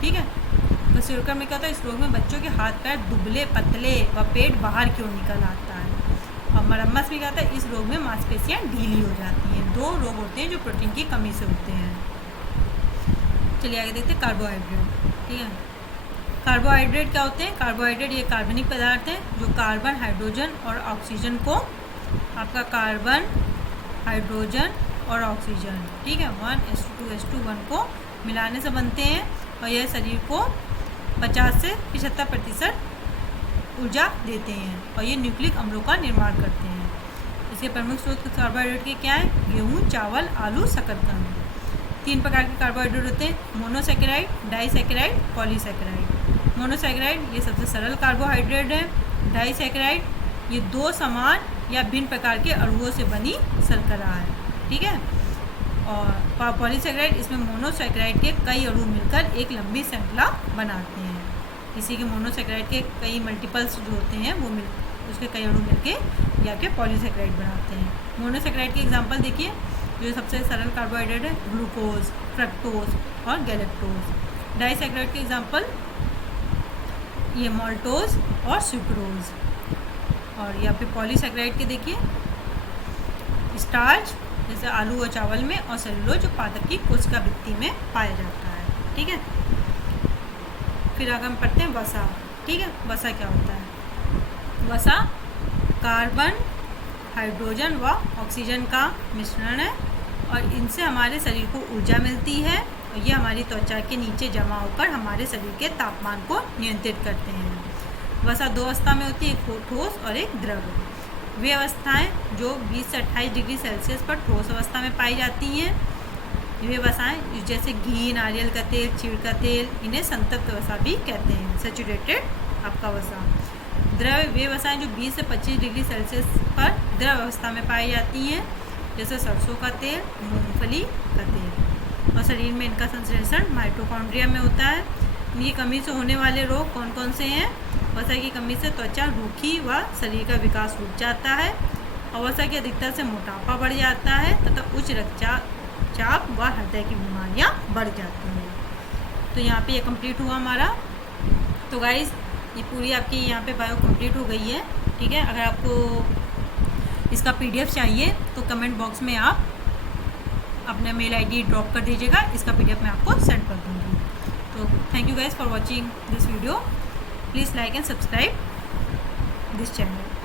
ठीक है, क्वेश्चरकर में क्या होता है, इस रोग में बच्चों के हाथ पैर दुबले पतले व पेट बाहर की ओर निकल आता है। और मरम्मत में क्या होता है, इस रोग में मांसपेशियाँ ढीली हो जाती हैं। 2 रोग होते हैं जो प्रोटीन की कमी से होते हैं। चलिए आगे देखते हैं कार्बोहाइड्रेट। ठीक है, कार्बोहाइड्रेट क्या होते हैं? कार्बोहाइड्रेट ये कार्बनिक पदार्थ हैं जो कार्बन, हाइड्रोजन और ऑक्सीजन को, आपका कार्बन, हाइड्रोजन और ऑक्सीजन, ठीक है, 1s2 को मिलाने से बनते हैं और यह शरीर को 50 से 75% ऊर्जा देते हैं और ये न्यूक्लिक अम्लों का निर्माण करते हैं। इसके प्रमुख स्रोत कार्बोहाइड्रेट के क्या है? गेहूँ, चावल, आलू, शकरकंद। 3 प्रकार के कार्बोहाइड्रेट होते हैं, मोनोसैकेराइड, डाइसैकेराइड, पॉलीसैकेराइड। मोनोसैकेराइड ये सबसे सरल कार्बोहाइड्रेट है। डाइसैकेराइड ये 2 समान या भिन्न प्रकार के अणुओं से बनी शर्करा है, ठीक है। और पॉलीसैकेराइड इसमें मोनोसैकेराइड के कई अणु मिलकर एक लंबी श्रृंखला बनाते हैं। किसी के मोनोसैकेराइड के कई मल्टीपल्स जो होते हैं वो उसके कई अणु मिलके या के पॉलीसैकेराइड बनाते हैं। मोनोसैकेराइड के एग्जांपल देखिए, जो सबसे सरल कार्बोहाइड्रेट है, ग्लूकोज, फ्रक्टोज और गैलेक्टोज। डाइसैकेराइड के एग्जांपल ये माल्टोज और सुक्रोज। और यहाँ पे पॉलीसैकेराइड के देखिए, स्टार्च जैसे आलू और चावल में, और सेलुलोज जो पादप की कोशिका भित्ति में पाया जाता है, ठीक है। फिर आगे हम पढ़ते हैं वसा, ठीक है। वसा क्या होता है? वसा कार्बन, हाइड्रोजन व ऑक्सीजन का मिश्रण है और इनसे हमारे शरीर को ऊर्जा मिलती है और ये हमारी त्वचा के नीचे जमा होकर हमारे शरीर के तापमान को नियंत्रित करते हैं। वसा 2 अवस्था में होती है, एक ठोस और एक द्रव। वे अवस्थाएं जो 20 से 28 डिग्री सेल्सियस पर ठोस अवस्था में पाई जाती हैं। वे वसाएं जैसे घी, नारियल का तेल, चीड़ का तेल, इन्हें संतृप्त वसा भी कहते हैं, सैचुरेटेड आपका वसा। द्रव वे वसाएं जो 20 से 25 डिग्री सेल्सियस पर द्रव अवस्था में पाई जाती हैं, जैसे सरसों का तेल, मूंगफली का तेल। और शरीर में इनका संश्लेषण माइटोकॉन्ड्रिया में होता है। इनकी कमी से होने वाले रोग कौन कौन से हैं? वसा की कमी से त्वचा रूखी व शरीर का विकास रुक जाता है और वसा की अधिकता से मोटापा बढ़ जाता है तथा उच्च रक्तचाप व हृदय की बीमारियां बढ़ जाती हैं। तो यहाँ पे ये कंप्लीट हुआ हमारा। तो गाइस ये पूरी आपकी यहाँ पे बायो कंप्लीट हो गई है, ठीक है। अगर आपको इसका PDF चाहिए तो कमेंट बॉक्स में आप अपना मेल ID ड्रॉप कर दीजिएगा, इसका PDF मैं आपको सेंड कर दूँगी। तो thank you guys for watching this video. Please like and subscribe this channel.